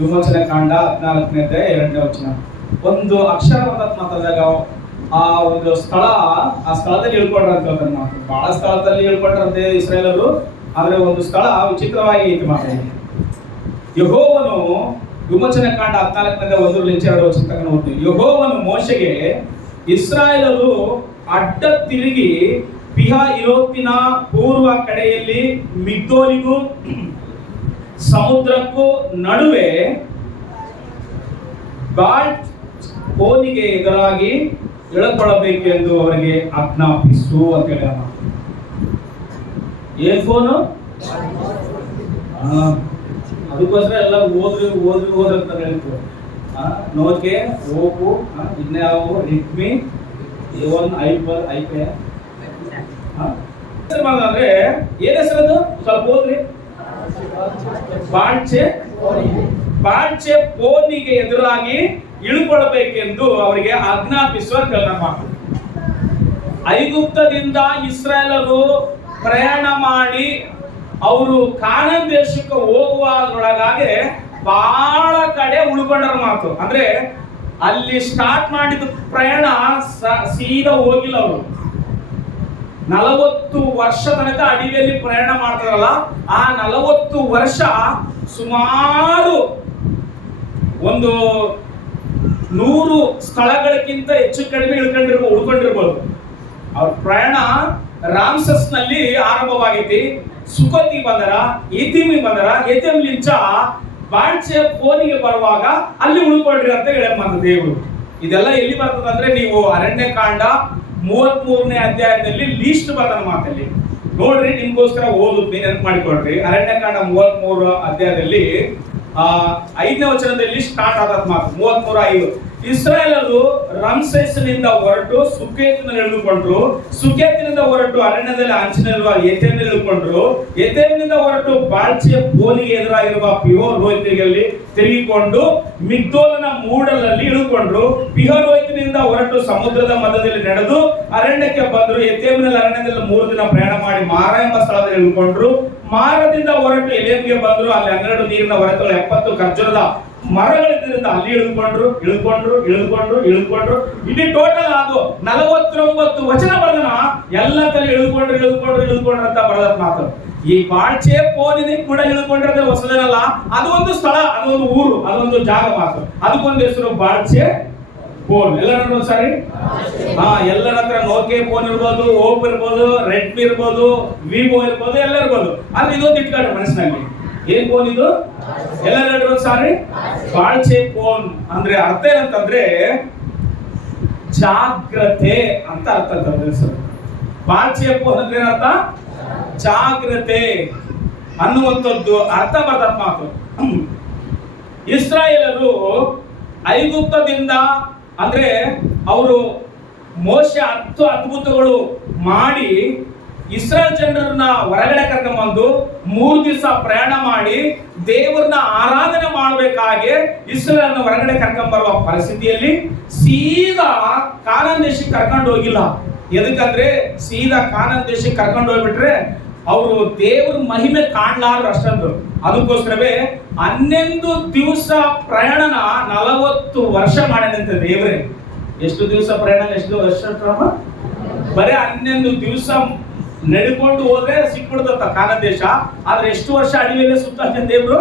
ವಿಮೋಚನೆ ಕಾಂಡ 14ನೇ ಅಧ್ಯಾಯ 2ನೇ ವಚನ. ಒಂದು ಅಕ್ಷರ ಮಾತಾಡಿದಾಗ ಆ ಒಂದು ಸ್ಥಳ, ಆ ಸ್ಥಳದಲ್ಲಿ ಇಳ್ಕೊಂಡ್ರಂತೆ ಮಾತು. ಬಹಳ ಸ್ಥಳದಲ್ಲಿ ಇಳ್ಕೊಂಡ್ರಂತೆ ಇಸ್ರಾಯೇಲರು, ಆದ್ರೆ ಒಂದು ಸ್ಥಳ ವಿಚಿತ್ರವಾಗಿ ಐತಿ ಮಾತು. ಯೆಹೋವನು ವಿಮೋಚನೆ ಕಾಂಡ 14ನೇ 1-2 ವಚನ ನೋಡ್ತೀವಿ. ಯೆಹೋವನು ಮೋಶೆಗೆ, ಇಸ್ರಾಯೇಲರು ಅಡ್ಡ ತಿರುಗಿ ಪಿಹಹೀರೋತಿನ ಪೂರ್ವ ಕಡೆಯಲ್ಲಿ ಮಿಗ್ದೋಲಿಗೂ ಸಮುದ್ರಕ್ಕೂ ನಡುವೆ ಬಾಳ್ ಫೋನಿಗೆ ಎದುರಾಗಿ ಇಳಕೊಳ್ಳಬೇಕೆಂದು ಅವರಿಗೆ ಆಜ್ಞಾಪಿಸು ಅಂತ ಹೇಳ. ಏನ್ ಫೋನು? ಅದಕ್ಕೋಸ್ಕರ ಎಲ್ಲ ಹೋದ್ರೆ ಅಂತ ಹೇಳ್ತೀವಿ. ನೋಕೆ, ಓಪೋ, ಇನ್ಯಾವು, ರೆಡ್ಮಿ, A1, ಐಪೇ ಅಂದ್ರೆ ಏನ್ ಹೆಸರದು? ಸ್ವಲ್ಪ ಹೋದ್ರಿ. ಬಾಳ್ಚೆ ಫೋನಿಗೆ ಎದುರಾಗಿ ಇಳ್ಕೊಳ್ಬೇಕೆಂದು ಅವರಿಗೆ ಆಜ್ಞಾಪಿಸುವ ಮಾತು. ಐಗುಪ್ತದಿಂದ ಇಸ್ರಾಯೇಲರು ಪ್ರಯಾಣ ಮಾಡಿ ಅವರು ಕಾನಾನ್ ದೇಶಕ್ಕೆ ಹೋಗುವುದರೊಳಗಾಗಿ ಬಹಳ ಕಡೆ ಉಳ್ಕೊಂಡರ ಮಾತು. ಅಂದ್ರೆ ಅಲ್ಲಿ ಸ್ಟಾರ್ಟ್ ಮಾಡಿದ ಪ್ರಯಾಣ ಸೀದಾ ಹೋಗಿಲ್ಲ. ಅವರು 40 ವರ್ಷ ತನಕ ಅಡವಿಯಲ್ಲಿ ಪ್ರಯಾಣ ಮಾಡ್ತಾರಲ್ಲ, ಆ 40 ವರ್ಷ ಸುಮಾರು ಒಂದು 100 ಸ್ಥಳಗಳಕ್ಕಿಂತ ಹೆಚ್ಚು ಕಡಿಮೆ ಉಳ್ಕೊಂಡಿರ್ಬೋದು. ಅವ್ರ ಪ್ರಯಾಣ ರಾಮ್ಸಸ್ ನಲ್ಲಿ ಆರಂಭವಾಗೈತಿ. ಸುಕೋತಿ ಬಂದರ, ಎತಿಮಿ ಬಂದರ, ಎತಿಮ್ಲಿಂಚ ಬಾಳ್ಚೆ ಫೋನಿಗೆ ಬರುವಾಗ ಅಲ್ಲಿ ಉಳ್ಕೊಳ್ರಿ ಅಂತ ಹೇಳಮ್ಮ ದೇವರು. ಇದೆಲ್ಲ ಎಲ್ಲಿ ಬರ್ತದೆ ಅಂದ್ರೆ, ನೀವು ಅರಣ್ಯ ಕಾಂಡ 33ನೇ ಅಧ್ಯಾಯದಲ್ಲಿ ಲೀಸ್ಟ್ ಬರ್ತದ ಮಾತಲ್ಲಿ ನೋಡ್ರಿ. ನಿಮ್ಗೋಸ್ಕರ ಓದುತ್ತೆ, ನೆನಪು ಮಾಡಿಕೊಡ್ರಿ. ಅರಣ್ಯ ಕಾಂಡ 33 ಅಧ್ಯಾಯದಲ್ಲಿ 5ನೇ ವಚನದಲ್ಲಿ ಸ್ಟಾರ್ಟ್ ಆದ ಮಾತು. 33:5 ಇಸ್ರಾಯೇಲರು ರಮ್ಸೇಸ್ನಿಂದ ಹೊರಟು ಸುಕೇತಿನಲ್ಲಿ ಇಳಿದುಕೊಂಡ್ರು. ಸುಕೇತಿನಿಂದ ಹೊರಟು ಅರಣ್ಯದಲ್ಲಿ ಅಂಚಿನಲ್ಲಿರುವ ಎತೇಮಿನಲ್ಲಿ ಇಳಿದುಕೊಂಡ್ರು. ಎತೇಮಿನಿಂದ ಹೊರಟು ಬಾಳ್ಚೆಯ ಫೋನಿಗೆ ಎದುರಾಗಿರುವ ಪಿಹಹೀರೋತಿನಲ್ಲಿ ತಿರುಗಿಕೊಂಡು ಮಿಗ್ದೋಲನ ಮೂಡಲಲ್ಲಿ ಇಳಿದುಕೊಂಡ್ರು. ಪಿಹಹೀರೋತಿನಿಂದ ಹೊರಟು ಸಮುದ್ರದ ಮಧ್ಯದಲ್ಲಿ ನಡೆದು ಅರಣ್ಯಕ್ಕೆ ಬಂದರು. ಎತೇಮಿನಲ್ಲಿ ಅರಣ್ಯದಲ್ಲಿ 3 ದಿನ ಪ್ರಯಾಣ ಮಾಡಿ ಮಾರ ಎಂಬ ಸ್ಥಳದಲ್ಲಿ ಇಳಿದುಕೊಂಡ್ರು. ಮಾರದಿಂದ ಹೊರಟು ಎಲೇಮಿಗೆ ಬಂದರು. ಅಲ್ಲಿ 12 ನೀರಿನ ಹೊರತುಗಳು 70 ಖರ್ಜೂರದ ಮರಗಳಿದ್ದರಿಂದ ಅಲ್ಲಿ ಇಳಿದುಕೊಂಡ್ರು. ಇಲ್ಲಿ ಟೋಟಲ್ ಅದು 49 ವಚನ ಬರೆದನ. ಎಲ್ಲ ತಲೆ ಇಳಿದುಕೊಂಡ್ರು ಅಂತ ಬರೆದ ಮಾತು. ಈ ಬಾಳ್ಚೆ ಫೋನಿನ ಕೂಡ ಇಳಿದುಕೊಂಡ್ರೆ ಹೊಸದೇನಲ್ಲ, ಅದು ಒಂದು ಸ್ಥಳ, ಅದೊಂದು ಊರು, ಅದೊಂದು ಜಾಗ ಮಾತು. ಅದಕ್ಕೊಂದು ಹೆಸರು ಬಾಳ್ಚೆ ಫೋನ್. ಎಲ್ಲರೂ ಸರಿ. ಎಲ್ಲರ ಹತ್ರ ನೋಕೆ ಫೋನ್ ಇರ್ಬೋದು, ಓಪೋ ಇರ್ಬೋದು, ರೆಡ್ಮಿ ಇರ್ಬೋದು, ವಿವೋ ಇರ್ಬೋದು, ಎಲ್ಲ ಇರ್ಬೋದು. ಆದ್ರೆ ಇದೊಂದು ಇಟ್ಕೊಂಡ್ರೆ ಮನಸ್ಸಿನಲ್ಲಿ, ಏನ್ ಫೋನ್ ಇದು? ಎಲ್ಲರೂ ಸಾರಿ. ಬಾಳ್ಚೆ ಫೋನ್ ಅಂದ್ರೆ ಅರ್ಥ ಏನಂತಂದ್ರೆ ಜಾಗ್ರತೆ ಅಂತ ಅರ್ಥ ಅಂತಂದ್ರೆ ಸರ್. ಬಾಳ್ಚೆ ಫೋನ್ ಅಂದ್ರೆ ಏನರ್ಥ? ಜಾಗ್ರತೆ ಅನ್ನುವಂಥದ್ದು ಅರ್ಥ ಬರ್ತದ ಮಾತು. ಇಸ್ರಾಯೇಲರು ಐಗುಪ್ತದಿಂದ ಅಂದ್ರೆ ಅವರು ಮೋಶೆ 10 ಅದ್ಭುತಗಳು ಮಾಡಿ ಇಸ್ರಾಯೇಲ್ ಜನರನ್ನ ಹೊರಗಡೆ ಕರ್ಕೊಂಡ್ಬಂದು 3 ದಿವಸ ಪ್ರಯಾಣ ಮಾಡಿ ದೇವರನ್ನ ಆರಾಧನೆ ಮಾಡಬೇಕಾಗಿ ಇಸ್ರಾಯೇಲ್ನ ಹೊರಗಡೆ ಕರ್ಕೊಂಡ್ ಬರುವ ಪರಿಸ್ಥಿತಿಯಲ್ಲಿ ಸೀದಾ ಕಾನಾನ್ ದೇಶಕ್ಕೆ ಕರ್ಕೊಂಡು ಹೋಗಿಲ್ಲ. ಎದಕ್ಕಂದ್ರೆ ಸೀದಾ ಕಾನಾನ್ ದೇಶಕ್ಕೆ ಕರ್ಕೊಂಡು ಹೋಗ್ಬಿಟ್ರೆ ಅವರು ದೇವ್ರ ಮಹಿಮೆ ಕಾಣ್ಲಾರ್ರು ಅಷ್ಟೊಂದು. ಅದಕ್ಕೋಸ್ಕರವೇ 11 ದಿವಸ ಪ್ರಯಾಣನ 40 ವರ್ಷ ಮಾಡಿದಂತೆ ದೇವ್ರೆ. ಎಷ್ಟು ದಿವಸ ಪ್ರಯಾಣ, ಎಷ್ಟು ವರ್ಷ ಕ್ರಮ? ಬರೀ 11 ದಿವಸ ನಡ್ಕೊಂಡು ಹೋದ್ರೆ ಸಿಕ್ಬಿಡ್ತತ್ತ ಕಾನಾನ್ ದೇಶ. ಆದ್ರೆ ಎಷ್ಟು ವರ್ಷ ಅಡವಿಯಲ್ಲೇ ಸುತ್ತಾಡ್ತಾನೆ ದೇವ್ರು?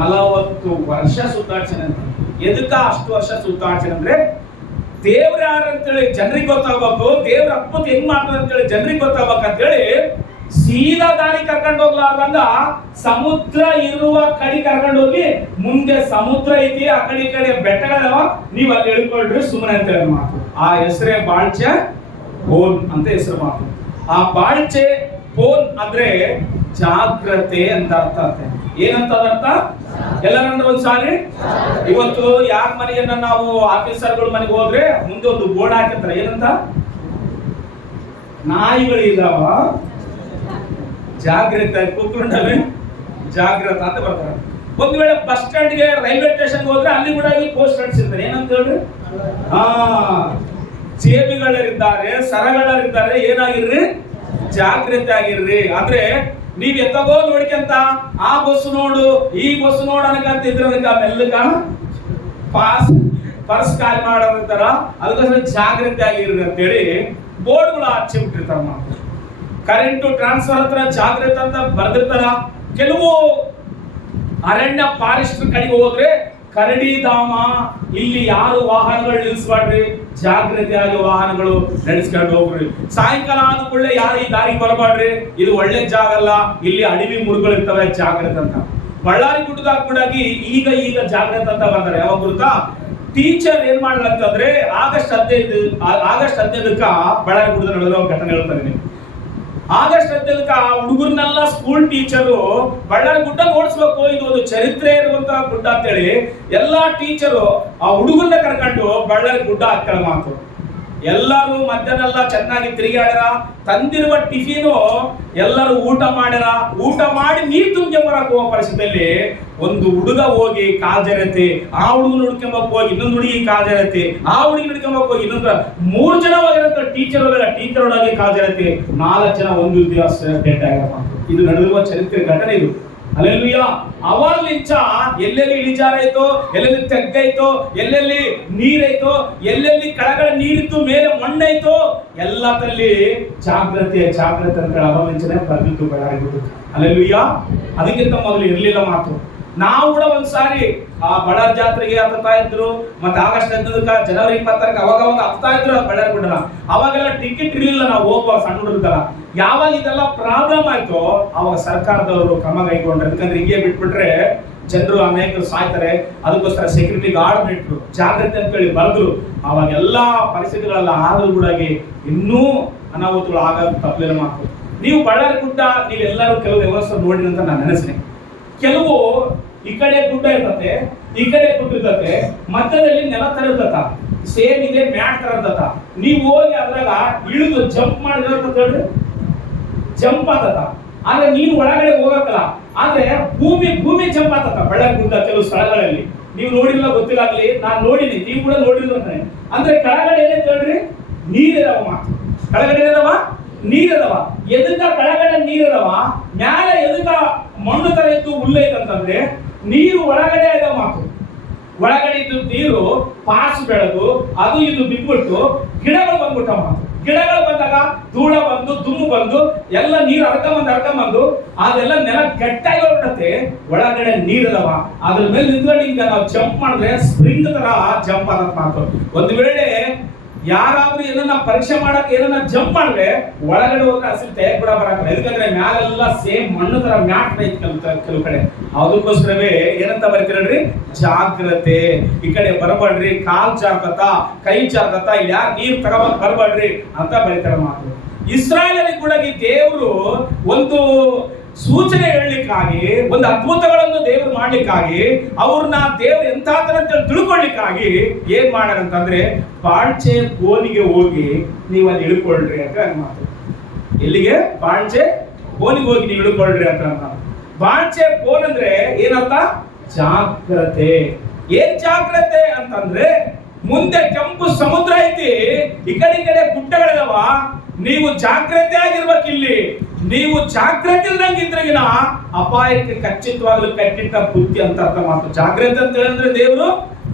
40 ವರ್ಷ ಸುತ್ತಾಡ್ತಾನೆ. ಎದಕ್ಕ ಅಷ್ಟು ವರ್ಷ ಸುತ್ತಾಡ್ತಾನೆ ಅಂದ್ರೆ ದೇವ್ರ ಯಾರು ಅಂತೇಳಿ ಜನರಿಗೆ ಗೊತ್ತಾಗ್ಬೇಕು, ದೇವ್ರ ಅದ್ಭುತ ಹೆಂಗ್ ಮಾಡ್ತಾರೆ ಅಂತೇಳಿ ಜನರಿಗೆ ಗೊತ್ತಾಗ್ಬೇಕಂತೇಳಿ ಸೀದಾ ದಾರಿ ಕರ್ಕೊಂಡು ಹೋಗ್ಲಾರ್ದಂಗ ಸಮುದ್ರ ಇರುವ ಕಡೆ ಕರ್ಕೊಂಡು ಹೋಗಿ, ಮುಂದೆ ಸಮುದ್ರ ಐತಿ, ಆ ಕಡೆ ಬೆಟ್ಟಗಳವ, ನೀವ್ ಅಲ್ಲಿ ಇಳ್ಕೊಳ್ರಿ ಸುಮ್ಮನೆ ಅಂತ ಹೇಳಿ ಮಾತು. ಆ ಹೆಸರೇ ಬಾಳ್ಚೆ ಫೋನ್ ಅಂತ ಹೆಸರು ಮಾತು. ಆ ಬಾಳ್ಚೆ ಫೋನ್ ಅಂದ್ರೆ ಜಾಗ್ರತೆ ಅಂತ ಅರ್ಥ. ಏನಂತ ಅರ್ಥ? ಎಲ್ಲರೂ ಒಂದ್ಸಾರಿ. ಇವತ್ತು ಯಾರ ಮನೆಯನ್ನ ನಾವು ಆಫೀಸರ್ಗಳ ಮನೆಗೆ ಹೋದ್ರೆ ಮುಂದೆ ಒಂದು ಬೋರ್ಡ್ ಹಾಕಿರ್ತಾರೆ, ಏನಂತ? ನಾಯಿಗಳು ಇದಾವ, ಜಾಗ್ರತೆ, ಕೂತ್ಕೊಂಡವೆ ಜಾಗ್ರತೆ ಅಂತ ಬರ್ತಾರೆ. ಒಂದ್ ವೇಳೆ ಬಸ್ ಸ್ಟ್ಯಾಂಡ್ಗೆ, ರೈಲ್ವೆ ಸ್ಟೇಷನ್ ಹೋದ್ರೆ ಅಲ್ಲಿ ಕೂಡ ಪೋಸ್ಟ್ ಅಂಟಿಸಿರ್ತಾರೆ. ಏನಂತ ಹೇಳ್ರಿ? ಜೇಬಿಗಳರಿದ್ದಾರೆ, ಸರಗಳರಿದ್ದಾರೆ, ಏನಾಗಿರ್ರಿ? ಜಾಗ್ರತೆ ಆಗಿರ್ರಿ. ಅಂದ್ರೆ ನೀವ್ ಎತ್ತಗೋ ನೋಡ್ಕೊಂತ ಆ ಬಸ್ ನೋಡು ಈ ಬಸ್ ನೋಡು ಅನ್ಕಂತಿದ್ರ ಮೆಲ್ಲಕ ಪರ್ಸ್ ಖಾಲಿ ಮಾಡೋಂತಾರ. ಅದಕ್ಕೋಸ್ಕರ ಜಾಗ್ರತೆ ಆಗಿರ್ರಿ ಅಂತೇಳಿ ಬೋರ್ಡ್ಗಳು ಹಚ್ಚಿ ಬಿಟ್ಟಿರ್ತಾರ. ಕರೆಂಟ್ ಟ್ರಾನ್ಸ್ಫರ್ ಹತ್ರ ಜಾಗ್ರತೆ ಅಂತ ಬರ್ದಿರ್ತಾರ. ಕೆಲವು ಅರಣ್ಯ ಫಾರೆಸ್ಟ್ ಕಡೆಗೆ ಹೋದ್ರೆ ಕರಡಿ ಧಾಮ, ಇಲ್ಲಿ ಯಾರು ವಾಹನಗಳು ನಿಲ್ಲಿಸಬಾರ್ರಿ, ಜಾಗ್ರತೆಯಾಗಿ ವಾಹನಗಳು ನಡೆಸ್ಕೊಂಡು ಹೋಗ್ರಿ. ಸಾಯಂಕಾಲ ಆದ ಕೂಡಲೇ ಯಾರು ಈ ದಾರಿಗೆ ಬರಬಾರ್ರಿ, ಇದು ಒಳ್ಳೆ ಜಾಗ ಅಲ್ಲ, ಇಲ್ಲಿ ಅಡವಿ ಮುರುಗಳು ಇರ್ತವೆ, ಜಾಗ್ರತೆ ಅಂತ. ಬಳ್ಳಾರಿ ಗುಡ್ಡದಾಗ ಕೂಡ ಈಗ ಜಾಗ್ರತೆ ಅಂತ ಬಂದಾರೆ. ಯಾವಾಗ ಗುರುತಾ ಟೀಚರ್ ಏನ್ ಮಾಡಲ್ಲ ಅಂತಂದ್ರೆ ಆಗಸ್ಟ್ 15ಕ್ಕ ಬಳ್ಳಾರಿ ಗುಡ್ಡದ ನಡೆದಿರೋ ಘಟನೆ ಹೇಳ್ತಾರೆ. ಆಗಸ್ಟ್ 15ಕ್ಕ ಹುಡುಗರ್ನೆಲ್ಲ ಸ್ಕೂಲ್ ಟೀಚರು ಬಳ್ಳಾರಿ ಗುಡ್ಡ ನೋಡ್ಸ್ಬೇಕು, ಇದು ಒಂದು ಚರಿತ್ರೆ ಇರುವಂತಹ ಗುಡ್ಡ ಅಂತೇಳಿ ಎಲ್ಲಾ ಟೀಚರು ಆ ಹುಡುಗರ್ನ ಕರ್ಕೊಂಡು ಬಳ್ಳಾರಿ ಗುಡ್ಡ ಹತ್ತಳ ಮಾತು. ಎಲ್ಲರೂ ಮಧ್ಯಾಹ್ನ ಚೆನ್ನಾಗಿ ತಿರುಗಾಡ್ಯಾರ. ತಂದಿರುವ ಟಿಫಿನು ಎಲ್ಲರೂ ಊಟ ಮಾಡ್ಯಾರ. ಊಟ ಮಾಡಿ ನೀರು ತುಂಬಿ ಬರಕ್ ಹೋಗೋ ಪರಿಸ್ಥಿತಿಯಲ್ಲಿ ಒಂದು ಹುಡುಗ ಹೋಗಿ ಕಾಜರತೆ, ಆ ಹುಡುಗನ ಹುಡ್ಕೊಂಬಕ್ ಹೋಗಿ ಇನ್ನೊಂದು ಹುಡುಗಿ ಕಾಜರತೆ, ಆ ಹುಡುಗಿ ಹುಡ್ಕೊಂಬಕ್ ಹೋಗಿ ಇನ್ನೊಂದು 3 ಜನ ಹೋಗಿರಂತ ಟೀಚರ್ ಒಳಗೆ ಕಾಜರತೆ, 4 ಜನ ಒಂದು ದಿವಸ ಡೇಟ್ ಆಗ್ಯಾರ. ಇದು ನಡೆದಿರುವ ಚರಿತ್ರೆ ಘಟನೆ ಇದು. ಅಲ್ಲೆಲ್ಲೂಯಾ. ಅವಾಗ್ಲಿಂಚ ಎಲ್ಲೆಲ್ಲಿ ಇಳಿಜಾರ ಐತೋ, ಎಲ್ಲೆಲ್ಲಿ ತೆಗ್ಗೈತೋ, ಎಲ್ಲೆಲ್ಲಿ ನೀರೈತೋ, ಎಲ್ಲೆಲ್ಲಿ ಕೆಳಗಡೆ ನೀರಿತ್ತು, ಮೇಲೆ ಮಣ್ಣೈತೋ, ಎಲ್ಲದಲ್ಲಿ ಜಾಗ್ರತೆ ಅಂತ ಅವಾಗ್ಲಿಂಚನೆ ಬರ್ದಿತ್ತು ಬಳ್ಳಾರಿ ಗುಡ್ಡ. ಅಲ್ಲೆಲ್ಲೂಯಾ. ಅದಕ್ಕಿಂತ ಮೊದಲು ಇರ್ಲಿಲ್ಲ ಮಾತು. ನಾವು ಕೂಡ ಒಂದ್ಸಾರಿ ಆ ಬಳ್ಳಾರಿ ಜಾತ್ರೆಗೆ ಹತ್ತಾ ಇದ್ರು. ಮತ್ತೆ ಆಗಸ್ಟ್ 15ಕ್ಕ ಜನವರಿ 20ಕ್ಕೆ ಅವಾಗ ಹತ್ತಾ ಇದ್ರು ಬಳ್ಳಾರಿ ಗುಡ್ಡನ. ಅವಾಗೆಲ್ಲ ಟಿಕೆಟ್ ಇರ್ಲಿಲ್ಲ, ನಾವು ಹೋಗುವ ಸಣ್ಣ ಹುಡುಗರ. ಯಾವಾಗ ಇದೆಲ್ಲ ಪ್ರಾಬ್ಲಮ್ ಆಯ್ತೋ ಅವಾಗ ಸರ್ಕಾರದವರು ಕ್ರಮ ಕೈಗೊಂಡ್ರು. ಯಾಕಂದ್ರೆ ಹಿಂಗೆ ಬಿಟ್ಬಿಟ್ರೆ ಜನರು ಅನೇಕರು ಸಾಯ್ತಾರೆ, ಅದಕ್ಕೋಸ್ಕರ ಸೆಕ್ಯೂರಿಟಿ ಗಾರ್ಡ್ ಇಟ್ರು, ಜಾಗ್ರತೆ ಅಂತ ಹೇಳಿ ಬರೆದ್ರು. ಅವಾಗ ಎಲ್ಲಾ ಪರಿಸ್ಥಿತಿಗಳೆಲ್ಲ ಆದ್ರೂ ಕೂಡ ಇನ್ನೂ ಅನಾಹುತಗಳು ಆಗೋದು ತಪ್ಪಲಿಲ್ಲ ಮಾತು. ನೀವು ಬಳ್ಳಾರಿ ಗುಡ್ಡ ನೀವೆಲ್ಲರೂ ಕೆಲವು ವ್ಯವಸ್ಥೆ ನೋಡಿರಿ ಅಂತ ನಾನು ನೆನೆಸ್ತೀನಿ. ಕೆಲವು ಈ ಕಡೆ ಗುಡ್ಡ ಇರ್ತತೆ, ಈ ಕಡೆ ಗುಡ್ಡ ಇರ್ತತೆ, ಮಧ್ಯದಲ್ಲಿ ನೆಲ ತರ ಇರ್ತತ, ಸೇಮ್ ಇದೆ ಮ್ಯಾಟ್ ತರ ಇರ್ತತ. ನೀವು ಹೋಗಿ ಅದ್ರಾಗ ಇಳಿದು ಜಂಪ್ ಮಾಡಿದ್ರೆ ಜಂಪ್ ಆತತ. ಆದ್ರೆ ನೀನು ಒಳಗಡೆ ಹೋಗಕ್ಕಲ್ಲ, ಆದ್ರೆ ಭೂಮಿ ಜಂಪ್ ಆತತ ಬಳ್ಳಾರಿ ಗುಡ್ಡ ಕೆಲವು ಸ್ಥಳಗಳಲ್ಲಿ. ನೀವು ನೋಡಿಲ್ಲ ಗೊತ್ತಿಲ್ಲಾಗ್ಲಿ, ನಾನು ನೋಡಿನಿ, ನೀವು ಕೂಡ ನೋಡಿಲ್ಲ. ಅಂದ್ರೆ ಕೆಳಗಡೆ ಏನೈತೆ ಹೇಳ್ರಿ, ನೀರಿದಾವ ಮಾತು. ಕೆಳಗಡೆ ಏನದವ, ನೀರದವ. ಎದಕ್ಕ ಕೆಳಗಡೆ ನೀರದವ, ಮ್ಯಾಲೆ ಎದಕ್ಕ ಮಣ್ಣು ತರ ಇದ್ದು ಹುಲ್ಲೈತಂತಂದ್ರೆ ನೀರು ಒಳಗಡೆ ಆಗ ಮಾತು. ಒಳಗಡೆ ಇದ್ದು ನೀರು ಪಾಸ್ ಬೆಳೆದು ಅದು ಇದು ಬಿಟ್ಬಿಟ್ಟು ಗಿಡಗಳು ಬಂದ್ಬಿಟ್ಟ ಮಾತು. ಗಿಡಗಳು ಬಂದಾಗ ಧೂಳ ಬಂದು ದುಮ್ಮು ಬಂದು ಎಲ್ಲ ನೀರು ಅರ್ಕೊಂಬಂದು ಅದೆಲ್ಲ ನೆಲ ಗಟ್ಟಾಗಿ ಹೊರಟತೆ. ಒಳಗಡೆ ನೀರದವ, ಅದ್ರ ಮೇಲೆ ನಿಂತ್ಕೊಂಡು ಹಿಂಗ ನಾವು ಜಂಪ್ ಮಾಡಿದ್ರೆ ಸ್ಪ್ರಿಂಗ್ ತರ ಜಂಪ್ ಆಗತ್ ಮಾತು. ಒಂದು ವೇಳೆ ಯಾರಾದ್ರೂ ಏನನ್ನ ಪರೀಕ್ಷೆ ಮಾಡಕ್ ಏನನ್ನ ಜಂಪ್ ಮಾಡಿದ್ರೆ ಒಳಗಡೆ ಹೋದ್ರೆ ಅಸಲು ತೆಗೆ ಕೂಡ ಬರಲ್ಲ. ಯಾಕಂದ್ರೆ ಮ್ಯಾಲೆಲ್ಲ ಸೇಮ್ ಮಣ್ಣು ತರ ಮ್ಯಾಟ್ ಐತಿ ಕೆಲವು ಕಡೆ. ಅದಕ್ಕೋಸ್ಕರವೇ ಏನಂತ ಬರೀತೀರಲ್ರಿ, ಜಾಗ್ರತೆ. ಈ ಕಡೆ ಬರಬೇಡ್ರಿ, ಕಾಲ್ ಜಾಗ್ರತ, ಕೈ ಜಾಗ್ರತ, ಇಲ್ಲಿ ಯಾರು ನೀರು ತಗೊಂಡ್ ಬರಬೇಡ್ರಿ ಅಂತ ಬರೀತಾರ ಮಾತು. ಇಸ್ರಾಯೇಲಿಗೆ ಕೂಡ ದೇವರು ಒಂದು ಸೂಚನೆ ಹೇಳಲಿಕ್ಕಾಗಿ, ಒಂದು ಅದ್ಭುತಗಳನ್ನು ದೇವರು ಮಾಡ್ಲಿಕ್ಕಾಗಿ, ಅವ್ರನ್ನ ದೇವರು ಎಂತಾತರ ತಿಳ್ಕೊಳ್ಳಿಕ್ಕಾಗಿ ಏನ್ ಮಾಡ್ಯಾರಂತಂದ್ರೆ ಬಾಳ್ಚೆ ಬೋನಿಗೆ ಹೋಗಿ ನೀವು ಅಲ್ಲಿ ಇಳ್ಕೊಳ್ರಿ ಅಂತ ಮಾತು. ಎಲ್ಲಿಗೆ? ಬಾಳ್ಚೆ ಬೋನಿಗೆ ಹೋಗಿ ನೀವು ಇಳ್ಕೊಳ್ರಿ ಅಂತ. ಬಾಳ್ಚೆ ಬೋನ್ ಅಂದ್ರೆ ಏನಂತ? ಜಾಗ್ರತೆ. ಏನ್ ಜಾಗ್ರತೆ ಅಂತಂದ್ರೆ ಮುಂದೆ ಕೆಂಪು ಸಮುದ್ರ ಐತಿ, ಈ ಕಡೆ ಗುಡ್ಡಗಳಿದಾವ, ನೀವು ಜಾಗ್ರತೆ ಆಗಿರ್ಬೇಕು. ಇಲ್ಲಿ ನೀವು ಜಾಗ್ರತೆ ಇಲ್ದಂಗಿದ್ರಗಿನ ಅಪಾಯಕ್ಕೆ ಖಚಿತವಾಗ್ಲೂ ಕಟ್ಟಿಟ್ಟ ಬುದ್ಧಿ ಅಂತ ಅರ್ಥ ಮಾತು. ಜಾಗ್ರತೆ ಅಂತ ಹೇಳಿದ್ರೆ ದೇವರು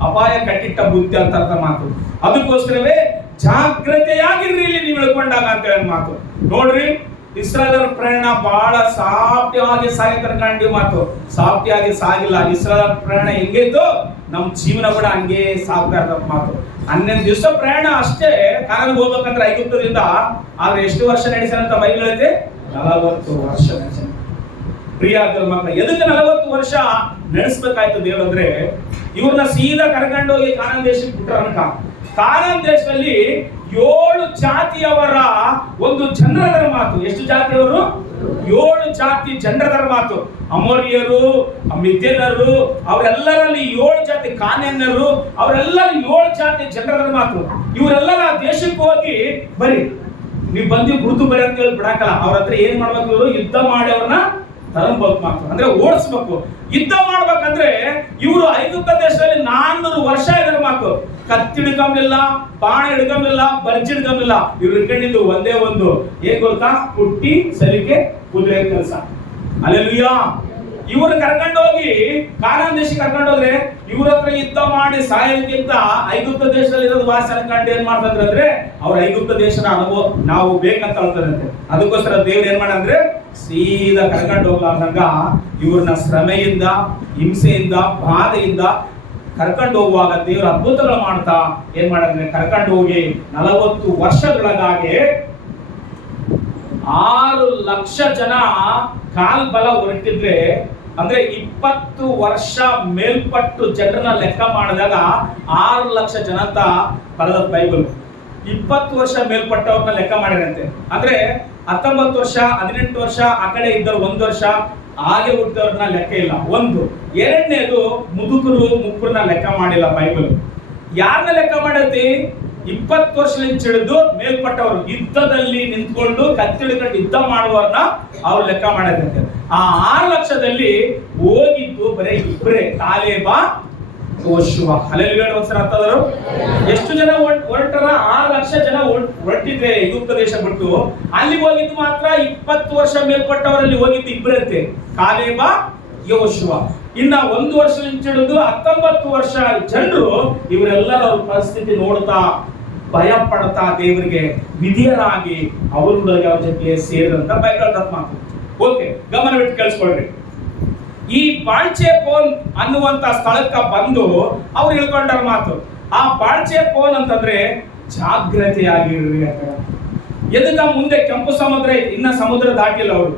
ಅಪಾಯ ಕಟ್ಟಿಟ್ಟ ಬುದ್ಧಿ ಅಂತ ಅರ್ಥ ಮಾತು. ಅದಕ್ಕೋಸ್ಕರವೇ ಜಾಗ್ರತೆಯಾಗಿರ್ರಿ ಇಲ್ಲಿ ನೀವು ಇಳ್ಕೊಂಡಾಗ ಅಂತ ಹೇಳಿ ಮಾತು. ನೋಡ್ರಿ, ಇಸ್ರಾಯೇಲರ ಪ್ರಯಾಣ ಬಹಳ ಸಾಫ್ಟಿಯಾಗಿ ಸಾಗಿರ್ಕೊಂಡು ಮಾತು. ಸಾಫ್ಟಿಯಾಗಿ ಸಾಗಿಲ್ಲ. ಇಸ್ರಾಯೇಲರ ಪ್ರಯಾಣ ಹೆಂಗೈತೋ ನಮ್ಮ ಜೀವನ ಕೂಡ ಹಂಗೆ ಸಾಗ್ತಾ ಇರ್ತ ಮಾತು. 11 ದಿವಸ ಪ್ರಯಾಣ ಅಷ್ಟೇ. ಕಾನಾನ್ಗೆ ಹೋಗ್ಬೇಕಂದ್ರೆ ಐಗುಪ್ತದಿಂದ. ಆದ್ರೆ ಎಷ್ಟು ವರ್ಷ ನಡೆಸಂತ ಬೈಬಲ್ ಐತೆ? 40 ವರ್ಷ ನಡೆಸ. ಪ್ರಿಯ ಮಕ್ಕಳ, ಎದಕ್ಕೆ 40 ವರ್ಷ ನಡೆಸಬೇಕಾಯ್ತು ದೇವ್ರು ಅಂದ್ರೆ, ಇವ್ರನ್ನ ಸೀದಾ ಕರ್ಕೊಂಡು ಹೋಗಿ ಕಾನಾನ್ ದೇಶಕ್ಕೆ ಬಿಟ್ರ. ಕಾನಾನ್ ದೇಶದಲ್ಲಿ 7 ಜಾತಿಯವರ ಒಂದು ಜನರ ಮಾತು. ಎಷ್ಟು ಜಾತಿಯವರು? 7 ಜಾತಿ ಜನರ ಮಾತು. ಅಮೋರಿಯರು, ಮಿದ್ಯನರು, ಅವರೆಲ್ಲರಲ್ಲಿ 7 ಜಾತಿ, ಕಾನಾನ್ಯರು, ಅವರೆಲ್ಲರೂ 7 ಜಾತಿ ಜನರ ಮಾತು. ಇವರೆಲ್ಲರ ದೇಶಕ್ಕೆ ಹೋಗಿ ಬರೀ ನೀವು ಬಂದು ಗುರುತು ಬರೀ ಅಂತ ಹೇಳಿ ಬಿಡಾಕಲ್ಲ. ಅವ್ರ ಹತ್ರ ಏನ್ ಮಾಡ್ಬೇಕು? ಇವರು ಯುದ್ಧ ಮಾಡಿ ಅವ್ರನ್ನ ತರಬೇಕು ಮಾತು ಅಂದ್ರೆ ಓಡಿಸ್ಬೇಕು. ಯುದ್ಧ ಮಾಡ್ಬೇಕಂದ್ರೆ ಇವರು ಐಗುಪ್ತ ದೇಶದಲ್ಲಿ 400 ವರ್ಷ ಇದಾರೆ ಮಾತು. ಕತ್ತಿ ಹಿಡ್ಕೊಂಬಿಲ್ಲ, ಬಾಣ ಹಿಡ್ಕೊಂಬಿಲ್ಲ, ಬರ್ಜಿ ಹಿಡ್ಕೊಂಬಿಲ್ಲ. ಇವ್ರು ಹಿಡ್ಕೊಂಡಿದ್ದು ಒಂದೇ ಒಂದು ಏನ್ ಗೊತ್ತಾ? ಕುಟ್ಟಿ, ಸಲಿಕೆ, ಕುದುರೆ ಕೆಲಸ. ಅಲ್ಲೆಲ್ಲೂಯಾ. ಇವ್ರು ಕರ್ಕೊಂಡೋಗಿ ಕಾನಾನ್ ದೇಶಕ್ಕೆ ಕರ್ಕೊಂಡೋದ್ರೆ ಇವ್ರ ಹತ್ರ ಯುದ್ಧ ಮಾಡಿ ಸಾಯೋದಕ್ಕಿಂತ ಐಗುಪ್ತ ದೇಶದಲ್ಲಿ ಇರೋದು ವಾಸ ಅನ್ಕೊಂಡು ಏನ್ ಮಾಡ್ತಾರೆ ಅಂದ್ರೆ ಅವ್ರ ಐಗುಪ್ತ ದೇಶದ ಅನುಭವ ನಾವು ಬೇಕಂತ ಹೇಳ್ತಾರಂತೆ. ಅದಕ್ಕೋಸ್ಕರ ದೇವ್ರು ಏನ್ ಮಾಡಂದ್ರೆ ಸೀದಾ ಕರ್ಕೊಂಡು ಹೋಗ್ಲಾರ್ದಂಗ ಇವ್ರನ್ನ ಶ್ರಮೆಯಿಂದ, ಹಿಂಸೆಯಿಂದ, ಬಾಧೆಯಿಂದ ಕರ್ಕೊಂಡು ಹೋಗುವಾಗ ದೇವ್ರ ಅದ್ಭುತಗಳು ಮಾಡ್ತಾ ಏನ್ ಮಾಡಂದ್ರೆ ಕರ್ಕೊಂಡು ಹೋಗಿ 40 ವರ್ಷದೊಳಗಾಗಿ 6 ಲಕ್ಷ ಜನ ಕಾಲ್ಬಲ ಹೊರಟಿದ್ರೆ, ಅಂದ್ರೆ 20 ವರ್ಷ ಮೇಲ್ಪಟ್ಟು ಜನರನ್ನ ಲೆಕ್ಕ ಮಾಡಿದಾಗ 6 ಲಕ್ಷ ಜನ ಅಂತ ಬರೆದ ಬೈಬಲ್. 20 ವರ್ಷ ಮೇಲ್ಪಟ್ಟವ್ರನ್ನ ಲೆಕ್ಕ ಮಾಡಿರಂತೆ. ಅಂದ್ರೆ 19 ವರ್ಷ, 18 ವರ್ಷ ಆ ಕಡೆ ಇದ್ದವ್ರು 1 ವರ್ಷ, ಹಾಗೆ ಹುಟ್ಟಿದವ್ರನ್ನ ಲೆಕ್ಕ ಇಲ್ಲ. ಒಂದು. ಎರಡನೇದು ಮುದುಕರು ಮುಕ್ಕರನ್ನ ಲೆಕ್ಕ ಮಾಡಿಲ್ಲ ಬೈಬಲ್. ಯಾರನ್ನ ಲೆಕ್ಕ ಮಾಡೈತಿ? 20 ವರ್ಷದಿಂದ ಹಿಡಿದು ಮೇಲ್ಪಟ್ಟವರು, ಯುದ್ಧದಲ್ಲಿ ನಿಂತ್ಕೊಂಡು ಕತ್ತಿ ಹಿಡ್ಕೊಂಡು ಯುದ್ಧ ಮಾಡುವವ್ರನ್ನ ಅವ್ರು ಲೆಕ್ಕ ಮಾಡೈತೆ. ಆ 6 ಲಕ್ಷದಲ್ಲಿ ಹೋಗಿದ್ದು ಬರೀ ಇಬ್ಬರೇ, ಕಾಲೇಬ, ಯೆಹೋಶುವ. ಹಲ್ಲೆಲೂಯಾ. ಒಂದ್ಸಲ ಅರ್ಥದರು. ಎಷ್ಟು ಜನ ಹೊರಟರ? 6 ಲಕ್ಷ ಜನ ಹೊರಟಿದ್ರೆ ಐಗುಪ್ತ ದೇಶ ಬಿಟ್ಟು. ಅಲ್ಲಿ ಹೋಗಿದ್ದು ಮಾತ್ರ 20 ವರ್ಷ ಮೇಲ್ಪಟ್ಟವರಲ್ಲಿ ಹೋಗಿದ್ದು ಇಬ್ಬರಂತೆ, ಕಾಲೇಬ, ಯೆಹೋಶುವ. ಇನ್ನ 1 ವರ್ಷದಿಂದ ಹಿಡಿದು 19 ವರ್ಷ ಜನರು ಇವರೆಲ್ಲರ ಪರಿಸ್ಥಿತಿ ನೋಡ್ತಾ ಭಯ ಪಡ್ತಾ ದೇವರಿಗೆ ವಿಧಿಯರಾಗಿ ಅವ್ರ ಜೊತೆ ಸೇರಿದಂತ ಬೈಬಲ್ ಮಾತು. ಓಕೆ, ಗಮನವಿಟ್ಟು ಕೇಳಿಸ್ಕೊಳ್ರಿ. ಈ ಬಾಳ್ಚೆಫೋನ್ ಅನ್ನುವಂತ ಸ್ಥಳಕ್ಕೆ ಬಂದು ಅವ್ರು ಹೇಳ್ಕೊಂಡಾರ ಮಾತು. ಆ ಬಾಳ್ಚೆಫೋನ್ ಅಂತಂದ್ರೆ ಜಾಗ್ರತೆಯಾಗಿರ್ರಿ ಅಂತ. ಎದಕ್ಕ? ಮುಂದೆ ಕೆಂಪು ಸಮುದ್ರ, ಇನ್ನ ಸಮುದ್ರ ದಾಟಿಲ್ಲ ಅವರು.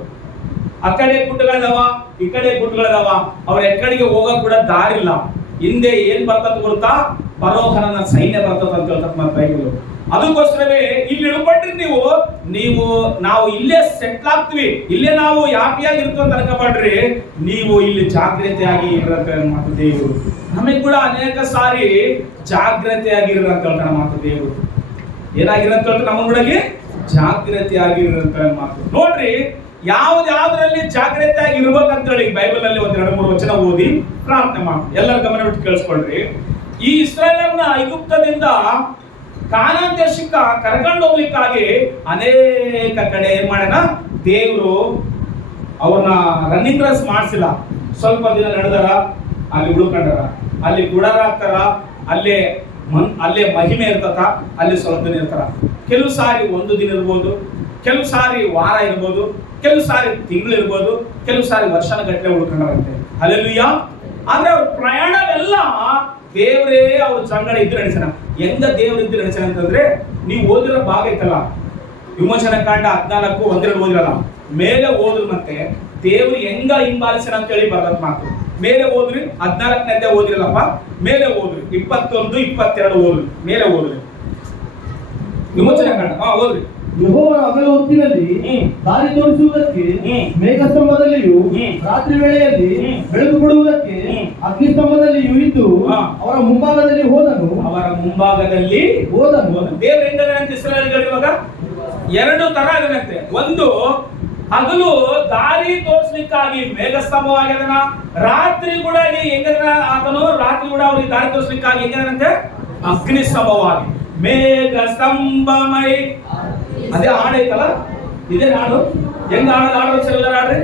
ಆ ಕಡೆ ಗುಡ್ಡಗಳಿದಾವ, ಈ ಕಡೆ ಗುಡ್ಡಗಳಿದಾವ. ಅವ್ರ ಎಕ್ಕಡಿಗೆ ಹೋಗಕ್ ಕೂಡ ದಾರಿಲ್ಲ. ಹಿಂದೆ ಏನ್ ಬರ್ತದ ಗೊತ್ತಾ? ಫರೋಹನ ಸೈನ್ಯ ಬರ್ತದ ಅಂತ ಹೇಳ್ತಕ್ಕ ಬೈಬಲ್. ಅದಕ್ಕೋಸ್ಕರವೇ ಇಲ್ಲಿ ಇಳ್ಕೊಂಡ್ರಿ ನೀವು ನಾವು ಇಲ್ಲೇ ಸೆಟ್ಲ್ ಆಗ್ತೀವಿ, ಇಲ್ಲೇ ನಾವು ಹ್ಯಾಪಿಯಾಗಿ ಇರ್ತೀವಿ ಅಂತ ಅನ್ಕೋಬೇಡ್ರಿ. ನೀವು ಇಲ್ಲಿ ಜಾಗ್ರತೆಯಾಗಿ ಇರಂತ ಮಾತು ದೇವರು. ನಮಗೆ ಕೂಡ ಅನೇಕ ಸಾರಿ ಜಾಗ್ರತೆಯಾಗಿರಂತ ಹೇಳ್ತಾನೆ ಮಾತು ದೇವರು. ಏನಾಗಿರಂತ ಹೇಳ್ತಾರೆ? ನಮ್ಮೊಳಗೆ ಜಾಗ್ರತೆಯಾಗಿರಂತ ಮಾತು. ನೋಡ್ರಿ, ಯಾವ್ದ್ಯಾವ್ದ್ರಲ್ಲಿ ಜಾಗ್ರತೆಯಾಗಿ ಇರ್ಬೇಕಂತ ಹೇಳಿ ಬೈಬಲ್ ಅಲ್ಲಿ 1-2-3 ವಚನ ಓದಿ ಪ್ರಾರ್ಥನೆ ಮಾಡಿ ಎಲ್ಲರ ಗಮನವಿಟ್ಟು ಕೇಳಿಸ್ಕೊಳ್ರಿ. ಈ ಇಸ್ರಾಯೇಲರನ್ನ ಐಗುಪ್ತದಿಂದ ಕಾನಾನ್ ದೇಶಕ್ಕೆ ಕರ್ಕೊಂಡು ಹೋಗ್ಲಿಕ್ಕಾಗಿ ಅನೇಕ ಕಡೆ ಏನ್ ಮಾಡೋಣ, ದೇವರು ಅವ್ರನ್ನ ರನ್ನಿಂಗ್ ರೇಸ್ ಮಾಡಿಸಿಲ್ಲ. ಸ್ವಲ್ಪ ದಿನ ನಡೆದಾರ, ಅಲ್ಲಿ ಉಳ್ಕೊಂಡಾರ, ಅಲ್ಲಿ ಗುಡಾರ ಹಾಕ್ತಾರ, ಅಲ್ಲೇ ಮಹಿಮೆ ಇರ್ತತ, ಅಲ್ಲಿ ಸ್ವಲ್ಪ ದಿನ ಇರ್ತಾರ. ಕೆಲವು ಸಾರಿ 1 ದಿನ ಇರ್ಬೋದು, ಕೆಲವು ಸಾರಿ ವಾರ ಇರ್ಬೋದು, ಕೆಲವು ಸಾರಿ ತಿಂಗಳು ಇರ್ಬೋದು, ಕೆಲವು ಸಾರಿ ವರ್ಷನ ಗಟ್ಟಲೆ ಉಳ್ಕೊಂಡಾರಂತೆ. ಹಲ್ಲೆಲೂಯಾ. ಆದ್ರೆ ಅವ್ರ ಪ್ರಯಾಣವೆಲ್ಲ ದೇವರೇ ಅವ್ರ ಸಂಗಡ ಇದ್ದು ನಡೆಸೋಣ. ಹೆಂಗ ದೇವ್ರ ಇದ್ದು ನಡೆಸೋಣ ಅಂತಂದ್ರೆ, ನೀವು ಓದಿರೋ ಭಾಗ ಐತಲ್ಲ, ವಿಮೋಚನ ಕಾಂಡ 14-1-2 ಓದಿರಲ್ಲ, ಮೇಲೆ ಓದ್ರು. ಮತ್ತೆ ದೇವ್ರು ಹೆಂಗ ಹಿಂಬಾಲಿಸೋಣ ಅಂತ ಹೇಳಿ ಬರೋದ್ ಮಾತು. ಮೇಲೆ ಓದ್ರಿ, 14ನೇ ಓದಿರಲ್ಲಪ್ಪ, ಮೇಲೆ ಓದ್ರಿ, 21-22 ಓದ್ರಿ, ಮೇಲೆ ಓದ್ರಿ. ವಿಮೋಚನ ಕಾಂಡ ಓದ್ರಿ. ಯೆಹೋವನ ಹಗಲು ಹೊತ್ತಿನಲ್ಲಿ ದಾರಿ ತೋರಿಸುವುದಕ್ಕೆ ಮೇಘಸ್ತಂಭದಲ್ಲಿಯೂ ರಾತ್ರಿ ವೇಳೆಯಲ್ಲಿ ಬೆಳಕು ಕೊಡುವುದಕ್ಕೆ ಅಗ್ನಿಸ್ತಂಭದಲ್ಲಿಯೂ ಇದ್ದು ಅವರ ಮುಂಭಾಗದಲ್ಲಿ ಹೋದನು. ದೇವ್ರ ಹೆಂಗಂತೆ ಇಸ್ರಾಯೇಲ್ಗಳು ಇವಾಗ 2 ತರ ಆಗದಂತೆ. ಒಂದು, ಹಗಲು ದಾರಿ ತೋರಿಸ್ಲಿಕ್ಕಾಗಿ ಮೇಘಸ್ತಂಭವಾಗ್ಯದನ, ರಾತ್ರಿ ಕೂಡ ಹೆಂಗದನ ಆತನು, ರಾತ್ರಿ ಕೂಡ ಅವ್ರಿಗೆ ದಾರಿ ತೋರಿಸ್ಲಿಕ್ಕಾಗಿ ಹೆಂಗದಂತೆ ಅಗ್ನಿ ಸ್ತಂಭವಾಗಿ. ಮೇಘ ಸ್ತಂಭಮೈ, ಅದೇ ಹಾಡು ಐತಲ್ಲ, ಇದೇ ಹಾಡು. ಹೆಂಗ ಹಾಡು ಎಲ್ಲರೂ ಹಾಡ್ರಿ.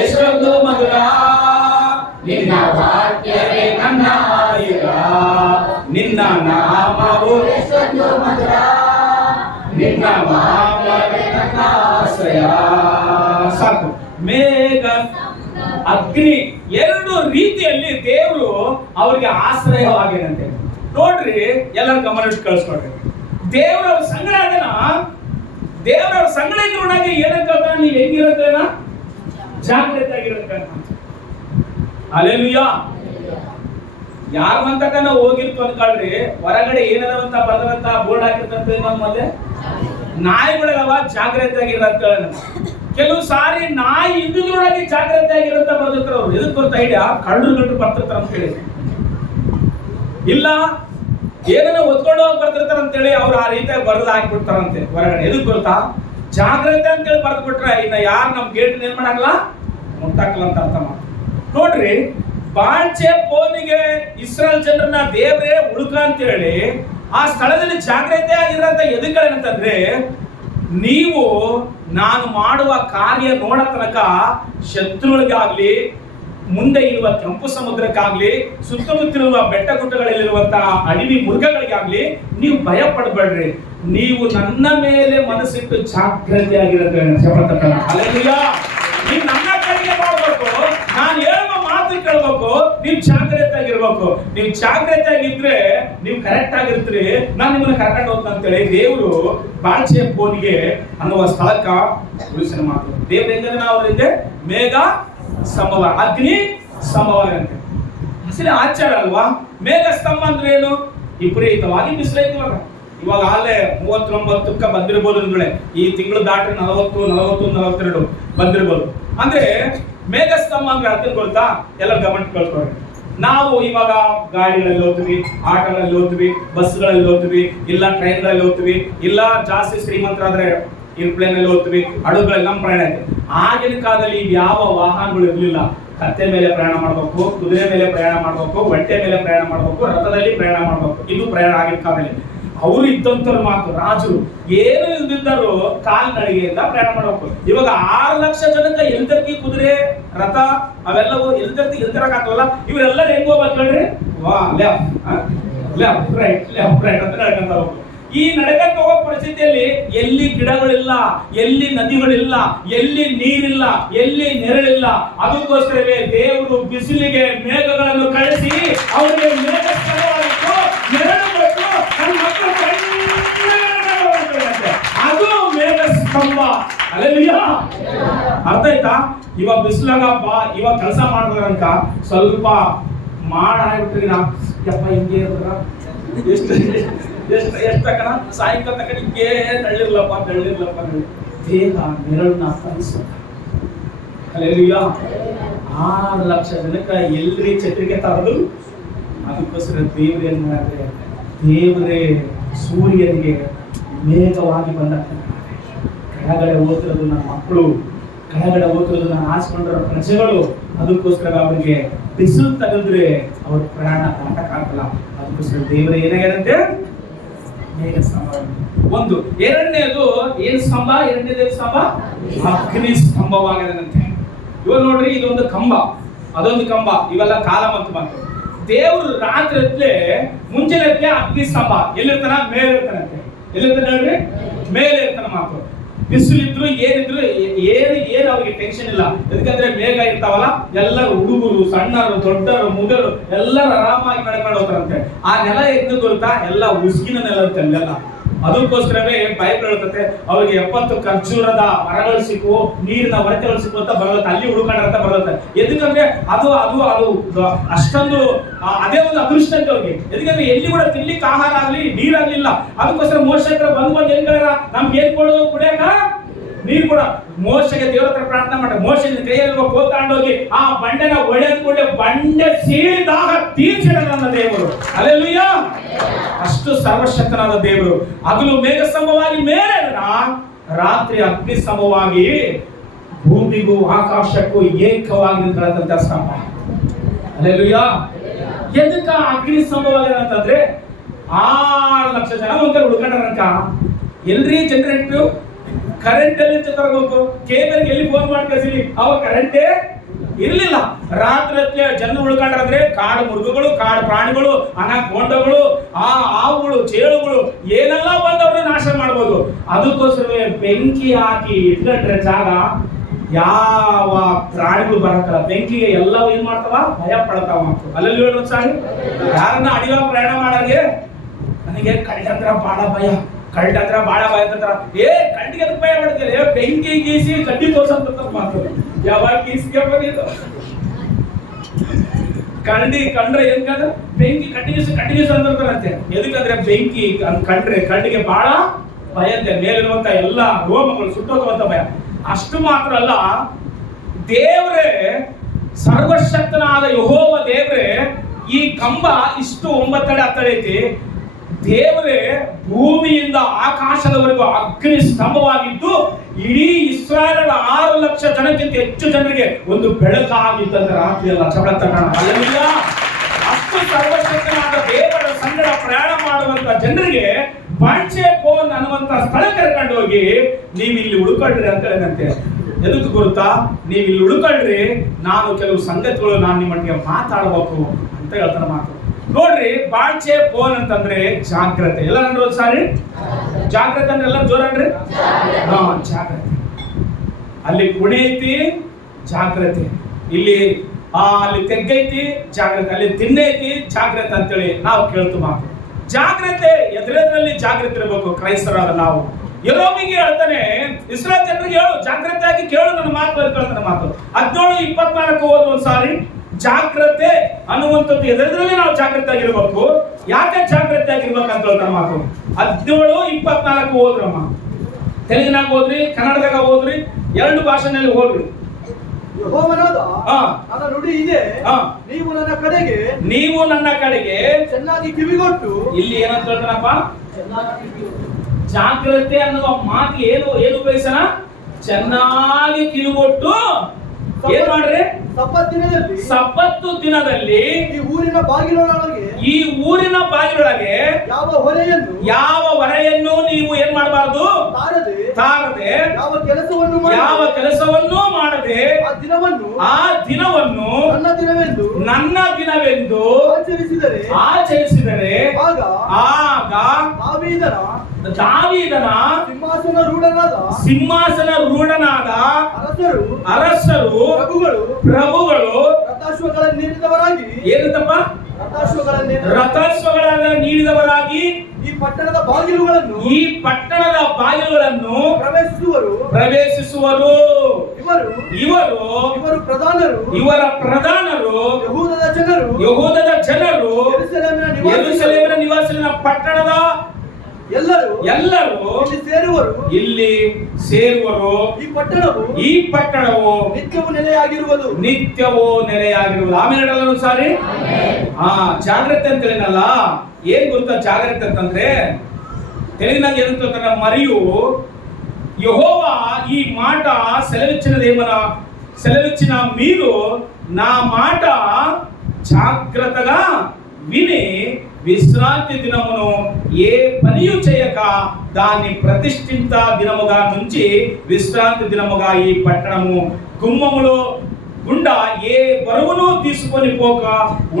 ಎಷ್ಟೊಂದು ಮಧುರ ನಿನ್ನ ವಾಕ್ಯವೇ ನನ್ನ ಆಯುಧ, ನಿನ್ನ ನಾಮವು ಎಷ್ಟೊಂದು ಮಧುರ, ನಿನ್ನ ನಾಮವೇ ನನ್ನ ಆಶ್ರಯ. ಸಾಕು. ಮೇಘ, ಅಗ್ನಿ, 2 ರೀತಿಯಲ್ಲಿ ದೇವರು ಅವ್ರಿಗೆ ಆಶ್ರಯವಾಗೇನಂತೆ. ನೋಡ್ರಿ, ಎಲ್ಲರ ಗಮನ ಇಟ್ಟು ಕಳಿಸ್ಕೊಡ್ರಿ. ದೇವರವ್ರ ಸಂಗಡ ಅದನ, ದೇವರವ್ರ ಸಂಗಡ ಇದ್ರೊಳಗೆ ಏನಂತ ನೀವು ಹೆಂಗಿರತ್ತೇನ, ಜಾಗ್ರತೆ ಆಗಿರತ್ತ. ಹಲ್ಲೆಲೂಯಾ. ಯಾರ ಮಂತಕನ ಹೋಗಿರ್ತು ಅನ್ಕೊಳ್ರಿ, ಹೊರಗಡೆ ಏನದವಂತ ಬರ್ದಂತ ಬೋರ್ಡ್ ಹಾಕಿರ್ತಂತ ನಮ್ಮಲ್ಲಿ ನಾಯಿಗಳವ ಜಾಗ್ರತೆ ಆಗಿರತ್ತ. ಕೆಲವು ಸಾರಿ ನಾಯಿ ಹಿಂದಿದ್ರೊಳಗೆ ಜಾಗ್ರತೆ ಆಗಿರಂತ ಬರ್ದಿರ್ತಾರೆ ಅವ್ರು. ಎದಕ್ ಗೊತ್ತಾ ಐಡಿಯಾ? ಕಳ್ಳರು ಬರ್ತಿರ್ತಾರ ಅಂತ ಹೇಳಿ, ಇಲ್ಲ ಏನನ್ನ ಒತ್ಕೊಂಡು ಹೋಗಿ ಬರ್ತಿರ್ತಾರ ಅಂತೇಳಿ ಅವ್ರು ಆ ರೀತಿಯಾಗಿ ಬರೆದು ಹಾಕ್ಬಿಡ್ತಾರಂತೆ ಹೊರಗಡೆ. ಎದಕ್ ಗೊತ್ತಾ? ಜಾಗ್ರತೆ ಅಂತೇಳಿ ಬರೆದು ಬಿಟ್ರೆ ಇನ್ನ ಯಾರು ನಮ್ ಗೇಟ್ ಏನ್ ಮಾಡಲ್ಲ, ಮುಟ್ಟಾಕಲ್ಲ ಅಂತ ಅರ್ಥ ಮಾಡಿ. ನೋಡ್ರಿ, ಬಾಳ್ಚೆ ಫೋನಿಗೆ ಇಸ್ರಾಯೇಲ್ ಜನರನ್ನ ದೇವರೇ ಉಳುಕ ಅಂತ ಹೇಳಿ ಆ ಸ್ಥಳದಲ್ಲಿ ಜಾಗ್ರತೆ ಆಗಿರಂತ ಎದಕ್ಕಂತಂದ್ರೆ, ನೀವು ನಾನು ಮಾಡುವ ಕಾರ್ಯ ನೋಡ ತನಕ ಶತ್ರುಗಳಿಗಾಗ್ಲಿ, ಮುಂದೆ ಇರುವ ಕೆಂಪು ಸಮುದ್ರಕ್ಕಾಗ್ಲಿ, ಸುತ್ತಮುತ್ತಲಿರುವ ಬೆಟ್ಟ ಗುಡ್ಡಗಳಲ್ಲಿರುವಂತಹ ಅಡವಿ ಮೃಗಗಳಿಗಾಗ್ಲಿ ನೀವು ಭಯ ಪಡಬೇಡ್ರಿ. ನೀವು ನನ್ನ ಮೇಲೆ ಮನಸ್ಸಿಟ್ಟು ಜಾಗ್ರತೆ ಆಗಿರುತ್ತೆ. ನೀವು ನನ್ನ ಕಡೆಗೆ ಮಾಡಬೇಕು, ನಾನು ಹೇಳುವ ಮಾತು ಕೇಳಬೇಕು, ನೀವು ಜಾಗ್ರತೆ ಆಗಿರ್ಬೇಕು. ನೀವು ಜಾಗ್ರತೆ ಆಗಿದ್ರೆ ನೀವು ಕರೆಕ್ಟ್ ಆಗಿರ್ತೀರಿ, ನಾನು ನಿಮ್ಮನ್ನ ಕರ್ಕೊಂಡು ಹೋಗ್ತಾ ಅಂತೇಳಿ ದೇವರು ಬಾಳ್ಚೆ ಫೋನಿಗೆ ಅನ್ನುವ ಸ್ಥಳಕ್ಕ ಉಳಿಸಿನ ಮಾತು. ದೇವ್ರ ಹೆಂಗಂದ್ರೆ ಅವರಿಂದ ಮೇಘ ಸ್ತಂಭವ, ಅಗ್ನಿ ಸ್ತಂಭವಾಗಿ ಅಂತ ಅಸಲಿ ಆಚಾರ ಅಲ್ವಾ? ಮೇಘ ಸ್ತಂಭ ಅಂದ್ರೆ ಏನು? ವಿಪರೀತವಾಗಿ ಬಿಸಿಲೈತಿ ಇವಾಗ ಅಲ್ಲೇ 39ಕ್ಕೆ ಬಂದಿರ್ಬೋದು ಅಂದ್ಮೇಲೆ ಈ ತಿಂಗಳು ದಾಟ್ರೆ 40, 42 ಬಂದಿರ್ಬೋದು. ಅಂದ್ರೆ ಮೇಘ ಸ್ತಂಭ ಅಂದ್ರೆ ಅರ್ಥ ಗೊತ್ತಾ? ಎಲ್ಲ ಗಮನ ಕಳ್ಕೊಳ್ಳಿ. ನಾವು ಇವಾಗ ಗಾಡಿಗಳಲ್ಲಿ ಹೋಗ್ತೀವಿ, ಆಟೋಗಳಲ್ಲಿ ಹೋಗ್ತೀವಿ, ಬಸ್ಗಳಲ್ಲಿ ಹೋಗ್ತೀವಿ, ಇಲ್ಲ ಟ್ರೈನ್ಗಳಲ್ಲಿ ಹೋಗ್ತೀವಿ, ಇಲ್ಲ ಜಾಸ್ತಿ ಶ್ರೀಮಂತರಾದ್ರೆ ಏರ್ಪ್ಲೇನ್ ಅಲ್ಲಿ ಹೋಗ್ತೀವಿ, ಹಡಗುಗಳಲ್ಲಿ ನಮ್ಮ ಪ್ರಯಾಣ ಐತೆ. ಆಗಿನ ಕಾಲದಲ್ಲಿ ಯಾವ ವಾಹನಗಳು ಇರಲಿಲ್ಲ. ಕತ್ತೆ ಮೇಲೆ ಪ್ರಯಾಣ ಮಾಡಬೇಕು, ಕುದುರೆ ಮೇಲೆ ಪ್ರಯಾಣ ಮಾಡಬೇಕು, ಒಂಟೆ ಮೇಲೆ ಪ್ರಯಾಣ ಮಾಡಬೇಕು, ರಥದಲ್ಲಿ ಪ್ರಯಾಣ ಮಾಡಬೇಕು. ಇದು ಪ್ರಯಾಣ ಆಗಿನ ಕಾಲದಲ್ಲಿ. ಅವರು ಇದ್ದಂತವ್ರು ಮಾತು ರಾಜರು ಏನು ಇಲ್ದಿದ್ದರು ಕಾಲ್ನಡಿಗೆಯಿಂದ ಪ್ರಯಾಣ ಮಾಡಬೇಕು. ಇವಾಗ 6 ಲಕ್ಷ ಜನಕ್ಕೆ ಎಲ್ದರ್ಕಿ ಕುದುರೆ, ರಥ ಅವೆಲ್ಲವೂ ಎಲ್ದರಕ್ಕಾಗಲ್ಲ. ಇವರೆಲ್ಲ ಹೆಂಗ್ ಹೋಗ್ಬೇಕು ಹೇಳ್ರಿ? ಲೆಫ್ಟ್ ರೈಟ್ ಅಂತ ನಡ್ಕೊಂತ ಹೋಗ್ಬೇಕು. ಈ ನಡ್ಕೊಂತ ಹೋಗೋ ಪರಿಸ್ಥಿತಿಯಲ್ಲಿ ಎಲ್ಲಿ ಗಿಡಗಳಿಲ್ಲ, ಎಲ್ಲಿ ನದಿಗಳಿಲ್ಲ, ಎಲ್ಲಿ ನೀರಿಲ್ಲ, ಎಲ್ಲಿ ನೆರಳಿಲ್ಲ. ಅದಕ್ಕೋಸ್ಕರವೇ ದೇವರು ಬಿಸಿಲಿಗೆ ಮೇಘಗಳನ್ನು ಕಳಿಸಿ ಅವರಿಗೆ ಮೇಘ ಸ್ಥಳವಾಗಿತ್ತು, ನೆರಳು ಕೊಟ್ಟು ನನ್ನ ಮಕ್ಕಳು ಅದು ಮೇಘ ಸ್ತಂಭ. ಅಲ್ಲೆಲ್ಲಾ ಅರ್ಥ ಆಯ್ತಾ? ಇವಾಗ ಬಿಸಿಲಾಗ ಇವಾಗ ಕೆಲಸ ಮಾಡಿದ್ರಂತ ಸ್ವಲ್ಪ ಮಾಡ ಆಗ್ಬಿಟ್ರಿ ಯಪ್ಪ ಹಿಂಗೆ ಇರ್ತಾರ ಎಷ್ಟು ತಕಣ ಸಾಯಂಕಾಲ ತಕ್ಕ ಹಿಂಗೆ ನಳ್ಳಿರ್ಲಪ್ಪ ದೇಹ ನೆರಳನ್ನ ಕಲಿಸುತ್ತ. ಅಲ್ಲೆಲ್ಲಾ 6 ಲಕ್ಷ ಜನಕ್ಕೆ ಎಲ್ರಿ ಛತ್ರಿಗೆ ತರದು. ಅದಕ್ಕೋಸ್ಕರ ದೇವ್ರ ಏನ್ ಮಾಡಿದ್ರೆ, ದೇವರೇ ಸೂರ್ಯನಿಗೆ ಮೇಘವಾಗಿ ಬಂದ ಕೆಳಗಡೆ ಓದಿರೋದು ನನ್ನ ಮಕ್ಕಳು, ಕೆಳಗಡೆ ಓದಿರೋದು ನಾನು ಆಸ್ಕೊಂಡಿರೋ ಪ್ರಜೆಗಳು. ಅದಕ್ಕೋಸ್ಕರ ಅವರಿಗೆ ಬಿಸಿಲು ತಗದ್ರೆ ಅವ್ರ ಪ್ರಾಣ ದಾಟಕ್ಕಾಗಲ್ಲ. ಅದಕ್ಕೋಸ್ಕರ ದೇವರ ಏನಾಗ್ಯಾರಂತೆ? ಮೇಘ ಸ್ತಂಭ. ಒಂದು. ಎರಡನೇದು ಏನ್ ಸ್ತಂಭ? ಎರಡನೇದು ಸ್ತಂಭ ಅಗ್ನಿ ಸ್ತಂಭವಾಗದಂತೆ. ಇವಾಗ ನೋಡ್ರಿ, ಇದೊಂದು ಕಂಬ, ಅದೊಂದು ಕಂಬ, ಇವೆಲ್ಲ ಕಾಲ ಮತ್ತು ದೇವ್ರು ರಾತ್ರಿ ಹೊತ್ತಲೆ ಮುಂಜಾನೆ ಹೊತ್ತಲೆ ಅಗ್ನಿ ಸ್ತಂಭ ಎಲ್ಲಿರ್ತಾನ? ಮೇಲೆ ಇರ್ತಾನಂತೆ. ಎಲ್ಲಿರ್ತಾನೆ ಹೇಳ್ರಿ? ಮೇಲೆ ಇರ್ತಾನ. ಮಾತು ಬಿಸಿಲಿದ್ರು ಏನಿದ್ರು ಏನು ಅವ್ರಿಗೆ ಟೆನ್ಷನ್ ಇಲ್ಲ. ಯಾಕಂದ್ರೆ ಮೇಘ ಇರ್ತಾವಲ್ಲ, ಎಲ್ಲರೂ ಹುಡುಗರು, ಸಣ್ಣರು, ದೊಡ್ಡರು, ಮುಗರು ಎಲ್ಲರೂ ಆರಾಮಾಗಿ ನಡ್ಕೊಂಡು ಹೋಗ್ತಾರಂತೆ. ಆ ನೆಲ ಎದ್ದು ಗೊತ್ತಾ? ಎಲ್ಲ ಉಸ್ಕಿನ ನೆಲ ಇರುತ್ತೆ ಅಲ್ಲೆಲ್ಲ. ಅದಕ್ಕೋಸ್ಕರವೇ ಬೈಬಲ್ ಹೇಳ್ತತೆ ಅವ್ರಿಗೆ 70 ಖರ್ಜೂರದ ಮರಗಳು ಸಿಕ್ಕು, ನೀರಿನ ಒರತೆಗಳು ಸಿಕ್ಕು ಅಂತ ಬರುತ್ತೆ. ಅಲ್ಲಿ ಹುಡುಕಾಡಂತ ಬರುತ್ತೆ. ಎದಕ್ಕಂದ್ರೆ ಅದು ಅಷ್ಟೊಂದು ಅದೇ ಒಂದು ಅದೃಷ್ಟ ಅಂತ ಅವ್ರಿಗೆ. ಎದಕ್ಕಂದ್ರೆ ಎಲ್ಲಿ ಕೂಡ ತಿನ್ಲಿಕ್ಕೆ ಆಹಾರ ಆಗ್ಲಿ, ನೀರಾಗ್ಲಿಲ್ಲ. ಅದಕ್ಕೋಸ್ಕರ ಮೋಶೆ ಹತ್ರ ಬಂದು ಏನ್ ಕೇಳ, ನಮ್ಗೆ ಏನ್ ಕೊಡೋದು? ಕುಡಿಯಾಕ ನೀರು ಕೂಡ. ಮೋಶೆಗೆ ದೇವರ ಹತ್ರ ಪ್ರಾರ್ಥನೆ ಮಾಡ, ಮೋಶೆ ಕೈಯಲ್ಲಿ ಕೋತಾಂಡೋಗಿ ಆ ಬಂಡೆನ ಒಡೆದ್ಕೊಂಡೆ ಬಂಡೆ ಸೀಳಿದಾಗ ತೀರ್ಚಿದ ನನ್ನ ದೇವರು. ಅಲ್ಲೆಲ್ಲೂಯ್ಯ. ಅಷ್ಟು ಸರ್ವಶಕ್ತನಾದ ದೇವರು. ಹಗಲು ಮೇಘ ಸ್ತಂಭವಾಗಿ ಮೇಲೆ, ರಾತ್ರಿ ಅಗ್ನಿ ಸ್ತಂಭವಾಗಿ ಭೂಮಿಗೂ ಆಕಾಶಕ್ಕೂ ಏಕವಾಗಿ ನಿಂತ್ಕೊಳ್ಳತಂತ ಸ್ತಂಭ. ಅಲ್ಲೆಲ್ಲೂಯ್ಯ. ಎದಕ್ಕ ಅಗ್ನಿ ಸ್ತಂಭವಾಗಿ ಅಂತಂದ್ರೆ 6 ಲಕ್ಷ ಜನ ಒಂಥರ ಉಳ್ಕೊಂಡ್ರಂಕ. ಎಲ್ರಿ ಜನರೇಟರ್ ಕರೆಂಟ್ ಎಲ್ಲಿ ತರಬೇಕು? ಕೇಬಲ್ ಎಲ್ಲಿ ಫೋನ್ ಮಾಡಿ ಕಳಿಸಿ? ಅವಾಗ ಕರೆಂಟೇ ಇರ್ಲಿಲ್ಲ. ರಾತ್ರಿ ಹೊತ್ತಿಗೆ ಜನ ಉಳ್ಕೊಂಡ್ರೆ ಕಾಡು ಮೃಗಗಳು, ಕಾಡು ಪ್ರಾಣಿಗಳು, ಅನಾಕೊಂಡಗಳು, ಹಾವುಗಳು, ಚೇಳುಗಳು ಏನೆಲ್ಲ ಬಂದವ್ರನ್ನ ನಾಶ ಮಾಡ್ಬೋದು. ಅದಕ್ಕೋಸ್ಕರವೇ ಬೆಂಕಿ ಹಾಕಿ ಇಟ್ಕೊಂಡ್ರೆ ಜಾಗ ಯಾವ ಪ್ರಾಣಿಗಳು ಬರಕಲ್ಲ. ಬೆಂಕಿಗೆ ಎಲ್ಲವೂ ಏನ್ ಮಾಡ್ತಾವ? ಭಯ ಪಡ್ತಾವ. ಅಲ್ಲಲ್ಲಿ ಹೇಳೋದು ಸಾರಿ, ಯಾರನ್ನ ಅಡಿವಾಗ ಪ್ರಯಾಣ ಮಾಡಾಗೆ ನನಗೆ ಕಳ್ಳಂದ್ರ ಬಾಳ ಭಯ, ಕಳ್ಳಂದ್ರ ಬಾಳ ಭಯ ಅಂತ. ಕಳ್ಳಿಗೆ ಭಯ ಮಾಡ್ತಾರೆ? ಬೆಂಕಿ ಗೀಸಿ ಕಡ್ಡಿ ತೋರ್ಸಂತ ಮಾತು. ಯಾವಾಗ ಗೀಸಿಗೆ ಬಂದಿದ್ದು ಕಳ್ಳಿ ಕಂಡ್ರೆ ಏನ್ಕಂದ್ರೆ ಬೆಂಕಿ ಕಟ್ಟಿಗೆ ಅಂತಾರಂತೆ. ಎದಕ್ಕಂದ್ರೆ ಬೆಂಕಿ ಕಂಡ್ರೆ ಕಣ್ಣಿಗೆ ಬಹಳ ಭಯ ಅಂತೆ. ಮೇಲಿರುವಂತ ಎಲ್ಲಾ ರೋಮಗಳು ಸುಟ್ಟೋಗುವಂತ ಭಯ. ಅಷ್ಟು ಮಾತ್ರ ಅಲ್ಲ, ದೇವರೇ ಸರ್ವಶಕ್ತನಾದ ಯೆಹೋವ ದೇವರೇ ಈ ಕಂಬ ಇಷ್ಟು 9 ಅಡಿ 10 ಐತಿ. ದೇವರೇ ಭೂಮಿಯಿಂದ ಆಕಾಶದವರೆಗೂ ಅಗ್ನಿ ಸ್ತಂಭವಾಗಿದ್ದು ಇಡೀ ಇಸ್ರಾಯೇಲರ 6 ಲಕ್ಷ ಜನಕ್ಕಿಂತ ಹೆಚ್ಚು ಜನರಿಗೆ ಒಂದು ಬೆಳಕಾಗಿದ್ದಂತ ರಾತ್ರಿ ಎಲ್ಲ ಚಬಳತನ. ಅಷ್ಟು ಸರ್ವಶಕ್ತನಾದ ದೇವರ ಸಂಗಡ ಪ್ರಯಾಣ ಮಾಡುವಂತ ಜನರಿಗೆ ಬಾಳ್ಚೆಪೋನ್ ಅನ್ನುವಂತ ಸ್ಥಳ ಕರ್ಕೊಂಡು ಹೋಗಿ ನೀವು ಇಲ್ಲಿ ಉಳ್ಕೊಳ್ರಿ ಅಂತ ಹೇಳಿದಂತೆ. ಎದಕ್ಕೆ ಗೊತ್ತಾ? ನೀವು ಇಲ್ಲಿ ಉಳ್ಕೊಳ್ರಿ, ನಾನು ಕೆಲವು ಸಂಗತಿಗಳು ನಾನು ನಿಮ್ಮೊಟ್ಟಿಗೆ ಮಾತಾಡಬೇಕು ಅಂತ ಹೇಳ್ತಾನೆ ಮಾತು. ನೋಡ್ರಿ, ಬಾಳ್ಚೆಪೋನ್ ಅಂತಂದ್ರೆ ಜಾಗ್ರತೆ. ಎಲ್ಲ ನೋಡ್ರಿ ಸಾರಿ, ಜಾಗ್ರತೆ ಅಂದ್ರೆ ಎಲ್ಲ ಜೋರನ್ರಿ. ಜಾಗ್ರತೆ. ಅಲ್ಲಿ ಗುಣೆ ಐತಿ, ಜಾಗ್ರತೆ. ಇಲ್ಲಿ ಅಲ್ಲಿ ತೆಗ್ಗೈತಿ, ಜಾಗ್ರತೆ. ಅಲ್ಲಿ ತಿನ್ನೈತಿ, ಜಾಗ್ರತೆ ಅಂತೇಳಿ ನಾವು ಕೇಳ್ತು ಮಾತು. ಜಾಗ್ರತೆ ಎದುರಲ್ಲಿ ಜಾಗ್ರತೆ ಇರಬೇಕು ಕ್ರೈಸ್ತರಾದ ನಾವು. ಯೆರೆಮೀಯನಿಗೆ ಹೇಳ್ತಾನೆ, ಇಸ್ರಾಯೇಲ್ ಜನರಿಗೆ ಹೇಳು, ಜಾಗ್ರತೆ ಆಗಿ ಕೇಳು ನನ್ನ ಮಾತು ಹೇಳ್ತಾನೆ ಮಾತು. 17:24 ಓದು ಒಂದ್ಸಾರಿ. ಜಾಗ್ರತೆ ಅನ್ನುವಂಥದ್ದು ಎದುರಲ್ಲಿ ನಾವು ಜಾಗ್ರತೆ ಆಗಿರ್ಬೇಕು. ಯಾಕೆ ಜಾಗ್ರತೆ ಆಗಿರ್ಬೇಕು ಅಂತ ಹೇಳ್ತಾನೆ ಮಾತು. 17:24 ಓದ್ರಮ್ಮ. ತೆಲುಗಿನಾಗ ಓದ್ರಿ, ಕನ್ನಡದಾಗ ಓದ್ರಿ, 2 ಭಾಷೆನಲ್ಲಿ ಓದ್ರಿ. ಯೆಹೋವನಾದ ನನ್ನ ನುಡಿ ಇದೆ, ನೀವು ನನ್ನ ಕಡೆಗೆ ಚೆನ್ನಾಗಿ ಕಿವಿಗೊಟ್ಟು. ಇಲ್ಲಿ ಏನಂತ ಹೇಳ್ತಾನಪ್ಪ? ಜಾಗ್ರತೆ ಅನ್ನುವ ಮಾತು ಏನು ಉಪಯೋಗಿಸನ? ಚೆನ್ನಾಗಿ ಕಿವಿಗೊಟ್ಟು ಏನ್ ಮಾಡ್ರಿ? ಸಬ್ಬತ್ತು ದಿನದಲ್ಲಿ ಈ ಊರಿನ ಬಾಗಿಲೊಳಗೆ ಯಾವ ಹೊರೆಯನ್ನು ನೀವು ಏನ್ ಮಾಡಬಾರದು? ತಾರದೆ ಯಾವ ಕೆಲಸವನ್ನು ಮಾಡದೆ ಆ ದಿನವನ್ನು ನನ್ನ ದಿನವೆಂದು ಆಚರಿಸಿದರೆ ಆಗ ದಾವೀದನ ಸಿಂಹಾಸನ ರೂಢನಾದ ಅರಸರು ಪ್ರಭುಗಳು ಏನಂತಪ್ಪ? ರಥಾಶ್ವಗಳನ್ನು ನೀಡಿದವರಾಗಿ ಈ ಪಟ್ಟಣದ ಬಾಗಿಲುಗಳನ್ನು ಪ್ರವೇಶಿಸುವರು. ಇವರ ಪ್ರಧಾನರು ಯೆಹೂದದ ಜನರು ಯೆರೂಸಲೇಮಿನ ನಿವಾಸಿಗಳ ಪಟ್ಟಣದ ಎಲ್ಲರೂ ಇಲ್ಲಿ ಸೇರುವರು. ಈ ಪಟ್ಟಣವು ನಿತ್ಯವೂ ನೆಲೆಯಾಗಿರುವುದು. ಆಮೇಲೆ ಹೇಳಲು ಸಾರಿ. ಜಾಗ್ರತೆ ಅಂತ ಹೇಳಿನಲ್ಲ, ಏನ್ ಗೊತ್ತಾ ಜಾಗ್ರತೆ ಅಂತಂದ್ರೆ? ತೆಲುಗಿನಾಗ ಏನಂತ ಮರಿಯು ಯೆಹೋವ ಈ మాట సెలవిచ్చిన మీరు నా మాట జాగ్రత్తగా విని విశ్రాంతి దినమును ఏ పనియు చేయక దాన్ని ప్రతిష్ఠిత దినముగా నుంచి విశ్రాంతి దినముగా ఈ పట్టణము గుమ్మములో గుండా ఏ బరువును తీసుకొని పోక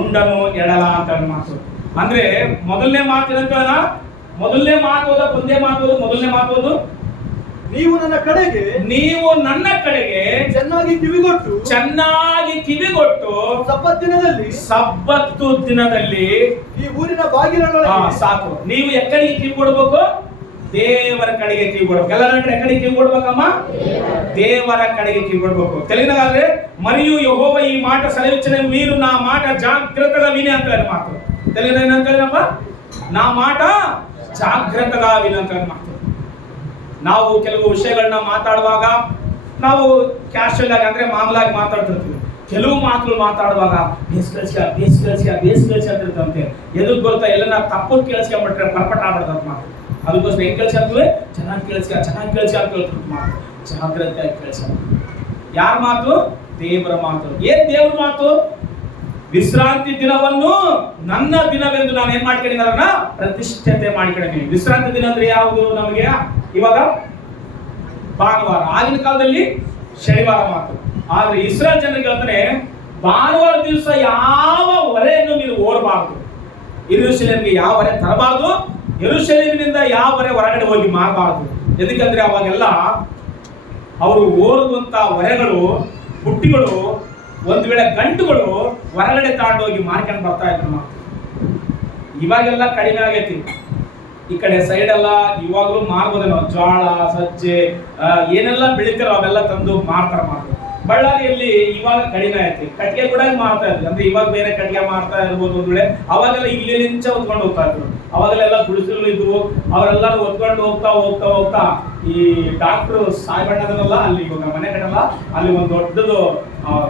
ఉండను ఎడల ಅಂತ ಮಾತು. ಅಂದ್ರೆ ಮೊದಲನೇ ಮಾತು ಏನಂತ? ಮೊದಲನೇ ಮಾತು ಒಂದೇ ಮಾತು. ಮೊದಲನೇ ಮಾತು ನೀವು ನನ್ನ ಕಡೆಗೆ ಚೆನ್ನಾಗಿ ಕಿವಿಗೊಟ್ಟು ಸಬ್ಬತ್ತು ದಿನದಲ್ಲಿ ಈ ಊರಿನ ಬಾಗಿಲೊಳಗೆ ಸಾಕು. ನೀವು ಎಕ್ಕಡಿಗೆ ಕಿವಿ ಕೊಡ್ಬೇಕು? ದೇವರ ಕಡೆಗೆ ಕಿವಿ ಕೊಡ್ಬೇಕು. ಎಲ್ಲರ ಕಡೆಗೆ ಕಿವಿ ಕೊಡ್ಬೇಕಮ್ಮ? ದೇವರ ಕಡೆಗೆ ಕಿವಿ ಕೊಡ್ಬೇಕು. ತೆಲುಗಿನಾದ್ರೆ ಮರಿಯು ಯೆಹೋವ ಈ మాట సెలవిచ్చిన మీరు నా మాట జాగ్రత్తగా విని ಅಂತ ಮಾತು. ತೆಲುಗಿನ ಏನಂತಾರಪ್ಪ? ನಾ మాట ಜಾಗ್ರತగా ವಿನಿ ಅಂತ ಮಾತು. ನಾವು ಕೆಲವು ವಿಷಯಗಳನ್ನ ಮಾತಾಡುವಾಗ ನಾವು ಕ್ಯಾಶುವಲ್ ಆಗಿ ಅಂದ್ರೆ ಮಾಮೂಲಾಗಿ ಮಾತಾಡ್ತಿರ್ತೀವಿ. ಕೆಲವು ಮಾತುಗಳು ಮಾತಾಡುವಾಗ ಬೇಸ್ ಕೇಳಿಸಿ ಅಂತಿರ್ತಂತೆ. ಎದುರು ಬರ್ತಾ ಎಲ್ಲ ತಪ್ಪು ಕೇಳಿಸ್ಕೊಂಡ್ಬಿಟ್ರೆ ಪರ್ಪಟ್ ಆಗ್ಬಿಡ್ತಂತ ಮಾತು. ಅದಕ್ಕೋಸ್ಕರ ಹೆಂಗ್ ಕೇಳಿಸ್ಕೊಂಡ್ವಿ? ಚೆನ್ನಾಗಿ ಕೇಳಿಸಿ ಅಂತ ಹೇಳ್ತಿರ್ತ ಮಾತು. ಜಾಗ್ರತೆಯಾಗಿ ಕೇಳಿಸ. ಯಾರ ಮಾತು? ದೇವರ ಮಾತು. ಏನ್ ದೇವ್ರ ಮಾತು? ವಿಶ್ರಾಂತಿ ದಿನವನ್ನು ನನ್ನ ದಿನವೆಂದು ನಾನು ಏನ್ ಮಾಡ್ಕೊಂಡಿದ್ದಾರನ್ನ ಪ್ರತಿಷ್ಠತೆ ಮಾಡ್ಕೊಂಡಿದ್ದೀನಿ. ವಿಶ್ರಾಂತಿ ದಿನ ಅಂದ್ರೆ ಯಾವುದು? ನಮಗೆ ಇವಾಗ ಭಾನುವಾರ, ಆಗಿನ ಕಾಲದಲ್ಲಿ ಶನಿವಾರ ಮಾತು. ಆದ್ರೆ ಇಸ್ರಾಯೇಲ್ ಜನರಿಗೆ ಹೇಳ್ತಾನೆ, ಭಾನುವಾರ ದಿವಸ ಯಾವ ಹೊರೆಯನ್ನು ನೀವು ಓಡಬಾರದು. ಯೆರೂಸಲೇಮಿಗೆ ಯಾವ ಹೊರೆ ತರಬಾರದು, ಯೆರೂಸಲೇಮಿನಿಂದ ಯಾವ ಹೊರೆ ಹೊರಗಡೆ ಹೋಗಿ ಮಾಡಬಾರದು. ಎದಕ್ಕಂದ್ರೆ ಅವಾಗೆಲ್ಲ ಅವರು ಓಡುವಂತ ಹೊರೆಗಳು, ಬುಟ್ಟಿಗಳು, ಒಂದು ವೇಳೆ ಗಂಟುಗಳು ಹೊರಗಡೆ ತಗೊಂಡೋಗಿ ಮಾರ್ಕೊಂಡು ಬರ್ತಾ ಇದ್ರು. ಇವಾಗೆಲ್ಲ ಕಡಿಮೆ ಆಗೈತಿ. ಈ ಕಡೆ ಸೈಡ್ ಎಲ್ಲ ಇವಾಗಲೂ ಮಾರ್ಬೋದೇನೋ, ಜೋಳ, ಸಜ್ಜೆ ಏನೆಲ್ಲ ಬೆಳಿತಾರೋ ಅವೆಲ್ಲ ತಂದು ಮಾರ್ತಾರೆ. ಬಳ್ಳಾರಿಯಲ್ಲಿ ಇವಾಗ ಕಡಿಮೆ ಐತಿ. ಕಟ್ಟಿಗೆ ಕೂಡ ಮಾರ್ತಾ ಇದ್ರು. ಅಂದ್ರೆ ಇವಾಗ ಬೇರೆ ಕಟ್ಟಿಗೆ ಮಾರ್ತಾ ಇರ್ಬೋದು. ಒಂದು ವೇಳೆ ಅವಾಗೆಲ್ಲ ಇಲ್ಲಿಂಚ ಹೊತ್ಕೊಂಡು ಹೋಗ್ತಾ ಇದ್ರು. ಅವಾಗೆಲ್ಲ ಗುಡಿಸಲು ಇದ್ವು. ಅವರೆಲ್ಲರೂ ಹೊತ್ಕೊಂಡು ಹೋಗ್ತಾ ಈ ಡಾಕ್ಟರ್ ಸಾಯ್ಬಣ್ಣದಲ್ಲ ಅಲ್ಲಿ ಇವಾಗ ಮನೆ ಕಟ್ಟಲ್ಲ, ಅಲ್ಲಿ ಒಂದು ದೊಡ್ಡದು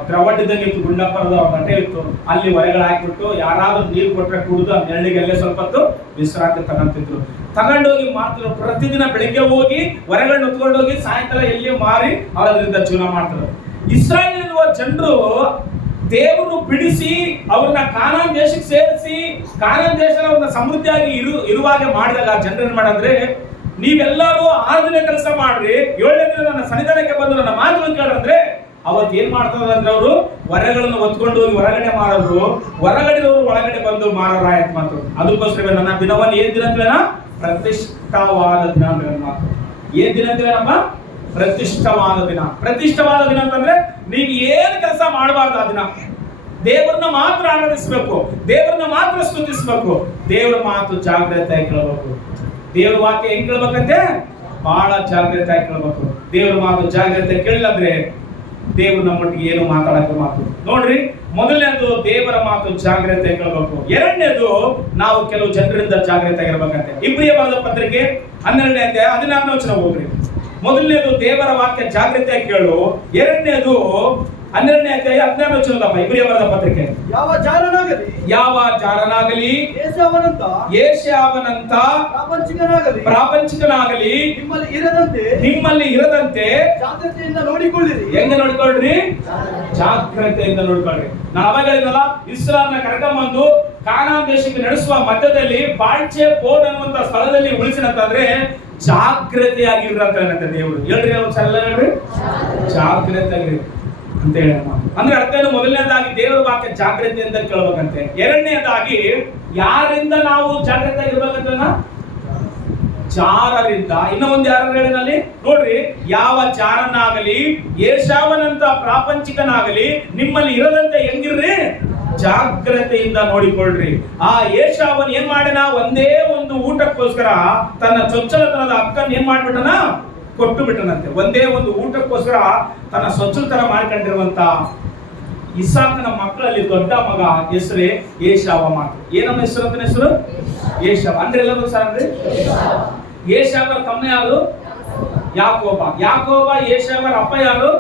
ದ್ರವಡ್ಡದಂಗೆ ಇತ್ತು, ಗುಂಡಪ್ಪರದ ಬಟ್ಟೆ ಇತ್ತು, ಅಲ್ಲಿ ಹೊರಗಡೆ ಹಾಕ್ಬಿಟ್ಟು ಯಾರಾದ್ರೂ ನೀರು ಕೊಟ್ರೆ ಕುಡಿದು ಆ ನೆರಳಿಗೆಲ್ಲೇ ಸ್ವಲ್ಪ ಹೊತ್ತು ವಿಶ್ರಾಂತಿ ತಗೊಂತಿದ್ರು. ತಗೊಂಡೋಗಿ ಮಾರ್ತಿದ್ರು. ಪ್ರತಿದಿನ ಬೆಳಿಗ್ಗೆ ಹೋಗಿ ಹೊರಗಡೆ ಹೊತ್ಕೊಂಡೋಗಿ ಸಾಯಂಕಾಲ ಎಲ್ಲಿ ಮಾರಿ ಅದರಿಂದ ಜೀವನ ಮಾಡ್ತಾರೆ. ಇಸ್ರಾಯೇಲಿರುವ ಜನರು ದೇವರು ಬಿಡಿಸಿ ಅವ್ರನ್ನ ಕಾನಾನ್ ದೇಶಕ್ಕೆ ಸೇರಿಸಿ ಕಾನಾನ್ ದೇಶ ಅವ್ರನ್ನ ಸಮೃದ್ಧಿಯಾಗಿ ಇರುವಾಗೆ ಮಾಡಿದಾಗ ಜನರು ಏನ್ ಮಾಡಂದ್ರೆ, ನೀವೆಲ್ಲರೂ 6 ದಿನ ಕೆಲಸ ಮಾಡ್ರಿ, 7ನೇ ದಿನ ನನ್ನ ಸನ್ನಿಧಾನಕ್ಕೆ ಬಂದು ನನ್ನ ಮಾತುಗಳನ್ನು ಕೇಳಂದ್ರೆ ಅವತ್ತು ಏನ್ ಮಾಡ್ತಾರೆ ಅಂದ್ರೆ ಅವರು ಹೊರಗಳನ್ನು ಹೊತ್ಕೊಂಡು ಹೋಗಿ ಹೊರಗಡೆ ಮಾರೋರು, ಹೊರಗಡೆದವರು ಒಳಗಡೆ ಬಂದು ಮಾರೋರು ಆಯ್ತು ಮಾತು. ಅದಕ್ಕೋಸ್ಕರ ನನ್ನ ದಿನವನ್ನು ಏನ್ ದಿನ ಅಂತೀರ? ಪ್ರತಿಷ್ಠವಾದ ದಿನ ಅಂದ್ರೆ ಮಾತು. ಏನ್ ದಿನ ಅಂತೀರಮ್ಮ? ಪ್ರತಿಷ್ಠವಾದ ದಿನ. ಪ್ರತಿಷ್ಠವಾದ ದಿನ ಅಂತಂದ್ರೆ ನೀವು ಏನ್ ಕೆಲಸ ಮಾಡಬಾರ್ದು ಆ ದಿನ. ದೇವರನ್ನ ಮಾತ್ರ ಆರಾಧಿಸಬೇಕು, ದೇವರನ್ನ ಮಾತ್ರ ಸ್ತುತಿಸಬೇಕು, ದೇವರ ಮಾತು ಜಾಗ್ರತೆಯಾಗಿ ಕೇಳಬೇಕು. ದೇವರ ವಾಕ್ಯ ಹೆಂಗ್ ಕೇಳ್ಬೇಕಂತೆ? ಬಹಳ ಜಾಗ್ರತೆಯಾಗಿ ಕೇಳಬೇಕು. ದೇವರ ಮಾತು ಜಾಗ್ರತೆ ಕೇಳಿಲ್ಲಂದ್ರೆ ದೇವರು ನಮ್ಮೊಟ್ಟಿಗೆ ಏನು ಮಾತಾಡಕ್ಕೆ ಮಾತು. ನೋಡ್ರಿ, ಮೊದಲನೇದು ದೇವರ ಮಾತು ಜಾಗ್ರತೆ ಕೇಳಬೇಕು. ಎರಡನೇದು ನಾವು ಕೆಲವು ಜನರಿಂದ ಜಾಗ್ರತೆ ಆಗಿರ್ಬೇಕಂತೆ. ಇಬ್ರಿಯ ಬರೆದ ಪತ್ರಿಕೆ 12ನೇ ಅಧ್ಯಾಯ 16ನೇ ವಚನ ಹೋಗ್ರಿ. ಮೊದಲನೇದು ದೇವರ ವಾಕ್ಯ ಜಾಗ್ರತೆಯಾಗಿ ಕೇಳು. ಎರಡನೇದು 12ನೇ ಅಧ್ಯಾಯ 16ನೇ ವಚನದಪ್ಪ, ಇಬ್ರಿಯ ಬರೆದ ಪತ್ರಿಕೆ. ಯಾವ ಜಾರನಾಗಲಿ ಏಷ್ಯಾವನಂತ ಪ್ರಾಪಂಚಿಕನಾಗಲಿ ನಿಮ್ಮಲ್ಲಿ ಇರದಂತೆ ಜಾಗ್ರತೆಯಿಂದ ನೋಡಿಕೊಳ್ಳಿರಿ. ಹೆಂಗ ನೋಡಿಕೊಳ್ಳ್ರಿ? ಜಾಗ್ರತೆಯಿಂದ ನೋಡಿಕೊಳ್ಳ್ರಿ. ನಾನು ಅವಾಗ ಹೇಳಿದ್ನಲ್ಲ, ಇಸ್ರಾಯೇಲ್ನ ಕರ್ಕೊಂಡ್ಬಂದು ಕಾನಾನ್ ದೇಶಕ್ಕೆ ನಡೆಸುವ ಮಧ್ಯದಲ್ಲಿ ಬಾಳ್ಚೆ ಬೋನ್ ಅನ್ನುವಂತ ಸ್ಥಳದಲ್ಲಿ ಉಳಿಸಿನಂತಂದ್ರೆ ಜಾಗ್ರತೆಯಾಗಿರ್ರಿ ಅಂತ ಏನಂತ ದೇವರು ಹೇಳ್ರಿ. ಅವ್ರು ಸಲ ಹೇಳ್ರಿ, ಜಾಗ್ರತೆಯಾಗಿರಿ ಅಂತ ಹೇಳಿ. ಅಂದ್ರೆ ಅರ್ಥ ಏನು? ಮೊದಲನೇದಾಗಿ ದೇವರ ವಾಕ್ಯ ಜಾಗ್ರತೆಯಿಂದ ಕೇಳ್ಬೇಕಂತೆ. ಎರಡನೇದಾಗಿ ಯಾರಿಂದ ನಾವು ಜಾಗ್ರತೆಯಾಗಿರ್ಬೇಕಂತ? ಜಾರರಿಂದ. ಇನ್ನ ಒಂದು ಯಾರು ಹೇಳಿನಲ್ಲಿ ನೋಡ್ರಿ, ಯಾವ ಜಾರನಾಗಲಿ ಏಷಾವನಂತ ಪ್ರಾಪಂಚಿಕನಾಗಲಿ ನಿಮ್ಮಲ್ಲಿ ಇರದಂತೆ ಹೆಂಗಿರ್ರಿ? ಜಾಗ್ರತೆಯಿಂದ ನೋಡಿಕೊಳ್ಳ್ರಿ. ಆ ಏಷಾವನ್ ಏನ್ ಮಾಡಿನ? ಒಂದೇ ಒಂದು ಊಟಕ್ಕೋಸ್ಕರ ತನ್ನ ಚೊಚ್ಚಲತನದ ಅಕ್ಕನ್ ಏನ್ ಮಾಡ್ಬಿಟ್ಟನ? ಕೊಟ್ಟು ಬಿಟ್ಟನಂತೆ. ಒಂದೇ ಒಂದು ಊಟಕ್ಕೋಸ್ಕರ ತನ್ನ ಸೊಚ್ಚಲತನ ಮಾಡ್ಕೊಂಡಿರುವಂತ ಇಸಾಕನ ಮಕ್ಕಳಲ್ಲಿ ದೊಡ್ಡ ಮಗ ಹೆಸರೇ ಏಷಾವ. ಮಾತು ಏನಮ್ಮ ಹೆಸರು ಅಂತ ಹೆಸರು? ಏಷಾವ. ಅಂದ್ರೆ ಎಲ್ಲರೂ ಸರ್ ಅಂದ್ರೆ ಏಷಾವರ ತಮ್ಮ ಯಾರು? ಯಾಕೋಬ. ಯಾಕೋಬ ಏಷಾವರ ಅಪ್ಪ ಯಾರು?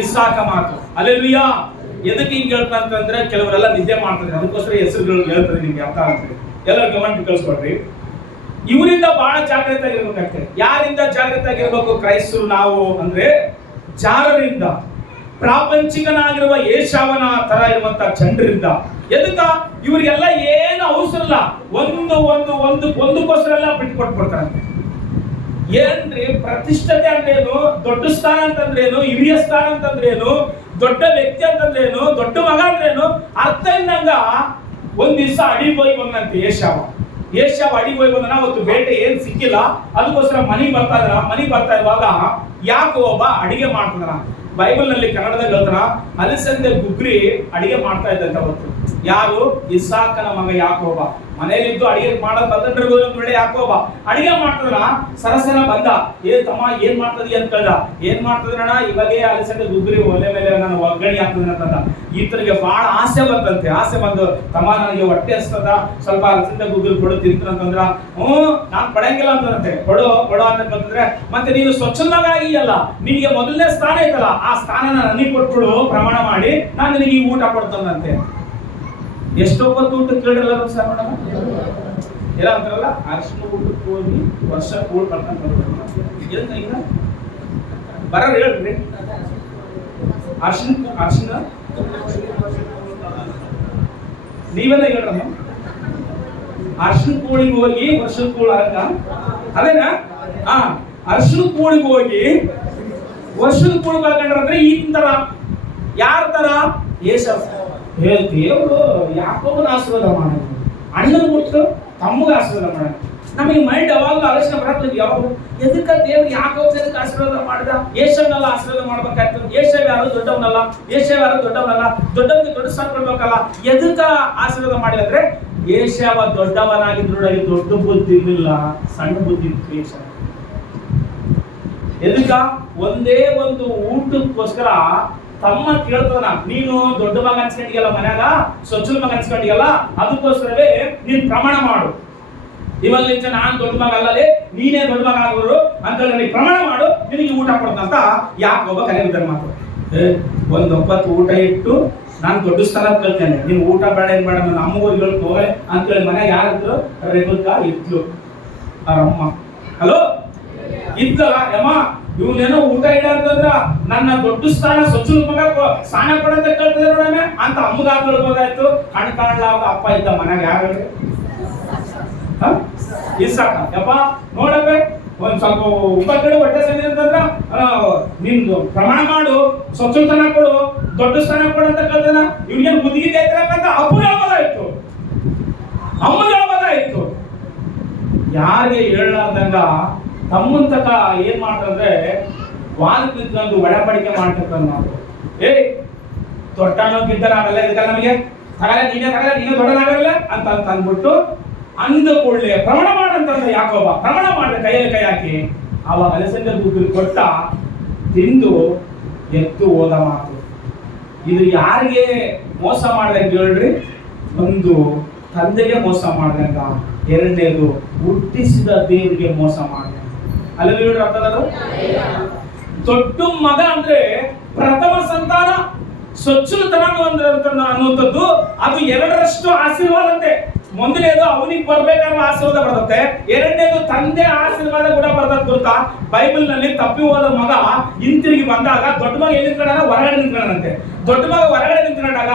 ಇಸಾಕ. ಮಾತು ಅಲ್ಲೆಲ್ಲೂಯಾ. ಎದಕ್ಕೆ ಹಿಂಗೆ ಹೇಳ್ತಂತಂದ್ರೆ ಕೆಲವರೆಲ್ಲ ನಿದ್ದೆ ಮಾಡ್ತಾರೆ, ಅದಕ್ಕೋಸ್ಕರ ಹೆಸರುಗಳು ಹೇಳ್ತಾರೆ ನಿಮ್ಗೆ ಅರ್ಥ ಆಗ್ತದೆ. ಎಲ್ಲರೂ ಗಮನ ಕಳಿಸ್ಕೊಡ್ರಿ. ಇವರಿಂದ ಬಹಳ ಜಾಗ್ರತೆ ಆಗಿರ್ಬೇಕಾಗ್ತದೆ. ಯಾರಿಂದ ಜಾಗ್ರತೆ ಆಗಿರ್ಬೇಕು ಕ್ರೈಸ್ತರು ನಾವು ಅಂದ್ರೆ? ಜಾರರಿಂದ, ಪ್ರಾಪಂಚಿಕನಾಗಿರುವ ಏಷಾವನ ತರ ಇರುವಂತ ಜನರಿಂದ. ಎದಕ್ಕ? ಇವರಿಗೆಲ್ಲ ಏನು ಅವಸರ ಇಲ್ಲ, ಒಂದಕ್ಕೋಸ್ಕರ ಎಲ್ಲ ಬಿಟ್ಕೊಟ್ಬಿಡ್ತಾರಂತೆ. ಏನ್ರಿ ಪ್ರತಿಷ್ಠತೆ ಅಂದ್ರೇನು? ದೊಡ್ಡ ಸ್ಥಾನ ಅಂತಂದ್ರೇನು? ಹಿರಿಯ ಸ್ಥಾನ ಅಂತಂದ್ರೇನು? ದೊಡ್ಡ ವ್ಯಕ್ತಿ ಅಂತಂದ್ರೇನು? ದೊಡ್ಡ ಮಗ ಅಂದ್ರೇನು? ಅರ್ಥ ಇಲ್ಲಂಗ ಒಂದ್ ದಿವಸ ಅಡಿಗೆ ಹೋಗಿ ಬಂದಂತೆ ಏಷ್ಯಾವ ಅಡಿಗೆ ಹೋಗಿ ಬಂದನ. ಅವತ್ತು ಬೇಟೆ ಏನ್ ಸಿಕ್ಕಿಲ್ಲ, ಅದಕ್ಕೋಸ್ಕರ ಮನೆಗೆ ಬರ್ತಾ ಇರುವಾಗ ಯಾಕೋಬ ಅಡಿಗೆ ಮಾಡ್ತಾನ. ಬೈಬಲ್ ನಲ್ಲಿ ಕನ್ನಡದಾಗ ಹೇಳ್ತಾನ, ಅಲಸಂದೆ ಗುಗ್ರಿ ಅಡಿಗೆ ಮಾಡ್ತಾ ಇದ್ದಂತ. ಅವತ್ತು ಯಾರು? ಇಸಾಕನ ಮಗ ಯಾಕೋಬ ಮನೆಯಲ್ಲಿದ್ದು ಅಡಿಗೆ ಮಾಡೋದು ಯಾಕೋಬ ಅಡಿಗೆ ಮಾಡ್ತದನ. ಸರಸರ ಬಂದ, ತಮ್ಮ ಏನ್ ಮಾಡ್ತದಿ ಅಂತ ಕೇಳ್ದ. ಏನ್ ಮಾಡ್ತದಣ್ಣ? ಇವಾಗೇ ಅಲಸಂದೆ ಗುಗ್ರಿ ಒಲೆ ಮೇಲೆ ನಾನು ಒಗ್ಗರಣೆ ಹಾಕ್ತದನ ಅಂತಂದ. ಈತನಿಗೆ ಬಹಳ ಆಸೆ ಬಂತಂತೆ. ಆಸೆ ಬಂದು, ತಮ್ಮ ನನಗೆ ಹೊಟ್ಟೆ ಹಸ್ತದ, ಸ್ವಲ್ಪ ಅಲಸಂದೆ ಗುಗ್ರಿ ಕೊಡು ತಿಂತಂತಂದ್ರ. ನಾನ್ ಪಡಂಗಿಲ್ಲ ಅಂತಂತೆ. ಕೊಡು ಅಂತಂದ್ರೆ, ಮತ್ತೆ ನೀನು ಸ್ವಚ್ಛನಾಗಿಯಲ್ಲ, ನಿನಗೆ ಮೊದಲನೇ ಸ್ಥಾನ ಐತಲ್ಲ, ಆ ಸ್ಥಾನನ ನನಗೆ ಕೊಟ್ಬಿಡು, ಪ್ರಮಾಣ ಮಾಡಿ ನಾನು ನಿನಗೆ ಈ ಊಟ ಕೊಡ್ತಾನಂತೆ. ಎಷ್ಟೊತ್ತು ಊಟ ಕೇಳಿರಲ್ಲ ಸರ್ ಮೇಡಮ್? ಎಲ್ಲ ಅಂತಾರಲ್ಲ, ಅರ್ಶಿನ ಊಟಕ್ಕೆ ಹೋಗಿ ವರ್ಷ ಕೂಡ್ ಬರ್ತಾನೆ ಬರ ಹೇಳ್ರಿ. ಅರ್ಶಿನ ನೀವೆಲ್ಲ ಹೇಳ್ರಮ್ಮ. ಅರ್ಶಿನ ಕೂಳಿಗೆ ಹೋಗಿ ವರ್ಷದ ಕೂಳ ಅದೇನಾ? ಅರ್ಶಿನ ಕೂಳಿಗೆ ಹೋಗಿ ವರ್ಷದ ಕೂಳಿಗೆ ಹಾಕೊಂಡ್ರಂದ್ರೆ ಈ ತರ. ಯಾರ ತರ? ಏಷಾವ. ದೇವರು ಯಾಕೋಬನ ಆಶೀರ್ವಾದ ಮಾಡೋದು, ಅಣ್ಣನ ಬಿಟ್ಟು ತಮ್ಮಗೆ ಆಶೀರ್ವಾದ ಮಾಡೋದು. ನಮಗೆ ಮೈಂಡ್ ಯಾವಾಗಲೂ ಆಲೋಚನೆ ಬರತ್ತದ, ಯಾವಾಗ ಎದಕ್ಕೆ ದೇವ್ರು ಯಾಕೋಬನಿಗೆ ಆಶೀರ್ವಾದ ಮಾಡಿದ? ಏಷಾವನೆಲ್ಲ ಆಶೀರ್ವಾದ ಮಾಡ್ಬೇಕಾಯ್ತು. ಏಷಾವ ಯಾರು? ದೊಡ್ಡವನಲ್ಲ. ದೊಡ್ಡವನಿಗೆ ದೊಡ್ಡ ಸ್ಥಾನ ಕೊಡ್ಬೇಕಲ್ಲ. ಎದಕ್ಕ ಆಶೀರ್ವಾದ ಮಾಡಿದ ಅಂದ್ರೆ, ಏಷಾವ ದೊಡ್ಡವನಾಗಿದ್ರು ದೊಡ್ಡ ಬುದ್ಧಿ ಇರಲಿಲ್ಲ, ಸಣ್ಣ ಬುದ್ಧಿ ಇತ್ತು ಏಷಾವ. ಎದಕ್ಕ? ಒಂದೇ ಒಂದು ಊಟಕ್ಕೋಸ್ಕರ ತಮ್ಮ ಕೇಳ್ತದನ, ನೀನು ದೊಡ್ಡ ಮಗ ಅನ್ಸ್ಕೊಂಡಿಯಲ್ಲ ಮನ್ಯಾಗ, ಸ್ವಚ್ಛಲ ಮಗ ಅನ್ಸ್ಕೊಂಡಿಯಲ್ಲ, ಅದಕ್ಕೋಸ್ಕರವೇ ನೀನ್ ಪ್ರಮಾಣ ಮಾಡು. ಇವಲ್ಲಿಂದ ನಾನು ದೊಡ್ಡ ಮಗ ಅಲ್ಲದೆ ನೀನೇ ದೊಡ್ಡ ಮಗ ಆಗೋರು ಅಂತ ನನಗೆ ಪ್ರಮಾಣ ಮಾಡು, ನಿನಗೆ ಊಟ ಕೊಡ್ತಂತ ಯಾಕೋಬ ಕರೆ ಬಿದ್ದರೆ ಮಾತು. ಒಂದು ಒಪ್ಪತ್ತು ಊಟ ಇಟ್ಟು ನಾನು ದೊಡ್ಡ ಸ್ಥಳ ಕಲ್ತೇನೆ, ನೀನು ಊಟ ಬೇಡ ಏನ್ ಬೇಡ, ನನ್ನ ಅಮ್ಮಗೋಗಿ ಹೋಗಲೆ ಅಂತೇಳಿ ಮನೆಗೆ ಯಾರಿದ್ರು ರೇಖಾ ಇದ್ಲು ಅವರಮ್ಮ. ಹಲೋ ಇದ್ದಲ್ಲ ಯಮ್ಮ, ಇವ್ನೇನೋ ಊಟ ಇಡ ಅಂತಂದ್ರ ನನ್ನ ದೊಡ್ಡ ಸ್ಥಾನ ಸೊಚ್ಚು ಮಗ ಸ್ಥಾನ ಕೊಡಂತ ಕೇಳ್ತದೆ ನೋಡಮ್ಮೆ ಅಂತ ಅಮ್ಮಗ ಆಗೋದಾಯ್ತು. ಕಣ್ ಕಾಣ್ಲಾಗ ಅಪ್ಪ ಇದ್ದ ಮನೆಗೆ ಯಾರು ಇಸಾಕ ಯಪ್ಪ ನೋಡಬೇ ಒಂದ್ ಸ್ವಲ್ಪ ಉಪಕಡೆ ಹೊಟ್ಟೆ ಸರಿ ಅಂತಂದ್ರ ನಿಂದು ಪ್ರಮಾಣ ಮಾಡು, ಸ್ವಚ್ಛತನ ಕೊಡು, ದೊಡ್ಡ ಸ್ಥಾನ ಕೊಡು ಅಂತ ಕೇಳ್ತಾನ. ಇವ್ನಿಗೆ ಮುದುಗಿ ಅಂತ ಅಪ್ಪು ಹೇಳ್ಬೋದಾಯ್ತು, ಅಮ್ಮ ಹೇಳ್ಬೋದಾಯ್ತು. ಯಾರಿಗೆ ಹೇಳಲಾರ್ದಂಗ ತಮ್ಮನ್ ತಕ ಏನ್ ಮಾಡ್ತಂದ್ರೆ ವಾದಕ್ಕೆ ನಿಂತ್ಕೊಂಡು ಒಡಪಡಿಕೆ ಮಾಡ್ತಿರ್ತಾನ ನಾವು. ತೊಟ್ಟನೋ ಗಿಡ್ಡನ ಆಗಲ್ಲ, ಇದಕ್ಕೆ ನಮಗೆ ತಗಲ್ಲ, ನೀನೇ ದೊಡ್ಡನಾಗಲ್ಲ ಅಂತ ಅಂದ್ಬಿಟ್ಟು ಅಂದ ಕೂಡಲೇ ಪ್ರಮಾಣ ಮಾಡಂತಂದ್ರೆ ಯಾಕೋಬ ಪ್ರಮಾಣ ಮಾಡಿದ ಕೈಯಲ್ಲಿ ಕೈ ಹಾಕಿ ಅವಾಗ ಅಲಸಂದೆ ದುಡ್ಡು ಕೊಟ್ಟ, ತಿಂದು ಎತ್ತು ಹೋದ ಮಾತು. ಇದು ಯಾರಿಗೆ ಮೋಸ ಮಾಡ್ದಂಗೆ ಹೇಳ್ರಿ? ಒಂದು ತಂದೆಗೆ ಮೋಸ ಮಾಡ್ದಂಗ, ಎರಡನೇದು ಹುಟ್ಟಿಸಿದ ದೇವರಿಗೆ ಮೋಸ ಮಾಡ್ದಂಗ. ಅಲ್ಲಿ ಹೇಳ್ರಿ ಅರ್ಥದರು. ದೊಡ್ಡ ಮಗ ಅಂದ್ರೆ ಪ್ರಥಮ ಸಂತಾನ ಸ್ವಚ್ಛತನ ಅನ್ನುವಂಥದ್ದು ಅದು ಎರಡರಷ್ಟು ಆಶೀರ್ವಾದ ಅಂತೆ. ಮೊದಲನೇದು ಅವನಿಗೆ ಬರ್ಬೇಕಾದ್ರೆ ಆಶೀರ್ವಾದ ಬರ್ತದೆ, ಎರಡನೇದು ತಂದೆ ಆಶೀರ್ವಾದ ಕೂಡ ಬರ್ತದೆ. ಗೊತ್ತಾ, ಬೈಬಲ್ ನಲ್ಲಿ ತಪ್ಪಿ ಹೋದ ಮಗ ಹಿಂತಿರುಗಿ ಬಂದಾಗ ದೊಡ್ಡ ಮಗ ಎಲ್ಲಿ ನಿಂತ್ಕೊಂಡ ಹೊರಗಡೆ ನಿಂತ್ಕೊಂಡಂತೆ. ದೊಡ್ಡ ಮಗ ಹೊರಗಡೆ ನಿಂತ್ಕೊಂಡಾಗ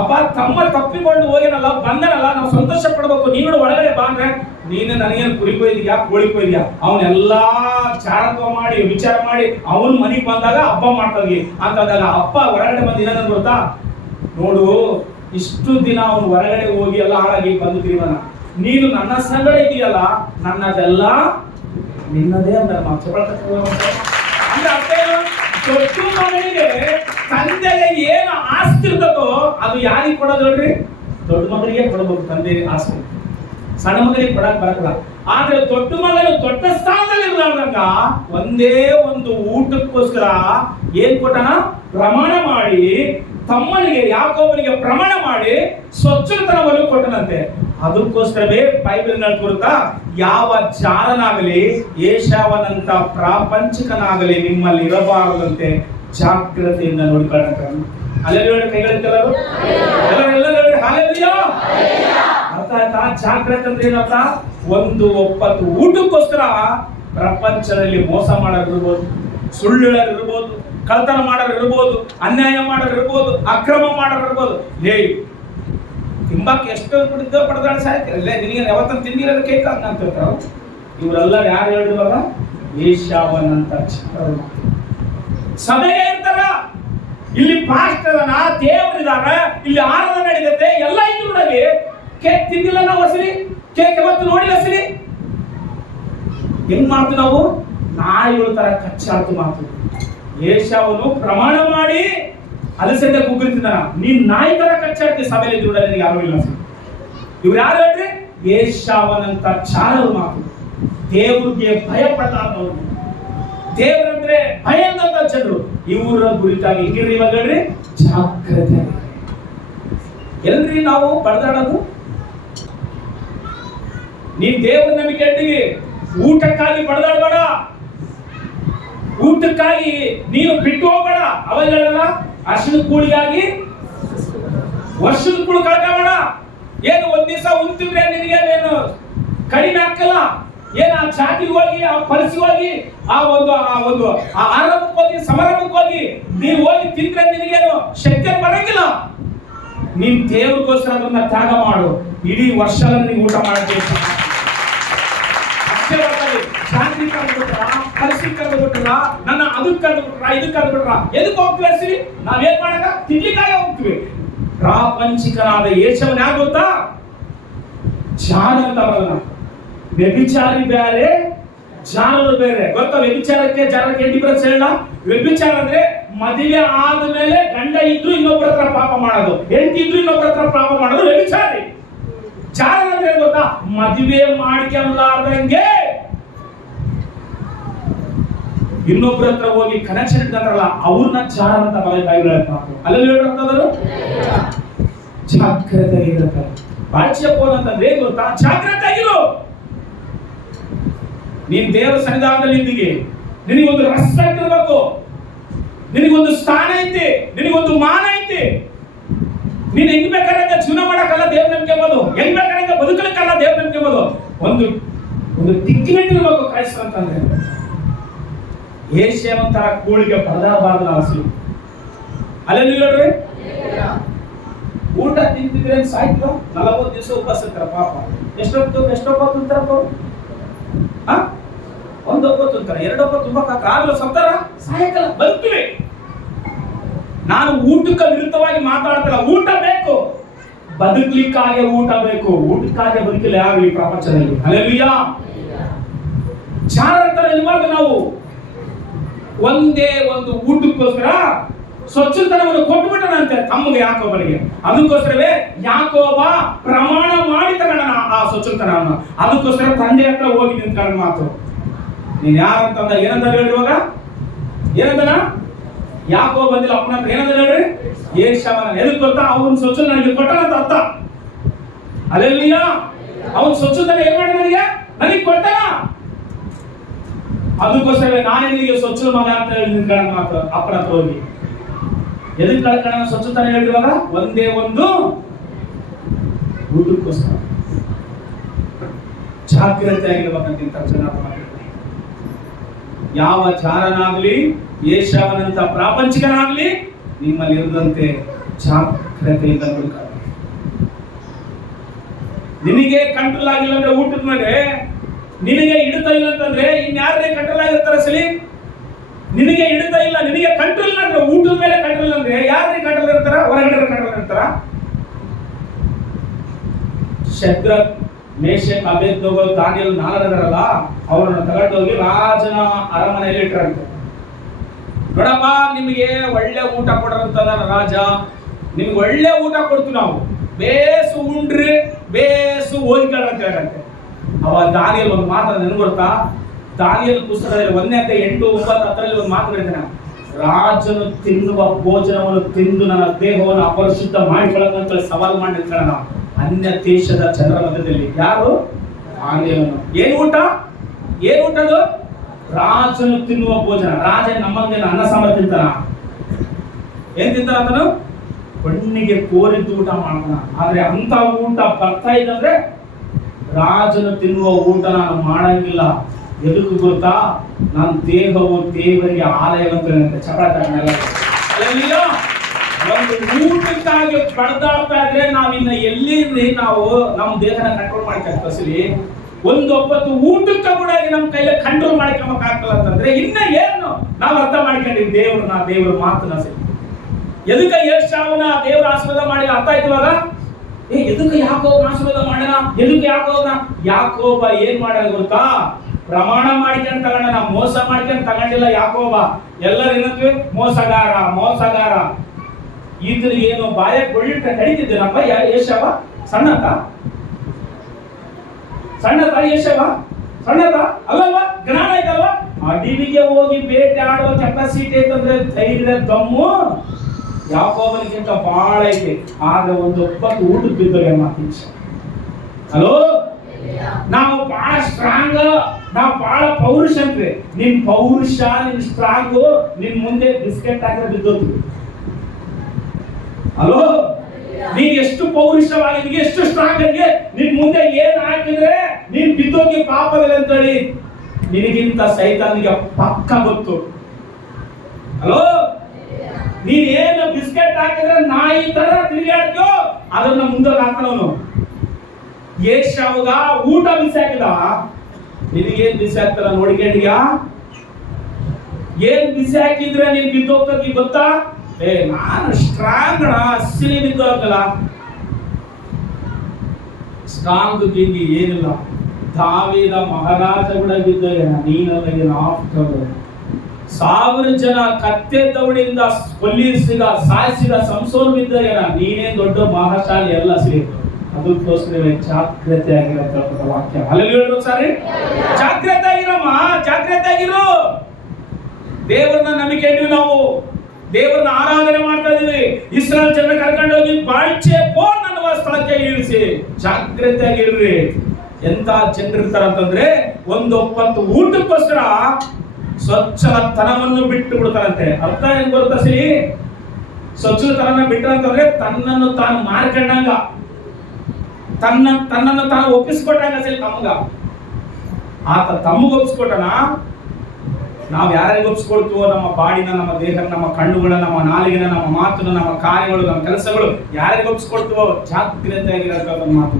ಅಪ್ಪ ತಮ್ಮ ತಪ್ಪಿಕೊಂಡು ಹೋಗಿನಲ್ಲ ಬಂದನಲ್ಲ, ನಾವು ಸಂತೋಷ ಪಡ್ಬೇಕು, ನೀನು ಒಳಗಡೆ ಬಾ ಅಂದ್ರೆ ನೀನು ನನಗೇನು ಕುರಿ ಕೊಯ್ದಿದ್ಯಾ ಕೋಳಿ ಕೊಯ್ದಿದ್ಯಾ, ಅವನ್ನೆಲ್ಲಾ ಚಾರತ್ವ ಮಾಡಿ ವಿಚಾರ ಮಾಡಿ ಅವನ್ ಮನೆಗೆ ಬಂದಾಗ ಹಬ್ಬ ಮಾಡ್ತಾಗಿ ಅಂತಂದಾಗ ಅಪ್ಪ ಹೊರಗಡೆ ಬಂದು ಏನಂದ್ರೆ ಗೊತ್ತಾ, ನೋಡು ಇಷ್ಟು ದಿನ ಅವನು ಹೊರಗಡೆ ಹೋಗಿ ಎಲ್ಲ ಹಾಳಾಗಿ ಬಂದು ತಿರುವನ, ನೀನು ನನ್ನ ಸಂಗಡ ಇದೆಯಲ್ಲ, ನನ್ನದೆಲ್ಲ ನಿನ್ನದೇ ಅಂದ್ರೆ ಅರ್ಥ ಏನು? ದೊಡ್ಡ ಮಗನಿಗೆ ತಂದೆಗೆ ಏನು ಆಸ್ತಿ ಇರ್ತದೋ ಅದು ಯಾರಿಗೆ ಕೊಡೋದು ನೋಡ್ರಿ? ದೊಡ್ಡ ಮಗನಿಗೆ ಕೊಡಬಹುದು ತಂದೆ ಆಸ್ತಿ, ಸಣ್ಣ ಮಗನಿಗೆ ಕೊಡಕ್ ಬರಲ್ಲ. ಆದ್ರೆ ದೊಡ್ಡ ಮಗನು ದೊಡ್ಡ ಸ್ಥಾನದಲ್ಲಿ ಇರಲಾರ್ದಂಗ ಒಂದೇ ಒಂದು ಊಟಕ್ಕೋಸ್ಕರ ಏನ್ ಕೊಟ್ಟನ? ಪ್ರಮಾಣ ಮಾಡಿ ತಮ್ಮನಿಗೆ ಯಾಕೋಬನಿಗೆ ಪ್ರಮಾಣ ಮಾಡಿ ಸ್ವಚ್ಛತನವನ್ನು ಕೊಟ್ಟನಂತೆ. ಅದಕ್ಕೋಸ್ಕರವೇ ಬೈಬಲ್ ನಲ್ಲಿ ಬರುತ್ತಾ, ಯಾವ ಜಾರನಾಗಲಿ ಏಷಾವನಂತ ಪ್ರಾಪಂಚಿಕನಾಗಲಿ ನಿಮ್ಮಲ್ಲಿ ಇರಬಾರದಂತೆ ಜಾಗ್ರತೆಯಿಂದ ನೋಡಿಕೊಳ್ಳ. ಅಲ್ಲೆಲ್ಲ ಕೈಗಳಿರ್ತಾರಲ್ಲ ಅರ್ಥ ಆಯ್ತಾ? ಜಾಗ್ರತೆ ಅಂದ್ರೆ ಏನಂತ? ಒಂದು ಒಪ್ಪತ್ತು ಊಟಕ್ಕೋಸ್ಕರ ಪ್ರಪಂಚದಲ್ಲಿ ಮೋಸ ಮಾಡೋರಿರ್ಬೋದು, ಸುಳ್ಳು ಹೇಳೋರಿರ್ಬೋದು, ಕಳ್ತನ ಮಾಡೋರಿರ್ಬೋದು, ಅನ್ಯಾಯ ಮಾಡೋರಿರ್ಬೋದು, ಅಕ್ರಮ ಮಾಡೋರಿರ್ಬೋದು. ತಿಂಬಾಕ್ ಎಷ್ಟು ಪಡೆದಾಡ ಸಾಯ್ತಿರಲ್ಲೇ, ನಿನಗೆ ಯಾವತ್ತನ್ನು ತಿಂದಿರೋದು ಕೇಕ್ ಅಂತ ಹೇಳ್ತಾರ. ಇವರೆಲ್ಲ ಯಾರು ಹೇಳಿರುವಾಗ ಏಷಾವನಂತ ಸಭೆಗೆ ಇರ್ತಾರ. ಇಲ್ಲಿ ಪಾಸ್ಟರ್ ಅದನ, ದೇವರಿದಾರ, ಇಲ್ಲಿ ಆರಾಧನೆ ನಡೀತೈತೆ, ಎಲ್ಲ ಇದ್ದು ನೋಡಲಿ. ಕೇಕ್ ತಿಂದಿಲ್ಲ ನಾವು ಹಸಿರಿ, ಕೇಕ್ ಯಾವತ್ತು ನೋಡಿಲ್ಲ ಹಸಿರಿ. ಹೆಂಗ್ ಮಾಡ್ತೀವಿ ನಾವು? ನಾಯಿಗಳ ತರ ಕಚ್ಚಾಡ್ತು ಮಾತು. ಏಷಾವನು ಪ್ರಮಾಣ ಮಾಡಿ ಅಲಸಂದೆ ಕುಗ್ಗಿರ್ತಿದ್ದಾನ, ನೀನ್ ನಾಯಿ ತರ ಕಚ್ಚಾಡ್ತಿ ಸಭೆಯಲ್ಲಿ ಇದ್ದು ನೋಡಲಿ, ಯಾರು ಇಲ್ಲ. ಇವ್ರು ಯಾರು ಹೇಳ್ರಿ? ಏಷಾವನಂತ ಚಾರರು ಮಾತು. ದೇವ್ರಿಗೆ ಭಯ ಪಡ್ತಾರವರು, ದೇವರಂದ್ರೆ ಭಯಂತ ಜನರು. ಇವರ ಕುರಿತಾಗಿ ಹಿಂಗಿರ್ರಿ ಇವಾಗ ಹೇಳ್ರಿ, ಜಾಗ್ರತೆ. ಎಲ್ರಿ ನಾವು ಬಡದಾಡೋದು? ನೀನ್ ದೇವರ ನಂಬಿಕೆ ಇಟ್ಟಿವಿ, ಊಟಕ್ಕಾಗಿ ಬಡದಾಡಬೇಡ, ಊಟಕ್ಕಾಗಿ ನೀನು ಬಿಟ್ಟು ಹೋಗಬೇಡ. ಅವಾಗ ಹೇಳಲ್ಲ, ಅರ್ಶಿನ ಕೂಳಿಗಾಗಿ ವರ್ಷದ ಕೂಳು ಕಳ್ಕೋಬೇಡ. ಏನು ಒಂದ್ ದಿವಸ ಉಂತಿದ್ರೆ ನಿನಗೆ ಏನು ಕಡಿಮೆ ಹಾಕಲ್ಲ. ಏನ್ ಆ ಚಾಟಿಗೆ ಹೋಗಿ, ಆ ಪರಿಸಿಗೆ ಹೋಗಿ, ಆ ಒಂದು ಆರಂಭಕ್ಕೆ ಹೋಗಿ, ಸಮಾರಂಭಕ್ಕೆ ಹೋಗಿ ನೀನು ಹೋಗಿ ತಿಂದ್ರೆ ನಿನಗೇನು ಶಕ್ತಿ ಬರಂಗಿಲ್ಲ. ನೀನ್ ದೇವ್ರಿಗೋಸ್ಕರ ಅದನ್ನ ತ್ಯಾಗ ಮಾಡು. ಇಡೀ ವರ್ಷ ನಿನಗೆ ಊಟ ಮಾಡಕ್ಕೆ ಶಾಂತಿ ಕರೆದ್ಬಿಟ್ರ, ಪರಿಸ್ಥಿತಿ ಕರೆದ್ಬಿಟ್ರ, ನನ್ನ ಅದಕ್ಕೆ ಕರೆದ್ಬಿಟ್ರ, ಇದಕ್ಕೆ ಕರೆದ್ಬಿಟ್ರ, ಎದಕ್ಕೆ ಹೋಗ್ತೀವಿ ಹಸಿರಿ? ನಾವೇನ್ ಮಾಡಾಗ ತಿನ್ಲಿಕ್ಕಾಗ ಹೋಗ್ತೀವಿ. ಪ್ರಾಪಂಚಿಕನಾದ ಏಷವನ್ ಯಾರು ಗೊತ್ತಾ? ಜಾರ ಅಂತ ಬರಲ್ಲ. ವ್ಯಭಿಚಾರಿ ಬೇರೆ, ಜಾರರು ಬೇರೆ. ಗೊತ್ತಾ ವ್ಯಭಿಚಾರಕ್ಕೆ ಜಾರಕ್ಕೆ ಡಿಫರೆನ್ಸ್ ಹೇಳ? ವ್ಯಭಿಚಾರ ಅಂದ್ರೆ ಮದುವೆ ಆದ್ಮೇಲೆ ಗಂಡ ಇದ್ರು ಇನ್ನೊಬ್ಬರ ಹತ್ರ ಪಾಪ ಮಾಡೋದು, ಹೆಂಡತಿ ಇದ್ರು ಇನ್ನೊಬ್ಬರ ಹತ್ರ ಪಾಪ ಮಾಡೋದು ವ್ಯಭಿಚಾರಿ. ಜಾರ ಅಂದ್ರೆ ಗೊತ್ತಾ? ಮದುವೆ ಮಾಡ್ಕೊಂಡ್ಲಾರ್ದಂಗೆ ಇನ್ನೊಬ್ಬರ ಹತ್ರ ಹೋಗಿ ಕನೆಕ್ಷನ್ ಇಟ್ಕೊಂಡ್ರಲ್ಲ ಅವ್ರನ್ನ ಜಾರ ಅಂತ ಬೈಬಲ್ ಹೇಳ್ತಾರೆ. ಅಲ್ಲಿ ಹೇಳೋದು ಜಾಗ್ರತೆ ಇರುತ್ತೆ. ಬಾಚ್ಯಪೋನ್ ಅಂತಂದ್ರೆ ಗೊತ್ತಾ? ಜಾಗ್ರತೆ ಆಗಿರು. ನೀನ್ ದೇವರ ಸನ್ನಿಧಾನದಲ್ಲಿ ಇದ್ದೀಗಿ, ನಿನಗೊಂದು ರೆಸ್ಪೆಕ್ಟ್ ಇರಬೇಕು, ನಿನಗೊಂದು ಸ್ಥಾನ ಐತಿ, ನಿನಗೊಂದು ಮಾನ ಐತಿ. ನೀನ್ ಹೆಂಗ್ ಬೇಕಾದ್ರೆ ಜೀವನ ಮಾಡಕ್ಕಲ್ಲ ದೇವ್ರ ನಂಬಿಕೆ ಎಂಬುದು, ಹೆಂಗ್ ಬೇಕಾದ್ರೆ ಬದುಕಲಿಕ್ಕಲ್ಲ ದೇವ್ರ ನಂಬಿಕೆ ಎಂಬುದು. ಒಂದು ಡಿಗ್ನಿಟಿ ಇರಬೇಕು ಕ್ರೈಸ್ತ ಅಂತಂದ್ರೆ. ಏಷ್ಯಾವಂತರ ಕೂಳಿಗೆ ಪರದಾಬಾರದ ಹಸಿವು. ಅಲ್ಲೆಲ್ಲ ಹೇಳ್ರಿ, ಊಟ ತಿಂತಿದ್ರೆ ಸಾಯ್ತು 40 ದಿವಸ ಉಪವಾಸ ಇರ್ತಾರ ಪಾಪ. ಎಷ್ಟೊತ್ತು ಅಂತಾರಪ್ಪ, ಒಂದು ಒಪ್ಪತ್ತು ಅಂತಾರ, 2 ಒಪ್ಪತ್ತು ತುಂಬಾಕ ಆಗ್ಲೂ ಸತ್ತಾರ, ಸಾಯಕಲ್ಲ ಬದುಕ್ತಿವಿ. ನಾನು ಊಟಕ್ಕೆ ವಿರುದ್ಧವಾಗಿ ಮಾತಾಡ್ತಿಲ್ಲ. ಊಟ ಬೇಕು, ಬದುಕಲಿಕ್ಕಾಗೆ ಊಟ ಬೇಕು, ಊಟಕ್ಕಾಗೆ ಬದುಕಿಲ್ಲ ಯಾರು ಈ ಪ್ರಪಂಚದಲ್ಲಿ. ಹಲ್ಲೆಲೂಯಾ. ಜಾರತರ ಇರುವಾಗ ನಾವು ಒಂದೇ ಒಂದು ಊಟಕ್ಕೋಸ್ಕರ ಸ್ವಚ್ಛತನವನ್ನು ಕೊಟ್ಟುಬಿಟ್ಟನಂತೆ ತಮ್ಮಗೆ ಯಾಕೋಬನಿಗೆ. ಅದಕ್ಕೋಸ್ಕರವೇ ಯಾಕೋಬ ಪ್ರಮಾಣ ಮಾಡಿ ತಗೊಂಡ ಆ ಸ್ವಚ್ಛತನವನ್ನು. ಅದಕ್ಕೋಸ್ಕರ ತಂದೆ ಹತ್ರ ಹೋಗಿ ನಿಂತ್ಕೊಂಡ ಮಾತು, ನೀನ್ ಯಾರಂತಂದ ಏನಂತ ಹೇಳಿರುವಾಗ ಏನಂದನ ಯಾಕೋಬ ಬಂದಿಲ್ಲ ಅಪ್ಪನ ಹತ್ರ. ಏನಂತ ಹೇಳ್ರಿ, ಏಷ್ಯಾವನ. ಎದಕ್ಕೆ ಗೊತ್ತಾ, ಅವನ ಸ್ವಚ್ಛ ನನಗೆ ಕೊಟ್ಟನಂತ ಅರ್ಥ. ಹಲ್ಲೆಲೂಯಾ. ಅವನ ಸ್ವಚ್ಛತನ ಏನ್ ಮಾಡಿ ನನಗೆ ಕೊಟ್ಟನ. ಅದಕ್ಕೋಸ್ಕರವೇ ನಾನೇ ನಿನಗೆ ಸ್ವಚ್ಛ ಮಗ ಅಂತ ಹೇಳಿ ನಿಂತ್ಕೊಂಡ ಮಾತು ಅಪ್ಪನ ಹತ್ರ ಹೋಗಿ. ಎದಕ್ಕೆ ಕಳ್ಕೊಂಡ ಸ್ವಚ್ಛತನ ಹೇಳಿರುವಾಗ ಒಂದೇ ಒಂದು ಊಟಕ್ಕೋಸ್ಕರ. ಜಾಗ್ರತೆ ಆಗಿರ್ಬೇಕಂತ ಜನ. ಯಾವ ಜಾರನಾಗ್ಲಿ ಏಷ್ಯಾವನಂತ ಪ್ರಾಪಂಚಿಕನಾಗ್ಲಿ ನಿಮ್ಮಲ್ಲಿ ಇರದಂತೆ ಜಾಗ್ರತೆಯಿಂದ ಬದುಕಬೇಕು. ನಿನಗೆ ಕಂಟ್ರೋಲ್ ಆಗಿಲ್ಲ ಅಂದ್ರೆ ಊಟದ ಮೇಲೆ, ನಿನಗೆ ಹಿಡಿತಾ ಇಲ್ಲ ಅಂತಂದ್ರೆ ಇನ್ಯಾರೇ ಕಂಟ್ರೋಲ್ ಆಗಿರ್ತಾರ ಸಲಿ. ನಿನಗೆ ಹಿಡಿತಾ ಇಲ್ಲ, ನಿನಗೆ ಕಂಟ್ರೋಲ್ ಇಲ್ಲ ಅಂದ್ರೆ, ಊಟದ ಮೇಲೆ ಕಂಟ್ರೋಲ್ ಅಂದ್ರೆ ಯಾರೇ ಕಂಟ್ರೋಲ್ ಇರ್ತಾರ, ಹೊರಗಡೆ ಕಂಟ್ರೋಲ್ ಇರ್ತಾರ. ಶದ್ರಕ್, ಮೇಷಕ್, ಅಬೇದ್ನೆಗೋ, ದಾನಿಯೇಲ್ 4 ಅದರಲ್ಲ, ಅವರನ್ನು ತಗೊಂಡೋಗಿ ರಾಜನ ಅರಮನೆಯಲ್ಲಿ ಇಟ್ಟರಂತೆ. ನೋಡಪ್ಪ, ನಿಮಗೆ ಒಳ್ಳೆ ಊಟ ಕೊಡ್ರಂತದ ರಾಜ, ನಿಮ್ಗೆ ಒಳ್ಳೆ ಊಟ ಕೊಡ್ತೀವಿ ನಾವು, ಬೇಸು ಉಂಡ್ರಿ ಬೇಸು ಓದಿಕೊಳ್ಳ ಅಂತ ಹೇಳಂತೆ. ಅವ ದಾನಿಯೇಲ್ ಒಂದು ಮಾತನ್ನ ನೆನಪು ಗೊತ್ತಾ, ದಾನಿಯೇಲ್ ಪುಸ್ತಕದಲ್ಲಿ 1:8-9 ಒಂದು ಮಾತು ಬರೀತಾನೆ, ರಾಜನು ತಿನ್ನುವ ಭೋಜನವನ್ನು ತಿಂದು ನನ್ನ ದೇಹವನ್ನು ಅಪರಿಶುದ್ಧ ಮಾಡಿಕೊಳ್ಳೋದಂತ ಸವಾಲು ಮಾಡಿ ನಿಂತ್ಕೊಳ್ಳೋಣ ಅನ್ಯ ದೇಶದ ಜನರ ಮಧ್ಯದಲ್ಲಿ. ಯಾರು? ದಾನಿಯೇಲನು. ಏನು ಊಟ? ಏನು ಊಟದು? ರಾಜನು ತಿನ್ನುವ ಭೋಜನ. ರಾಜ ನಮ್ಮಂಗೆ ಅನ್ನ ಸಾಂಬಾರು ತಿಂತಾನ? ಏನ್ ತಿಂತಾನ ಆತನು? ಕಣ್ಣಿಗೆ ಕೋರಿದ್ದು ಊಟ ಮಾಡ್ತಾನ. ಆದ್ರೆ ಅಂತ ಊಟ ಬರ್ತಾ ಇದ್ದಂದ್ರೆ ರಾಜನು ತಿನ್ನುವ ಊಟ ನಾನು ಮಾಡಂಗಿಲ್ಲ. ಎದಕ್ಕೂ ಗೊತ್ತಾ, ನನ್ನ ದೇಹವು ದೇವರಿಗೆ ಆಲಯವಂತ ಚಪಳ. ಒಂದು ಊಟಕ್ಕಾಗಿ ಪಡೆದಾಡ್ತಾ ಇದ್ರೆ ನಾವಿನ್ನ ಎಲ್ಲಿ ನಾವು ನಮ್ಮ ದೇಹನ ಕಂಟ್ರೋಲ್ ಮಾಡ್ಕೊಂಡ್ರಿ. ಒಂದೊಪ್ಪತ್ತು ಊಟಕ್ಕೆ ಕೂಡ ನಮ್ಮ ಕೈಲಿ ಕಂಟ್ರೋಲ್ ಮಾಡ್ಕೊಳಕ್ ಆಗ್ತಲ್ಲ ಅಂತಂದ್ರೆ ಇನ್ನ ಏನು ನಾವು ಅರ್ಥ ಮಾಡ್ಕೊಂಡಿವಿ ದೇವ್ರ ಮಾತನ್ನ ಸರಿ. ಎದಕ್ಕೆ ಏಷ್ಯಾವನ ದೇವ್ರ ಆಶೀರ್ವಾದ ಮಾಡಿ ಅರ್ಥ ಆಯ್ತು ಇವಾಗ. ಎದಕ್ಕೆ ಯಾಕೋಬನ ಆಶೀರ್ವಾದ ಮಾಡ್ಯಾನ? ಎದಕ್ಕೆ ಯಾಕೋಬ ಏನ್ ಮಾಡ್ಯಾನ ಗೊತ್ತಾ? ಪ್ರಮಾಣ ಮಾಡ್ಕೊಂಡು ತಗೊಂಡ, ಮೋಸ ಮಾಡ್ಕೊಂಡು ತಗೊಂಡಿಲ್ಲ ಯಾಕೋಬ. ಎಲ್ಲರೂ ಏನಂತೀವಿ? ಮೋಸಗಾರ. ಇದ್ರ ಏನು ಬಾಯ ಕೊಳ್ಳಿಟ್ಟ ಕಡಿತಿದ್ದೇನಪ್ಪ ಏಷ್ಯಾವ? ಸಣ್ಣತ ಏಷ್ಯಾವ? ಸಣ್ಣತ ಅಲ್ಲಲ್ವಾ? ಜ್ಞಾನ ಐತಲ್ವಾ? ಅಡಿವಿಗೆ ಹೋಗಿ ಬೇಟೆ ಆಡುವ ಕೆಪಾಸಿಟಿ ಐತಂದ್ರೆ ಧೈರ್ಯ ದಮ್ಮು ಯಾಕೋಬನಿಗಿಂತ ಬಹಳ ಐತೆ. ಆದ್ರೆ ಒಂದು ಒಪ್ಪತ್ತು ಊಟಕ್ಕೆ ಬಿದ್ದರೆ ಮಾತೀಶ. ಹಲೋ, ನಾವು ಬಹಳ ಸ್ಟ್ರಾಂಗ್, ನಾವು ಬಹಳ ಪೌರುಷ ಅಂತ್ರಿ. ನಿನ್ ಪೌರುಷ, ನಿನ್ ಸ್ಟ್ರಾಂಗ್, ನಿನ್ ಮುಂದೆ ಬಿಸ್ಕೆಟ್ ಹಾಕಿದ್ರೆ ಬಿದ್ದೋದ್ವಿ. ಹಲೋ, ನೀನ್ ಎಷ್ಟು ಪೌರುಷವಾಗಿ, ಎಷ್ಟು ಸ್ಟ್ರಾಂಗ್ ಆಗಿ ನಿನ್ ಮುಂದೆ ಏನ್ ಹಾಕಿದ್ರೆ ನೀನ್ ಬಿದ್ದೋಗಿ ಪಾಪದಲ್ಲಿ ಅಂತೇಳಿ ನಿನಗಿಂತ ಸೈತಾನಿಗೆ ಪಕ್ಕ ಗೊತ್ತು. ಹಲೋ, ನೀನ್ ಏನು ಬಿಸ್ಕೆಟ್ ಹಾಕಿದ್ರೆ ನಾಯಿ ತರ ತಿರುಗಾಡ್ಕೋ, ಅದನ್ನ ಮುಂದೆ ಹಾಕೋನು. ಏಷ್ಯಾವಾಗ ಊಟ ಬಿಸಿ ಹಾಕಿದ, ನಿನಗೇನ್ ಬಿಸಿ ಹಾಕ್ತಾರ ನೋಡ್ಕೊಂಡಿಯಾ? ಏನ್ ಬಿಸಿ ಹಾಕಿದ್ರೆ ನೀನ್ ಬಿದ್ದೋಗ್ತದೆ ಗೊತ್ತಾ? ನಾನು ಸ್ಟ್ರಾಂಗ್ ಅಸ್ಸಿನಿ ಬಿದ್ದೋಗಲ್ಲ. ಸ್ಟ್ರಾಂಗ್ ಗಿಂಗಿ ಏನಿಲ್ಲ. ದಾವೀದ ಮಹಾರಾಜ ಕೂಡ ಬಿದ್ದೋಗ, ನೀನಲ್ಲ. 1000 ಜನ ಕತ್ತೆ ದವಡಿಯಿಂದ ಕೊಲ್ಲಿಸಿದ ಸಾಯಿಸಿದ ಸಂಸೋನ್ ಬಿದ್ದೋಗ, ನೀನೇ ದೊಡ್ಡ ಮಹಾಶಾಲಿ ಎಲ್ಲ ಸೇರಿ. ಅದಕ್ಕೋಸ್ಕರ ಜಾಗ್ರತೆ ಆಗಿರೋ ವಾಕ್ಯ. ಅಲ್ಲಿ ಸಾರಿ, ಜಾಗ್ರತೆ ಆಗಿರೋ. ದೇವರನ್ನ ನಂಬಿಕೆ ಇದ್ದೀವಿ ನಾವು, ದೇವರನ್ನ ಆರಾಧನೆ ಮಾಡ್ತಾ ಇದೀವಿ. ಇಸ್ರಾಯೇಲ್ ಜನ ಕರ್ಕೊಂಡು ಹೋಗಿ ಬಾಳ್ಚೆ ಅನ್ನುವ ಸ್ಥಳಕ್ಕೆ ಇಳಿಸಿ ಜಾಗ್ರತೆ ಆಗಿರ್ರಿ. ಎಂತ ಜನರಿರ್ತಾರ ಅಂತಂದ್ರೆ ಒಂದೊಪ್ಪತ್ತು ಊಟಕ್ಕೋಸ್ಕರ ಸ್ವಚ್ಛತನವನ್ನು ಬಿಟ್ಟು ಬಿಡ್ತಾರಂತೆ. ಅರ್ಥ ಏನ್ ಗೊತ್ತಾ ಸಿರಿ? ಸ್ವಚ್ಛತನ ಬಿಟ್ಟಂತಂದ್ರೆ ತನ್ನನ್ನು ತಾನು ಮಾರ್ಕೊಂಡಂಗ, ತನ್ನನ್ನು ತಾನು ಒಪ್ಪಿಸ್ಕೊಟ್ಟಂಗ ಸರಿ ತಮ್ಮಗ. ಆತ ತಮ್ಮಗ ಒಪ್ಪಿಸ್ಕೊಟ್ಟನ. ನಾವು ಯಾರಿಗೆ ಒಪ್ಪಿಸ್ಕೊಳ್ತೀವೋ ನಮ್ಮ ಬಾಡಿನ, ನಮ್ಮ ದೇಹ, ನಮ್ಮ ಕಣ್ಣುಗಳ, ನಮ್ಮ ನಾಲಿಗೆನ, ನಮ್ಮ ಮಾತುನ, ನಮ್ಮ ಕಾರ್ಯಗಳು, ನಮ್ಮ ಕೆಲಸಗಳು ಯಾರಿಗೆ ಒಪ್ಪಿಸ್ಕೊಳ್ತೀವೋ ಜಾಗ್ರತೆಯಾಗಿರೋ ಮಾತು.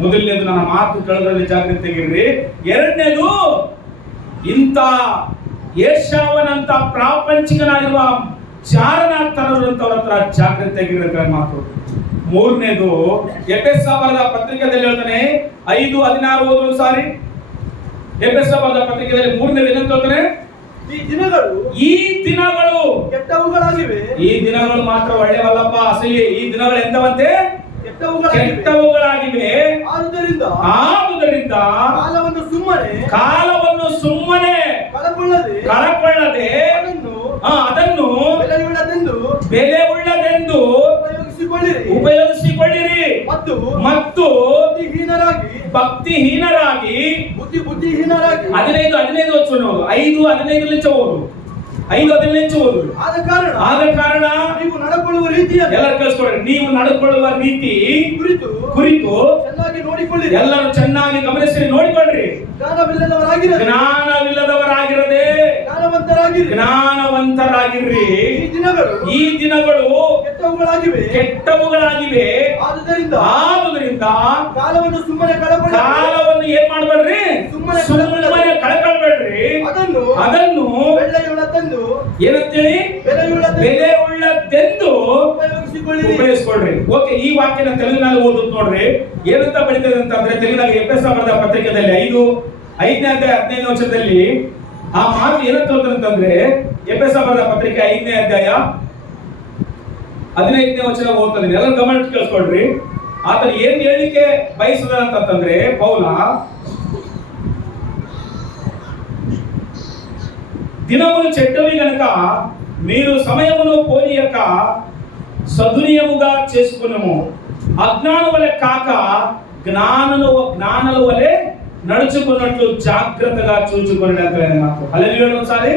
ಮೊದಲನೇದು ನನ್ನ ಮಾತು ಕೇಳೋದ್ರಲ್ಲಿ ಜಾಗ್ರತೆಯಾಗಿರ್ರಿ. ಎರಡನೇದು ಇಂಥ ಏಷಾವನಂತ ಪ್ರಾಪಂಚಿಕನಾಗಿರುವ ಜಾರನಾಗ್ತಾರಂತವ್ರ ಹತ್ರ ಜಾಗ್ರತೆಯಾಗಿರೋ ಮಾತು. ಮೂರನೇದು ಎಫೆಸ ಬರೆದ ಪತ್ರಿಕೆಯಲ್ಲಿ ಹೇಳ್ತಾನೆ 5:16 ಓದುವ ಸಾರಿ. ಎಫೆಸ ಬರೆದ ಪತ್ರಿಕೆಯಲ್ಲಿ ಮೂರನೇದು ಏನಂತ ಹೇಳ್ತಾನೆ? ಈ ದಿನಗಳು ಕೆಟ್ಟವುಗಳಾಗಿವೆ. ಈ ದಿನಗಳು ಮಾತ್ರ ಒಳ್ಳೆಯವಲ್ಲಪ್ಪ, ಅಸಲಿ ಈ ದಿನಗಳು ಎಂತವಂತೆ? ಕೆಟ್ಟವುಗಳಾಗಿವೆ. ಆದುದರಿಂದ ಕಾಲವನ್ನು ಸುಮ್ಮನೆ ಕಳಕೊಳ್ಳದೆ ಅದನ್ನು ಬೆಲೆ ಉಳ್ಳದೆಂದು ಉಪಯೋಗಿಸಿಕೊಳ್ಳಿರಿ ಮತ್ತು ಭಕ್ತಿಹೀನರಾಗಿ ಬುದ್ಧಿಹೀನರಾಗಿ 15 ಓದು. 5:15 ಓದು. 5:15 ಓದು. ಆದ ಕಾರಣ ನೀವು ನಡ್ಕೊಳ್ಳುವ ರೀತಿಯನ್ನು ಎಲ್ಲರೂ ಕೇಳಿಸ್ಕೊಳ್ಳಿ. ನೀವು ನಡ್ಕೊಳ್ಳುವ ರೀತಿ ಕುರಿತು ಚೆನ್ನಾಗಿ ನೋಡಿಕೊಳ್ಳಿರಿ. ಎಲ್ಲರೂ ಚೆನ್ನಾಗಿ ಗಮನಿಸಿ ನೋಡಿಕೊಳ್ಳ್ರಿ. ಜ್ಞಾನವಿಲ್ಲದವರಾಗಿರದೆ ಜ್ಞಾನವಂತರಾಗಿರ್ರಿ. ಈ ದಿನಗಳು ಕೆಟ್ಟವುಗಳಾಗಿವೆ. ಆದುದರಿಂದ ಕಾಲವನ್ನು ಏನ್ ಮಾಡ್ಬೇಡ್ರಿ? ಸುಮ್ಮನೆ ಕಳ್ಕೊಳ್ಬೇಡ್ರಿ. ಅದನ್ನು ಏನಂತೇಳಿ? ಬೆಲೆ ಉಳ್ಳದೆಂದು ಉಪಯೋಗಿಸ್ಕೊಳ್ರಿ. ಓಕೆ, ಈ ವಾಕ್ಯನ ತೆಲುಗಿನಲ್ಲಿ ಓದುದು ನೋಡ್ರಿ. ಏನಂತ ಬರೀತದೆ ಅಂತಂದ್ರೆ, ತೆಲುಗಿನಾಗ ಎಫೆಸ ಬರೆದ ಪತ್ರಿಕೆಯಲ್ಲಿ 5ನೇ ಅಧ್ಯಾಯ 15ನೇ ವಚನದಲ್ಲಿ ಆ ಮಾತು ಏನಂತ ಅಂತಂದ್ರೆ, ಎಫೆಸ ಬರೆದ ಪತ್ರಿಕೆ 5ನೇ ಅಧ್ಯಾಯ 15ನೇ ವಚನ ಓದ್ತದೆ. ಎಲ್ಲ ಗಮನ ಕೇಳಿಸ್ಕೊಳ್ರಿ. ಆತನ ಏನ್ ಹೇಳಿಕೆ ಬಯಸದ ಅಂತಂದ್ರೆ, ಪೌಲ దినములు చెడ్డవి గనుక మీరు సమయమును పోనీయక సదునియముగా చేసుకునము, అజ్ఞానం వలె కాక జ్ఞానుల వలె నడుచుకున్నట్లు ಜಾಗ್ರತೆగా చూచుకొనండి ಅಂತ ಮಾತು. ಹಲ್ಲೆಲೂಯಾ. ಒಂದ್ಸಾರಿ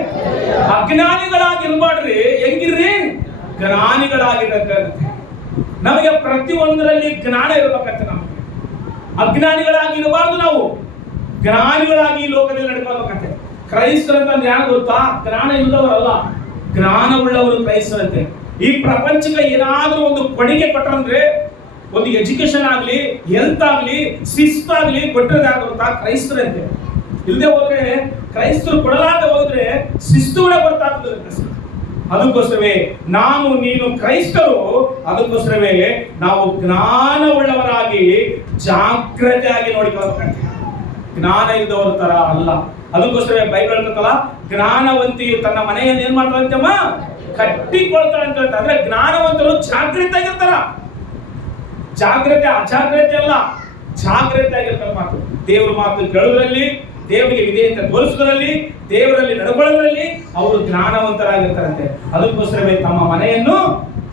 ಅಜ್ಞಾನಿಗಳಾಗಿರಬಾರ್ದ್ರಿ. ಹೆಂಗಿರ್ರಿ? ಜ್ಞಾನಿಗಳಾಗಿರಕ್ಕೆ. ನಮಗೆ ಪ್ರತಿಯೊಂದರಲ್ಲಿ ಜ್ಞಾನ ಇರಬೇಕಂತ. ನಮಗೆ ಅಜ್ಞಾನಿಗಳಾಗಿರಬಾರ್ದು. ನಾವು ಜ್ಞಾನಿಗಳಾಗಿ ಈ ಲೋಕದಲ್ಲಿ ನಡ್ಕೋಬೇಕಂತೆ. ಕ್ರೈಸ್ತರಂತಂದ್ರೆ ಯಾರು ಗೊತ್ತಾ? ಜ್ಞಾನ ಇಲ್ಲದವರಲ್ಲ, ಜ್ಞಾನವುಳ್ಳವರು ಕ್ರೈಸ್ತರಂತೆ. ಈ ಪ್ರಪಂಚಕ್ಕೆ ಏನಾದ್ರೂ ಒಂದು ಕೊಡುಗೆ ಕೊಟ್ಟರಂದ್ರೆ, ಒಂದು ಎಜುಕೇಶನ್ ಆಗ್ಲಿ, ಹೆಲ್ತ್ ಆಗ್ಲಿ, ಶಿಸ್ತಾಗ್ಲಿ ಕೊಟ್ಟರೆ ಯಾರು ಗೊತ್ತಾ? ಕ್ರೈಸ್ತರಂತೆ. ಇಲ್ಲದೆ ಹೋದ್ರೆ, ಕ್ರೈಸ್ತರು ಕೊಡಲಾದ ಹೋದ್ರೆ ಶಿಸ್ತುಗಳೇ ಬರ್ತಾಗ್ತದೆ. ಅದಕ್ಕೋಸ್ಕರವೇ ನಾನು ನೀನು ಕ್ರೈಸ್ತರು, ಅದಕ್ಕೋಸ್ಕರವೇ ನಾವು ಜ್ಞಾನವುಳ್ಳವರಾಗಿ ಜಾಗ್ರತೆಯಾಗಿ ನೋಡಿಕೊಳ್ಳಬೇಕಂತೆ. ಜ್ಞಾನ ಇದ್ದವರ ತರ ಅಲ್ಲ. ಅದಕ್ಕೋಸ್ಕರ ಬೈಬಲ್ ಹೇಳ್ತಲ್ಲ, ಜ್ಞಾನವಂತಿಯು ತನ್ನ ಮನೆಯನ್ನು ಏನ್ ಮಾಡ್ತಾಳಂತಮ್ಮ? ಕಟ್ಟಿಕೊಳ್ತಾಳೆ ಅಂತ. ಅಂದ್ರೆ ಜ್ಞಾನವಂತರು ಜಾಗೃತಿ ಆಗಿರ್ತಾರ. ಜಾಗ್ರತೆ ಅಜಾಗ್ರತೆ ಅಲ್ಲ, ಜಾಗ್ರತೆ ಆಗಿರ್ತಾರ. ಮಾತು ದೇವ್ರ ಮಾತು ಕೇಳೋದ್ರಲ್ಲಿ, ದೇವರಿಗೆ ವಿಧೇಯತೆ ತೋರಿಸೋದ್ರಲ್ಲಿ, ದೇವರಲ್ಲಿ ನಡ್ಕೊಳ್ಳೋದ್ರಲ್ಲಿ ಅವರು ಜ್ಞಾನವಂತರಾಗಿರ್ತಾರಂತೆ. ಅದಕ್ಕೋಸ್ಕರವೇ ತಮ್ಮ ಮನೆಯನ್ನು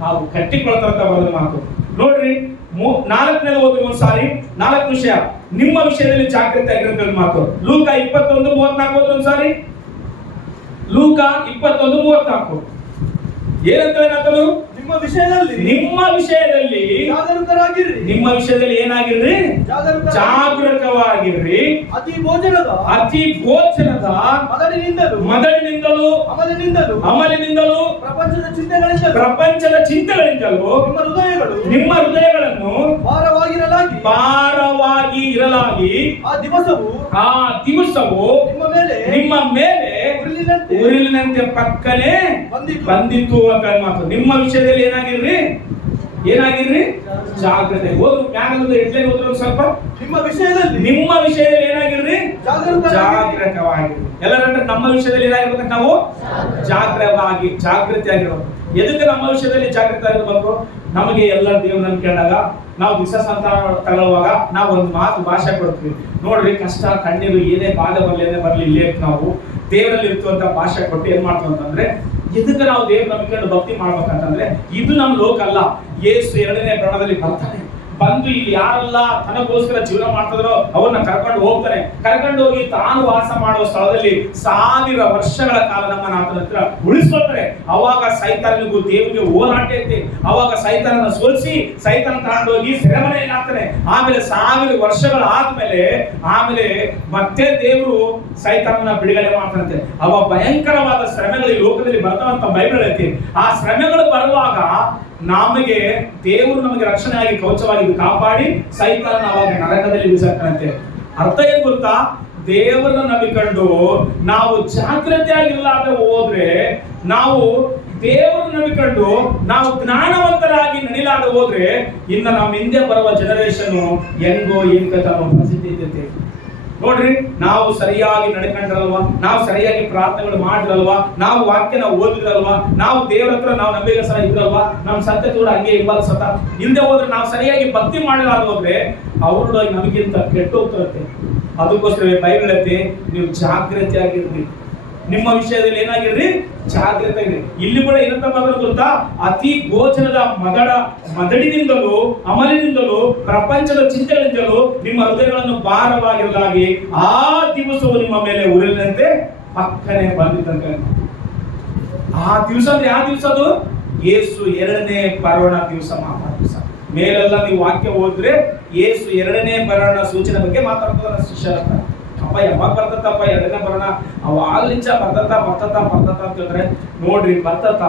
ತಾವು ಕಟ್ಟಿಕೊಳ್ತಾರಂತ ಬರೋದ್ರ ಮಾತು ನೋಡ್ರಿ. 4ನೇದು ಓದಿ ಒಂದು ಸಾರಿ. 4 ವಿಷಯ ನಿಮ್ಮ ವಿಷಯದಲ್ಲಿ ಜಾಗೃತಿ ಆಗಿರುತ್ತೆ ಮಾತು. ಲೂಕ 21:34 ಓದಿ ಒಂದು ಸಾರಿ. ಲೂಕ 21:34 ಏನಂತ ಏನಾದ್ರು? ನಿಮ್ಮ ವಿಷಯದಲ್ಲಿ ಜಾಗರೂಕರಾಗಿರ್ರಿ. ನಿಮ್ಮ ವಿಷಯದಲ್ಲಿ ಏನಾಗಿರ್ರಿ? ಜಾಗರೂಕವಾಗಿರ್ರಿ. ಅತಿ ಭೋಜನದ ಮೊದಲಿನಿಂದಲೂ ಅಮಲಿನಿಂದಲೂ ಪ್ರಪಂಚದ ಚಿಂತೆಗಳಿಂದಲೂ ನಿಮ್ಮ ಹೃದಯಗಳನ್ನು ಭಾರವಾಗಿ ಇರಲಾಗಿ ಆ ದಿವಸವು ನಿಮ್ಮ ಮೇಲೆ ಉರುಳಿನಂತೆ ಪಕ್ಕನೆ ಬಂದಿತ್ತು ಅಂತ ಮಾತು. ನಿಮ್ಮ ವಿಷಯದಲ್ಲಿ ಏನಾಗಿರ್ರಿ? ಜಾಗ್ರತೆ. ಓದು ಜ್ಞಾನದ ಹೆಡ್ಲೈನ್ ಓದ್ರು ಸ್ವಲ್ಪ. ನಿಮ್ಮ ವಿಷಯದಲ್ಲಿ ಏನಾಗಿರ್ರಿ? ಜಾಗೃತವಾಗಿರ್ರಿ. ಎಲ್ಲರಂದ್ರೆ ನಮ್ಮ ವಿಷಯದಲ್ಲಿ ಏನಾಗಿರ್ಬೇಕಂತ ನಾವು ಜಾಗೃತಿ ಆಗಿರ್ಬೇಕು. ಎದಕ್ಕೆ ನಮ್ಮ ವಿಷಯದಲ್ಲಿ ಜಾಗೃತಿ ಆಗಿರ್ಬೇಕು? ನಮಗೆ ಎಲ್ಲ ದೇವ್ರನ್ನ ಕೇಳಿದಾಗ, ನಾವು ದಿವಸ ಸಂತಾನ ತಗೊಳ್ಳುವಾಗ ನಾವು ಒಂದು ಮಾತು ಭಾಷೆ ಕೊಡ್ತೀವಿ ನೋಡ್ರಿ. ಕಷ್ಟ ಕಣ್ಣೀರು ಏನೇ ಬಾಧೆ ಬರಲಿ ಇಲ್ಲೇ ನಾವು ದೇವರಲ್ಲಿ ಇರ್ತುವಂತ ಭಾಷೆ ಕೊಟ್ಟು ಏನ್ ಮಾಡ್ತೀವಿ ಅಂತಂದ್ರೆ, ಇದಕ್ಕೆ ನಾವು ದೇವ್ರ ನಂಬಿಕೊಂಡು ಭಕ್ತಿ ಮಾಡ್ಬೇಕಂತಂದ್ರೆ, ಇದು ನಮ್ಮ ಲೋಕ ಅಲ್ಲ. ಯೇಸು 2ನೇ ಪ್ರಾಣದಲ್ಲಿ ಬರ್ತಾನೆ, ಬಂದು ಇಲ್ಲಿ ಯಾರೆಲ್ಲ ತನಗೋಸ್ಕರ ಜೀವನ ಮಾಡ್ತಿದ್ರೋ ಅವ್ರನ್ನ ಕರ್ಕೊಂಡು ಹೋಗ್ತಾನೆ. ಕರ್ಕೊಂಡು ಹೋಗಿ ತಾನು ವಾಸ ಮಾಡುವ ಸ್ಥಳದಲ್ಲಿ 1000 ವರ್ಷಗಳ ಕಾಲ ನಮ್ಮನ್ನ ಆತನ ಹತ್ರ ಉಳಿಸ್ಕೊಳ್ತಾರೆ. ಅವಾಗ ಸೈತಾನನಿಗೂ ದೇವರಿಗೆ ಹೋರಾಟ ಐತೆ. ಅವಾಗ ಸೈತಾನನ ಸೋಲಿಸಿ ಸೈತಾನ ತಗೊಂಡು ಹೋಗಿ ಸೆರೆಮನೆಯಲ್ಲಿ ಹಾಕ್ತಾನೆ. ಆಮೇಲೆ 1000 ವರ್ಷಗಳಾದ್ಮೇಲೆ ಮತ್ತೆ ದೇವರು ಸೈತಾನನ ಬಿಡುಗಡೆ ಮಾಡ್ತಾರಂತೆ. ಅವ ಭಯಂಕರವಾದ ಶ್ರಮೆಗಳು ಈ ಲೋಕದಲ್ಲಿ ಬರ್ತಾವಂತ ಬೈಬಲ್ ಐತಿ. ಆ ಶ್ರಮೆಗಳು ಬರುವಾಗ ದೇವರು ನಮಗೆ ರಕ್ಷಣೆಯಾಗಿ ಕವಚವಾಗಿ ಕಾಪಾಡಿ ಸೈತಾನ ಅವಾಗ ನರಕದಲ್ಲಿ ಬಿಸಾಕ್ತಾನಂತೆ. ಅರ್ಥ ಏನ್ ಗೊತ್ತಾ? ದೇವರನ್ನ ನಂಬಿಕೊಂಡು ನಾವು ಜಾಗೃತಿಯಾಗಿಲ್ಲದೆ ಹೋದ್ರೆ, ನಾವು ದೇವರನ್ನ ನಂಬಿಕೊಂಡು ನಾವು ಜ್ಞಾನವಂತರಾಗಿ ನಡಿಲಾದೆ ಹೋದ್ರೆ, ಇನ್ನು ನಮ್ಮ ಹಿಂದೆ ಬರುವ ಜನರೇಷನ್ ಹೆಂಗೋ ಏನ್ ಕಥೆ ಪರಿಸ್ಥಿತಿ ಇರ್ತೈತೆ ನೋಡ್ರಿ. ನಾವು ಸರಿಯಾಗಿ ನಡ್ಕೊಂಡ್ರಲ್ವಾ, ನಾವು ಸರಿಯಾಗಿ ಪ್ರಾರ್ಥನೆಗಳು ಮಾಡಿದ್ರಲ್ವಾ, ನಾವು ವಾಕ್ಯನ ಓದಿದ್ರಲ್ವಾ, ನಾವು ದೇವರ ಹತ್ರ ನಾವು ನಂಬಿಕೆ ಸಹ ಇದ್ರಲ್ವಾ, ನಮ್ಮ ಸತ್ಯ ಕೂಡ ಹಂಗೆ ಹಿಂಬಾಲಿಸತ್ತ ಹಿಂದೆ ಹೋದ್ರೆ, ನಾವು ಸರಿಯಾಗಿ ಭಕ್ತಿ ಮಾಡಲಾರ ಹೋದ್ರೆ ಅವ್ರ ನಮಗಿಂತ ಕೆಟ್ಟ ಹೋಗ್ತಿರತ್ತೆ. ಅದಕ್ಕೋಸ್ಕರ ಬೈಬಲ್ ಐತಿ, ನೀವು ಜಾಗೃತಿಯಾಗಿರ್ರಿ. ನಿಮ್ಮ ವಿಷಯದಲ್ಲಿ ಏನಾಗಿರ್ರಿ? ಜಾಗೃತಿ ಆಗಿರಿ. ಇಲ್ಲಿ ಕೂಡ ಏನಂತ ಮಾತ್ರ ಗೊತ್ತಾ? ಅತಿ ಭೋಜನದ ಮದಡಿನಿಂದಲೂ ಅಮಲಿನಿಂದಲೂ ಪ್ರಪಂಚದ ಚಿಂತೆಗಳಿಂದಲೂ ನಿಮ್ಮ ಹೃದಯಗಳನ್ನು ಭಾರವಾಗಿರಲಾಗಿ ಆ ದಿವಸವು ನಿಮ್ಮ ಮೇಲೆ ಉರುಳಿನಂತೆ ಪಕ್ಕನೆ ಬಂದಿದ್ದಂತೆ. ಆ ದಿವಸ ಅಂದ್ರೆ ಯಾವ ದಿವಸ? ಅದು ಯೇಸು 2ನೇ ಬರೋಣ ದಿವಸ ದಿವಸ. ಮೇಲೆಲ್ಲ ನೀವು ವಾಕ್ಯ ಓದಿದ್ರೆ ಯೇಸು 2ನೇ ಬರೋಣ ಸೂಚನೆ ಬಗ್ಗೆ ಮಾತಾಡ್ತದ ಶಿಷ್ಯರ ಹತ್ರ. ಅಪ್ಪ ಯಾವಾಗ ಬರ್ತತ್ತಪ್ಪ 2ನೇ ಬರೋಣ? ಅವಾಗ್ಲಿಂಚ ಬರ್ತತ ಅಂತ ಹೇಳಿದ್ರೆ ನೋಡ್ರಿ, ಬರ್ತತ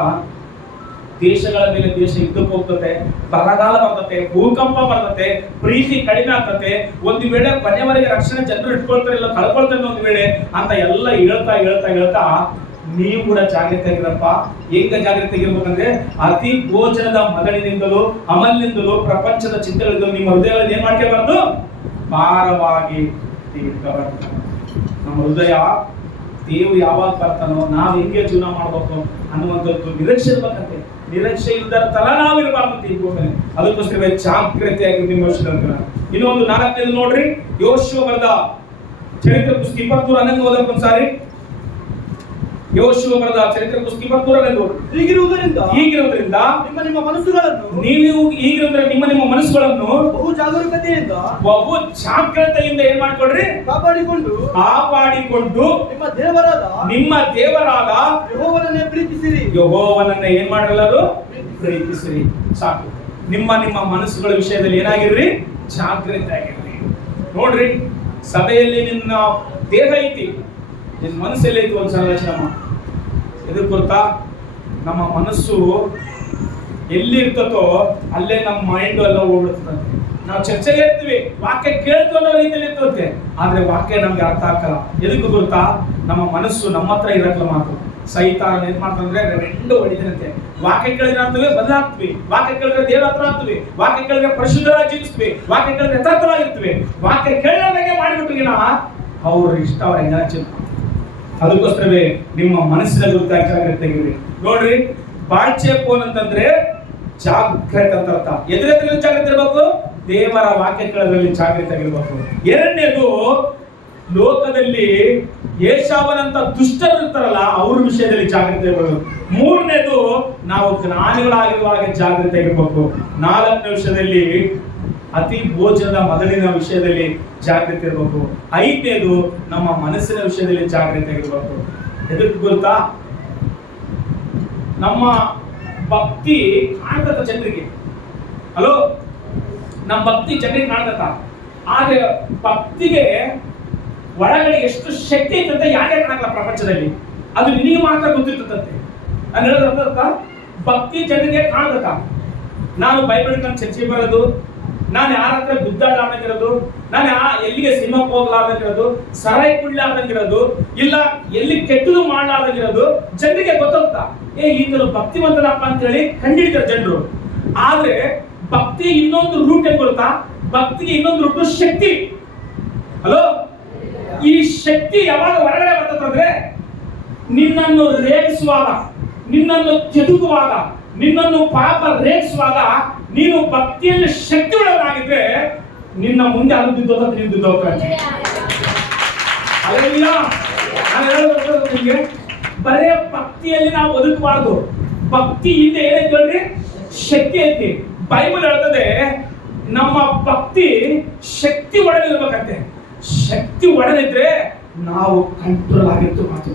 ದೇಶಗಳ ಮೇಲೆ ದೇಶ ಯುದ್ಧಕ್ಕೆ ಹೋಗ್ತತೆ, ಬರಗಾಲ ಬರ್ತತೆ, ಭೂಕಂಪ ಬರ್ತತೆ, ಪ್ರೀತಿ ಕಡಿಮೆ ಆಗ್ತತೆ, ಒಂದು ವೇಳೆ ಕೊನೆವರೆಗೆ ರಕ್ಷಣೆ ಜನರು ಇಟ್ಕೊಳ್ತಾರೆ ಇಲ್ಲ ಕಳ್ಕೊಳ್ತಾರೆ ಒಂದು ವೇಳೆ ಅಂತ ಎಲ್ಲ ಹೇಳ್ತಾ ನೀವು ಕೂಡ ಜಾಗೃತಿಯಾಗಿರಪ್ಪ. ಹೆಂಗ ಜಾಗೃತಿಯಾಗಿರ್ಬೇಕಂದ್ರೆ, ಅತಿ ಭೋಜನದ ಮದಳಿನಿಂದಲೂ ಅಮಲಿನಿಂದಲೂ ಪ್ರಪಂಚದ ಚಿಂತೆಗಳಿಂದಲೂ ನಿಮ್ಮ ಹೃದಯಗಳನ್ನು ಏನ್ ಮಾಡ್ಕೋಬಾರ್ದು? ಭಾರವಾಗಿ ನಮ್ಮ ಹೃದಯ ದೇವ್ರು ಯಾವಾಗ ಬರ್ತಾನೋ ನಾವು ಹೆಂಗೆ ಜೀವನ ಮಾಡ್ಬೇಕು ಅನ್ನುವಂಥದ್ದು ನಿರೀಕ್ಷೆ ಇರ್ಬೇಕಂತೆ. ನಿರೀಕ್ಷೆ ಇಲ್ಲದ ತರ ನಾವಿರಬಾರ್ದು. ಅದಕ್ಕೋಸ್ಕರ ಜಾಗೃತಿಯಾಗಿ ನಿಮ್ಮ ವರ್ಷದ. ಇನ್ನೊಂದು 4ನೇದು ನೋಡ್ರಿ, ಯೋಶುವ ಬರೆದ ಚರಿತ್ರೆ ಪುಸ್ತಕ 23 ಓದಕ್ಕೆ ಒಂದ್ಸಾರಿ. ಯೋಶುವ ಬರೆದ ಚರಿತ್ರೆ ಪುಸ್ತಕ 23 ಹೀಗಿರುವುದರಿಂದ ನಿಮ್ಮ ಮನಸ್ಸುಗಳನ್ನು ಬಹು ಜಾಗರೂಕತೆಯಿಂದ ಏನ್ ಮಾಡ್ಕೊಡ್ರಿ? ಕಾಪಾಡಿಕೊಂಡು ನಿಮ್ಮ ದೇವರಾದ ಯೆಹೋವನನ್ನೇ ಪ್ರೀತಿಸಿರಿ. ಯೆಹೋವನನ್ನ ಏನ್ ಮಾಡಲ್ಲದು? ಪ್ರೀತಿಸಿರಿ. ಸಾಕು. ನಿಮ್ಮ ಮನಸ್ಸುಗಳ ವಿಷಯದಲ್ಲಿ ಏನಾಗಿರ್ರಿ? ಜಾಗೃತಿ ಆಗಿರ್ರಿ. ನೋಡ್ರಿ, ಸಭೆಯಲ್ಲಿ ನಿನ್ನ ದೇಹ ಐತಿ, ನಿನ್ನ ಮನಸ್ಸಲ್ಲಿ ಐತಿ. ಒಂದ್ಸಲ ಯೋಚನೆ ಮಾಡಿ. ಎದಕ್ಕೆ ಗೊತ್ತಾ? ನಮ್ಮ ಮನಸ್ಸು ಎಲ್ಲಿ ಇರ್ತತೋ ಅಲ್ಲೇ ನಮ್ಮ ಮೈಂಡ್ ಎಲ್ಲ ಹೋಗ್ಬಿಡ್ತದೆ. ನಾವು ಚರ್ಚೆಗೆ ಇರ್ತೀವಿ, ವಾಕ್ಯ ಕೇಳ್ತು ಅನ್ನೋ ರೀತಿಯಲ್ಲಿ ಇರ್ತದೆ, ಆದ್ರೆ ವಾಕ್ಯ ನಮ್ಗೆ ಅರ್ಥ ಆಗಲ್ಲ. ಎದಕ್ಕೆ ಗೊತ್ತಾ? ನಮ್ಮ ಮನಸ್ಸು ನಮ್ಮ ಹತ್ರ ಇರಕ್ಲ ಮಾತು. ಸೈತಾನ ಏನ್ ಮಾಡ್ತಂದ್ರೆ 2 ಹೊಡಿತಾನಂತೆ. ವಾಕ್ಯ ಕೇಳಿದ್ರೆ ಆಗ್ತವೆ ಬದಲಾಗ್ತೀವಿ, ವಾಕ್ಯ ಕೇಳಿದ್ರೆ ದೇವರ ಹತ್ರ ಆಗ್ತೀವಿ, ವಾಕ್ಯ ಕೇಳಿದ್ರೆ ಪರಿಶುದ್ಧರಾಗಿ ಜೀವಿಸ್ತೀವಿ, ವಾಕ್ಯ ಕೇಳಿದ್ರೆ ಯಥಾರ್ಥವಾಗಿರ್ತೀವಿ. ವಾಕ್ಯ ಕೇಳೋದಾಗೆ ಮಾಡಿಬಿಟ್ರಿಗಿನ ಅವ್ರ ಇಷ್ಟ ಅವ್ರ ಹೆಂಗ. ಅದಕ್ಕೋಸ್ಕರವೇ ನಿಮ್ಮ ಮನಸ್ಸಿನ ವಿರುದ್ಧ ಜಾಗೃತಿಯಾಗಿರಿ. ನೋಡ್ರಿ, ಬಾಳ್ಚೆಪೋನ್ ಅಂತಂದ್ರೆ ಜಾಗೃತಿ ಅಂತ ಅರ್ಥ. ಎದುರಲ್ಲಿ ಜಾಗೃತಿ ಇರಬೇಕು, ದೇವರ ವಾಕ್ಯ ಕೇಳೋದ್ರಲ್ಲಿ ಜಾಗೃತಿ ಆಗಿರ್ಬೇಕು. 2ನೇದು, ಲೋಕದಲ್ಲಿ ಏಷಾವನಂತ ದುಷ್ಟರು ಇರ್ತಾರಲ್ಲ ಅವ್ರ ವಿಷಯದಲ್ಲಿ ಜಾಗೃತಿ ಇರಬೇಕು. 3ನೇದು, ನಾವು ಜ್ಞಾನಿಗಳಾಗಿರುವಾಗ ಜಾಗೃತಿ ಆಗಿರ್ಬೇಕು. 4ನೇ ವಿಷಯದಲ್ಲಿ ಅತಿ ಭೋಜನದ ಮದಳಿನ ವಿಷಯದಲ್ಲಿ ಜಾಗೃತಿ ಇರಬೇಕು. 5ನೇದು, ನಮ್ಮ ಮನಸ್ಸಿನ ವಿಷಯದಲ್ಲಿ ಜಾಗೃತಿ ಆಗಿರ್ಬೇಕು. ಎದಕ್ಕೆ ಗೊತ್ತಾ? ನಮ್ಮ ಭಕ್ತಿ ಕಾಣ್ತದ ಜನರಿಗೆ. ಹಲೋ, ನಮ್ಮ ಭಕ್ತಿ ಜನರಿಗೆ ಕಾಣ್ತದ, ಆದ್ರೆ ಭಕ್ತಿಗೆ ಒಳಗಡೆ ಎಷ್ಟು ಶಕ್ತಿ ಐತಂತ ಯಾಕೆ ಕಾಣಲ್ಲ ಪ್ರಪಂಚದಲ್ಲಿ? ಅದು ನಿನಗೆ ಮಾತ್ರ ಗೊತ್ತಿರ್ತದಂತೆ. ನಾನು ಹೇಳೋದ ಭಕ್ತಿ ಜನರಿಗೆ ಕಾಣ್ತದ. ನಾನು ಬೈಬಲ್ ಹಿಡ್ಕೊಂಡು ಚರ್ಚೆಗೆ ಬರೋದು, ನಾನು ಯಾರ ಹತ್ರ ಗುದ್ದಾಡಾದಂಗಿರೋದು, ನಾನು ಎಲ್ಲಿಗೆ ಸಿನಿಮಾಕ್ಕೆ ಹೋಗ್ಲಾರ್ದಂಗಿರೋದು, ಸರಾಯಿ ಕುಡ್ಲಾರ್ದಂಗಿರೋದು, ಇಲ್ಲ ಎಲ್ಲಿ ಕೆಟ್ಟದು ಮಾಡ್ಲಾರ್ದಂಗಿರೋದು ಜನರಿಗೆ ಗೊತ್ತಾಗ್ತಾ. ಈತನು ಭಕ್ತಿವಂತನಪ್ಪ ಅಂತ ಹೇಳಿ ಕಂಡಿಡ್ತಾರೆ ಜನರು. ಆದ್ರೆ ಭಕ್ತಿ ಇನ್ನೊಂದು ರೂಟ್ ಏನ್ ಗೊತ್ತಾ? ಭಕ್ತಿಗೆ ಇನ್ನೊಂದು ರೂಟ್ ಶಕ್ತಿ. ಹಲೋ, ಈ ಶಕ್ತಿ ಯಾವಾಗ ಹೊರಗಡೆ ಬರ್ತದಂದ್ರೆ, ನಿನ್ನನ್ನು ರೇಗಿಸುವಾಗ, ನಿನ್ನನ್ನು ಕೆದಕುವಾಗ, ನಿನ್ನನ್ನು ಪಾಪ ರೇಗಿಸುವಾಗ ನೀನು ಭಕ್ತಿಯಲ್ಲಿ ಶಕ್ತಿ ಉಳ್ಳವನಾಗಿದ್ರೆ ನಿನ್ನ ಮುಂದೆ ಅದು ಬಿದ್ದೋದ ನೀವು ಬಿದ್ದೋಗ್ತಾನೆ. ನಾನು ಹೇಳೋದು ನಿಮಗೆ, ಬರೇ ಭಕ್ತಿಯಲ್ಲಿ ನಾವು ಬದುಕಬಾರ್ದು. ಭಕ್ತಿ ಹಿಂದೆ ಏನೈತೆ ಹೇಳ್ರಿ? ಶಕ್ತಿ ಐತಿ. ಬೈಬಲ್ ಹೇಳ್ತದೆ, ನಮ್ಮ ಭಕ್ತಿ ಶಕ್ತಿ ಒಳಗಿರ್ಬೇಕಂತೆ. ಶಕ್ತಿ ಒಳಗಿದ್ರೆ ನಾವು ಕಂಟ್ರೋಲ್ ಆಗಿತ್ತು ಮಾತು.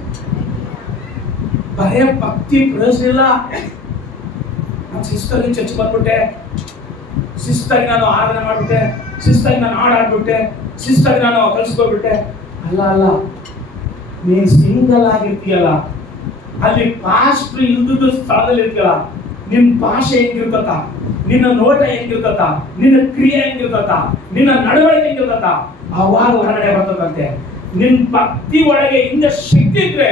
ಬರೇ ಭಕ್ತಿ ಪ್ರಯೋಜನ ಇಲ್ಲ. ನಾನು ಶಿಸ್ತಾಗಿ ಚರ್ಚ್ ಬಂದ್ಬಿಟ್ಟೆ, ಶಿಸ್ತಾಗಿ ನಾನು ಆರಾಧನೆ ಮಾಡ್ಬಿಟ್ಟೆ, ಶಿಸ್ತಾಗಿ ನಾನು ಹಾಡಾಡ್ಬಿಟ್ಟೆ, ಶಿಸ್ತಾಗಿ ನಾನು ಕಲ್ಸ್ಕೊಬಿಟ್ಟೆ. ಅಲ್ಲ ಅಲ್ಲ, ನೀನ್ ಸಿಂಗಲ್ ಆಗಿರ್ತೀಯಲ್ಲ, ಅಲ್ಲಿ ಪಾಸ್ಟ್ ಇಲ್ದುದು ಸ್ಥಳದಲ್ಲಿ ಇರ್ತೀಯಲ್ಲ, ನಿನ್ನ ಭಾಷೆ ಹೆಂಗಿರ್ತತ, ನಿನ್ನ ನೋಟ ಹೆಂಗಿರ್ತತ, ನಿನ್ನ ಕ್ರಿಯೆ ಹೆಂಗಿರ್ತತ, ನಿನ್ನ ನಡವಳಿಕೆ ಹೆಂಗಿರ್ತತ, ಅವಾಗ ಹೊರಗಡೆ ಬರ್ತದಂತೆ. ನಿನ್ ಭಕ್ತಿ ಒಳಗೆ ಇಂದ ಶಕ್ತಿ ಇದ್ರೆ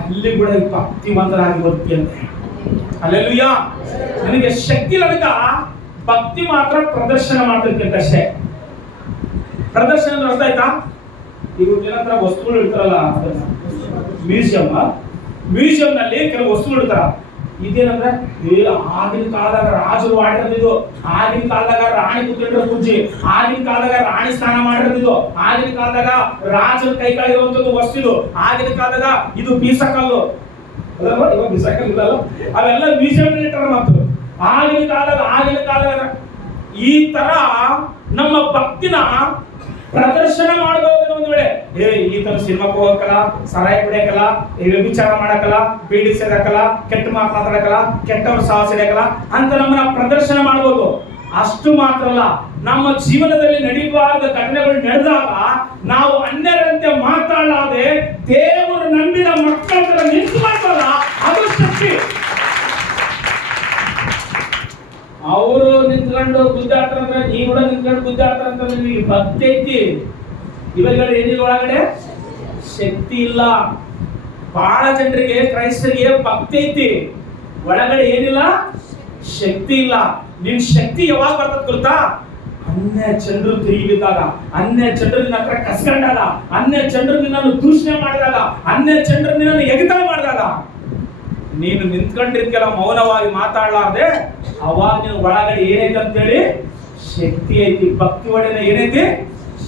ಅಲ್ಲಿ ಕೂಡ ಭಕ್ತಿವಂತರಾಗಿ ಬರ್ತೀಯಂತೆ. ಹಲ್ಲೆಲೂಯಾ. ನಿನಗೆ ಶಕ್ತಿ ಇಲ್ಲದ ಭಕ್ತಿ ಮಾತ್ರ ಪ್ರದರ್ಶನ ಮಾಡ್ತಿರ್ತೀಯ ಅಷ್ಟೇ. ಪ್ರದರ್ಶನ ಅಂದ್ರೆ ಅರ್ಥ ಆಯ್ತಾ? ಈಗ ಜನತ್ರ ವಸ್ತುಗಳು ಇರ್ತಾರಲ್ಲ, ಮ್ಯೂಸಿಯಂ ನಲ್ಲಿ ಕೆಲವು ವಸ್ತುಗಳು ಇರ್ತಾರ. ಇದೇನಂದ್ರೆ ಆಗಿನ ಕಾಲದಾಗ ರಾಜರು ಆಡಿರೋದಿದು, ಆಗಿನ ಕಾಲದಾಗ ರಾಣಿ ಕೂತ್ಕೊಂಡಿರೋ ಕುರ್ಚಿ, ಆಗಿನ ಕಾಲದಾಗ ರಾಣಿ ಸ್ನಾನ ಮಾಡಿರೋದಿದು, ಆಗಿನ ಕಾಲದಾಗ ರಾಜರ ಕೈ ಕಾಲಿರುವಂತದ್ದು ವಸ್ತು ಇದು, ಆಗಿನ ಕಾಲದಾಗ ಇದು ಬೀಸಕಲ್ಲು, ಇವಾಗ ಬೀಸಕಲ್ಲು ಇಲ್ಲಲ್ಲ, ಅವೆಲ್ಲ ಮ್ಯೂಸಿಯಂ ಇಟ್ಟರ ಮಾತು. ಆಗಿನ ಕಾಲದಾಗ ಈ ತರ ನಮ್ಮ ಭಕ್ತಿನ ಪ್ರದರ್ಶನ ಮಾಡಬಹುದು. ಒಂದು ವೇಳೆ ಈ ತರ ಸಿನಿಮಾಕ್ಕೆ ಹೋಗಕ್ಕಲ್ಲ, ಸರಾಯಿ ಕುಡಿಯಕಲ್ಲ, ವ್ಯಭಿಚಾರ ಮಾಡಕಲ್ಲ, ಬೀಡಿ ಸೇರಕಲ್ಲ, ಕೆಟ್ಟ ಮಾತಾಡಕಲ್ಲ, ಕೆಟ್ಟವ್ರ ಸಾಹಸ ಹಿಡಿಯಕಲ್ಲ ಅಂತ ನಮ್ಮನ್ನ ಪ್ರದರ್ಶನ ಮಾಡಬಹುದು. ಅಷ್ಟು ಮಾತ್ರ ಅಲ್ಲ, ನಮ್ಮ ಜೀವನದಲ್ಲಿ ನಡೀಬಾರದ ಘಟನೆಗಳು ನಡೆದಾಗ ನಾವು ಅನ್ಯರಂತೆ ಮಾತಾಡಲಾದೆ ದೇವರು ನಂಬಿದ ಮಕ್ಕಳ ತರ ನಿಂತು ಮಾಡ್ತಾರ, ಅದು ಶಕ್ತಿ. ಅವರು ನಿಂತ್ಕೊಂಡು ಗುದ್ದಾಡ್ತಾರಂದ್ರೆ ನೀವು ಕೂಡ ನಿಂತ್ಕೊಂಡು ಗುದ್ದಾಡ್ತಾರಂತಂದ್ರೆ ನಿಮಗೆ ಭಕ್ತಿ ಐತಿ. ಇವಾಗ ಏನಿಲ್ಲ, ಒಳಗಡೆ ಶಕ್ತಿ ಇಲ್ಲ. ಬಹಳ ಜನರಿಗೆ ಕ್ರೈಸ್ತರಿಗೆ ಭಕ್ತಿ ಐತಿ, ಒಳಗಡೆ ಏನಿಲ್ಲ, ಶಕ್ತಿ ಇಲ್ಲ. ನಿನ್ ಶಕ್ತಿ ಯಾವಾಗ ಬರ್ತದ ಗೊತ್ತಾ? ಅನ್ಯ ಜನರು ತಿರುಗಿದಾಗ, ಅನ್ಯ ಜನರು ನಿನ್ನ ಹತ್ರ ಕಸ್ಕೊಂಡಾಗ, ಅನ್ಯ ಜನರು ನಿನ್ನನ್ನು ದೂಷಣೆ ಮಾಡಿದಾಗ, ಅನ್ಯ ಜನರು ನಿನ್ನನ್ನು ಎಗತಾಳ ಮಾಡಿದಾಗ ನೀನು ನಿಂತ್ಕೊಂಡಿರ್ತೀಯಲ್ಲ ಮೌನವಾಗಿ ಮಾತಾಡಲಾರ್ದೆ, ಅವಾಗ ನೀನು ಒಳಗಡೆ ಏನೈತಿ ಅಂತೇಳಿ ಶಕ್ತಿ ಐತಿ. ಭಕ್ತಿ ಒಳಗಡೆ ಏನೈತಿ?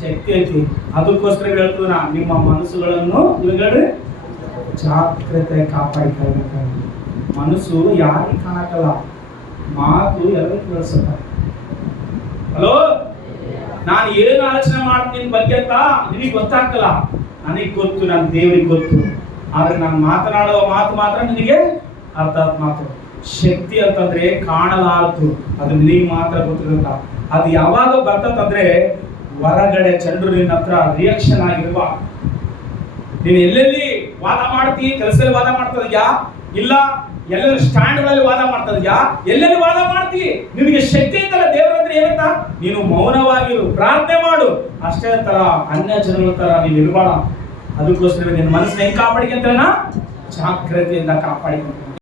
ಶಕ್ತಿ ಐತಿ. ಅದಕ್ಕೋಸ್ಕರ ಹೇಳ್ತೀವಿ ನಾ, ನಿಮ್ಮ ಮನಸ್ಸುಗಳನ್ನು ಇವಾಗ ಜಾಗ್ರತೆ ಕಾಪಾಡಿಕೊಳ್ಳಬೇಕು. ಮನಸ್ಸು ಯಾರಿಗೆ ಕಾಣಕಲ್ಲ, ಮಾತು ಎಲ್ಲರಿಗೂ ಕೇಳಿಸುತ್ತ. ಹಲೋ, ನಾನು ಏನು ಆಲೋಚನೆ ಮಾಡ್ತೀನಿ ನಿನ್ ಬಗ್ಗೆ ಅಂತ ನಿನಗೆ ಗೊತ್ತಾಗ್ತಲ್ಲ, ನನಗೆ ಗೊತ್ತು, ನನ್ನ ದೇವರಿಗೆ ಗೊತ್ತು. ಆದ್ರೆ ನಾನು ಮಾತನಾಡುವ ಮಾತು ಮಾತ್ರ ನಿನಗೆ ಅರ್ಥಾತ್ ಮಾತು. ಶಕ್ತಿ ಅಂತಂದ್ರೆ ಕಾಣಲಾರದು, ಅದು ನಿನಗೆ ಮಾತ್ರ ಗೊತ್ತಿರುತ್ತ. ಅದು ಯಾವಾಗ ಬರ್ತಂದ್ರೆ ಹೊರಗಡೆ ಜನರು ನಿನ್ನ ಹತ್ರ ರಿಯಾಕ್ಷನ್ ಆಗಿರುವ, ನೀನು ಎಲ್ಲೆಲ್ಲಿ ವಾದ ಮಾಡ್ತೀವಿ, ಕೆಲಸದಲ್ಲಿ ವಾದ ಮಾಡ್ತದೆಯಾ, ಇಲ್ಲ ಎಲ್ಲೆಲ್ಲಿ ಸ್ಟ್ಯಾಂಡ್ಗಳಲ್ಲಿ ವಾದ ಮಾಡ್ತದೆಯಾ, ಎಲ್ಲೆಲ್ಲಿ ವಾದ ಮಾಡ್ತೀವಿ, ನಿನಗೆ ಶಕ್ತಿ ಇತ್ತಲ್ಲ ದೇವರಂದ್ರೆ ಏನಂತ, ನೀನು ಮೌನವಾಗಿರು, ಪ್ರಾರ್ಥನೆ ಮಾಡು ಅಷ್ಟೇ. ತರ ಅನ್ಯ ಜನಗಳ ತರ ನೀನು ಇರಬೇಡ. ಅದಕ್ಕೋಸ್ಕರ ನಿನ್ನ ಮನಸ್ಸನ್ನ ಹೆಂಗ್ ಕಾಪಾಡಿಕೊಂತ, ಜಾಗ್ರತೆಯಿಂದ ಕಾಪಾಡಿಕೊಂತ.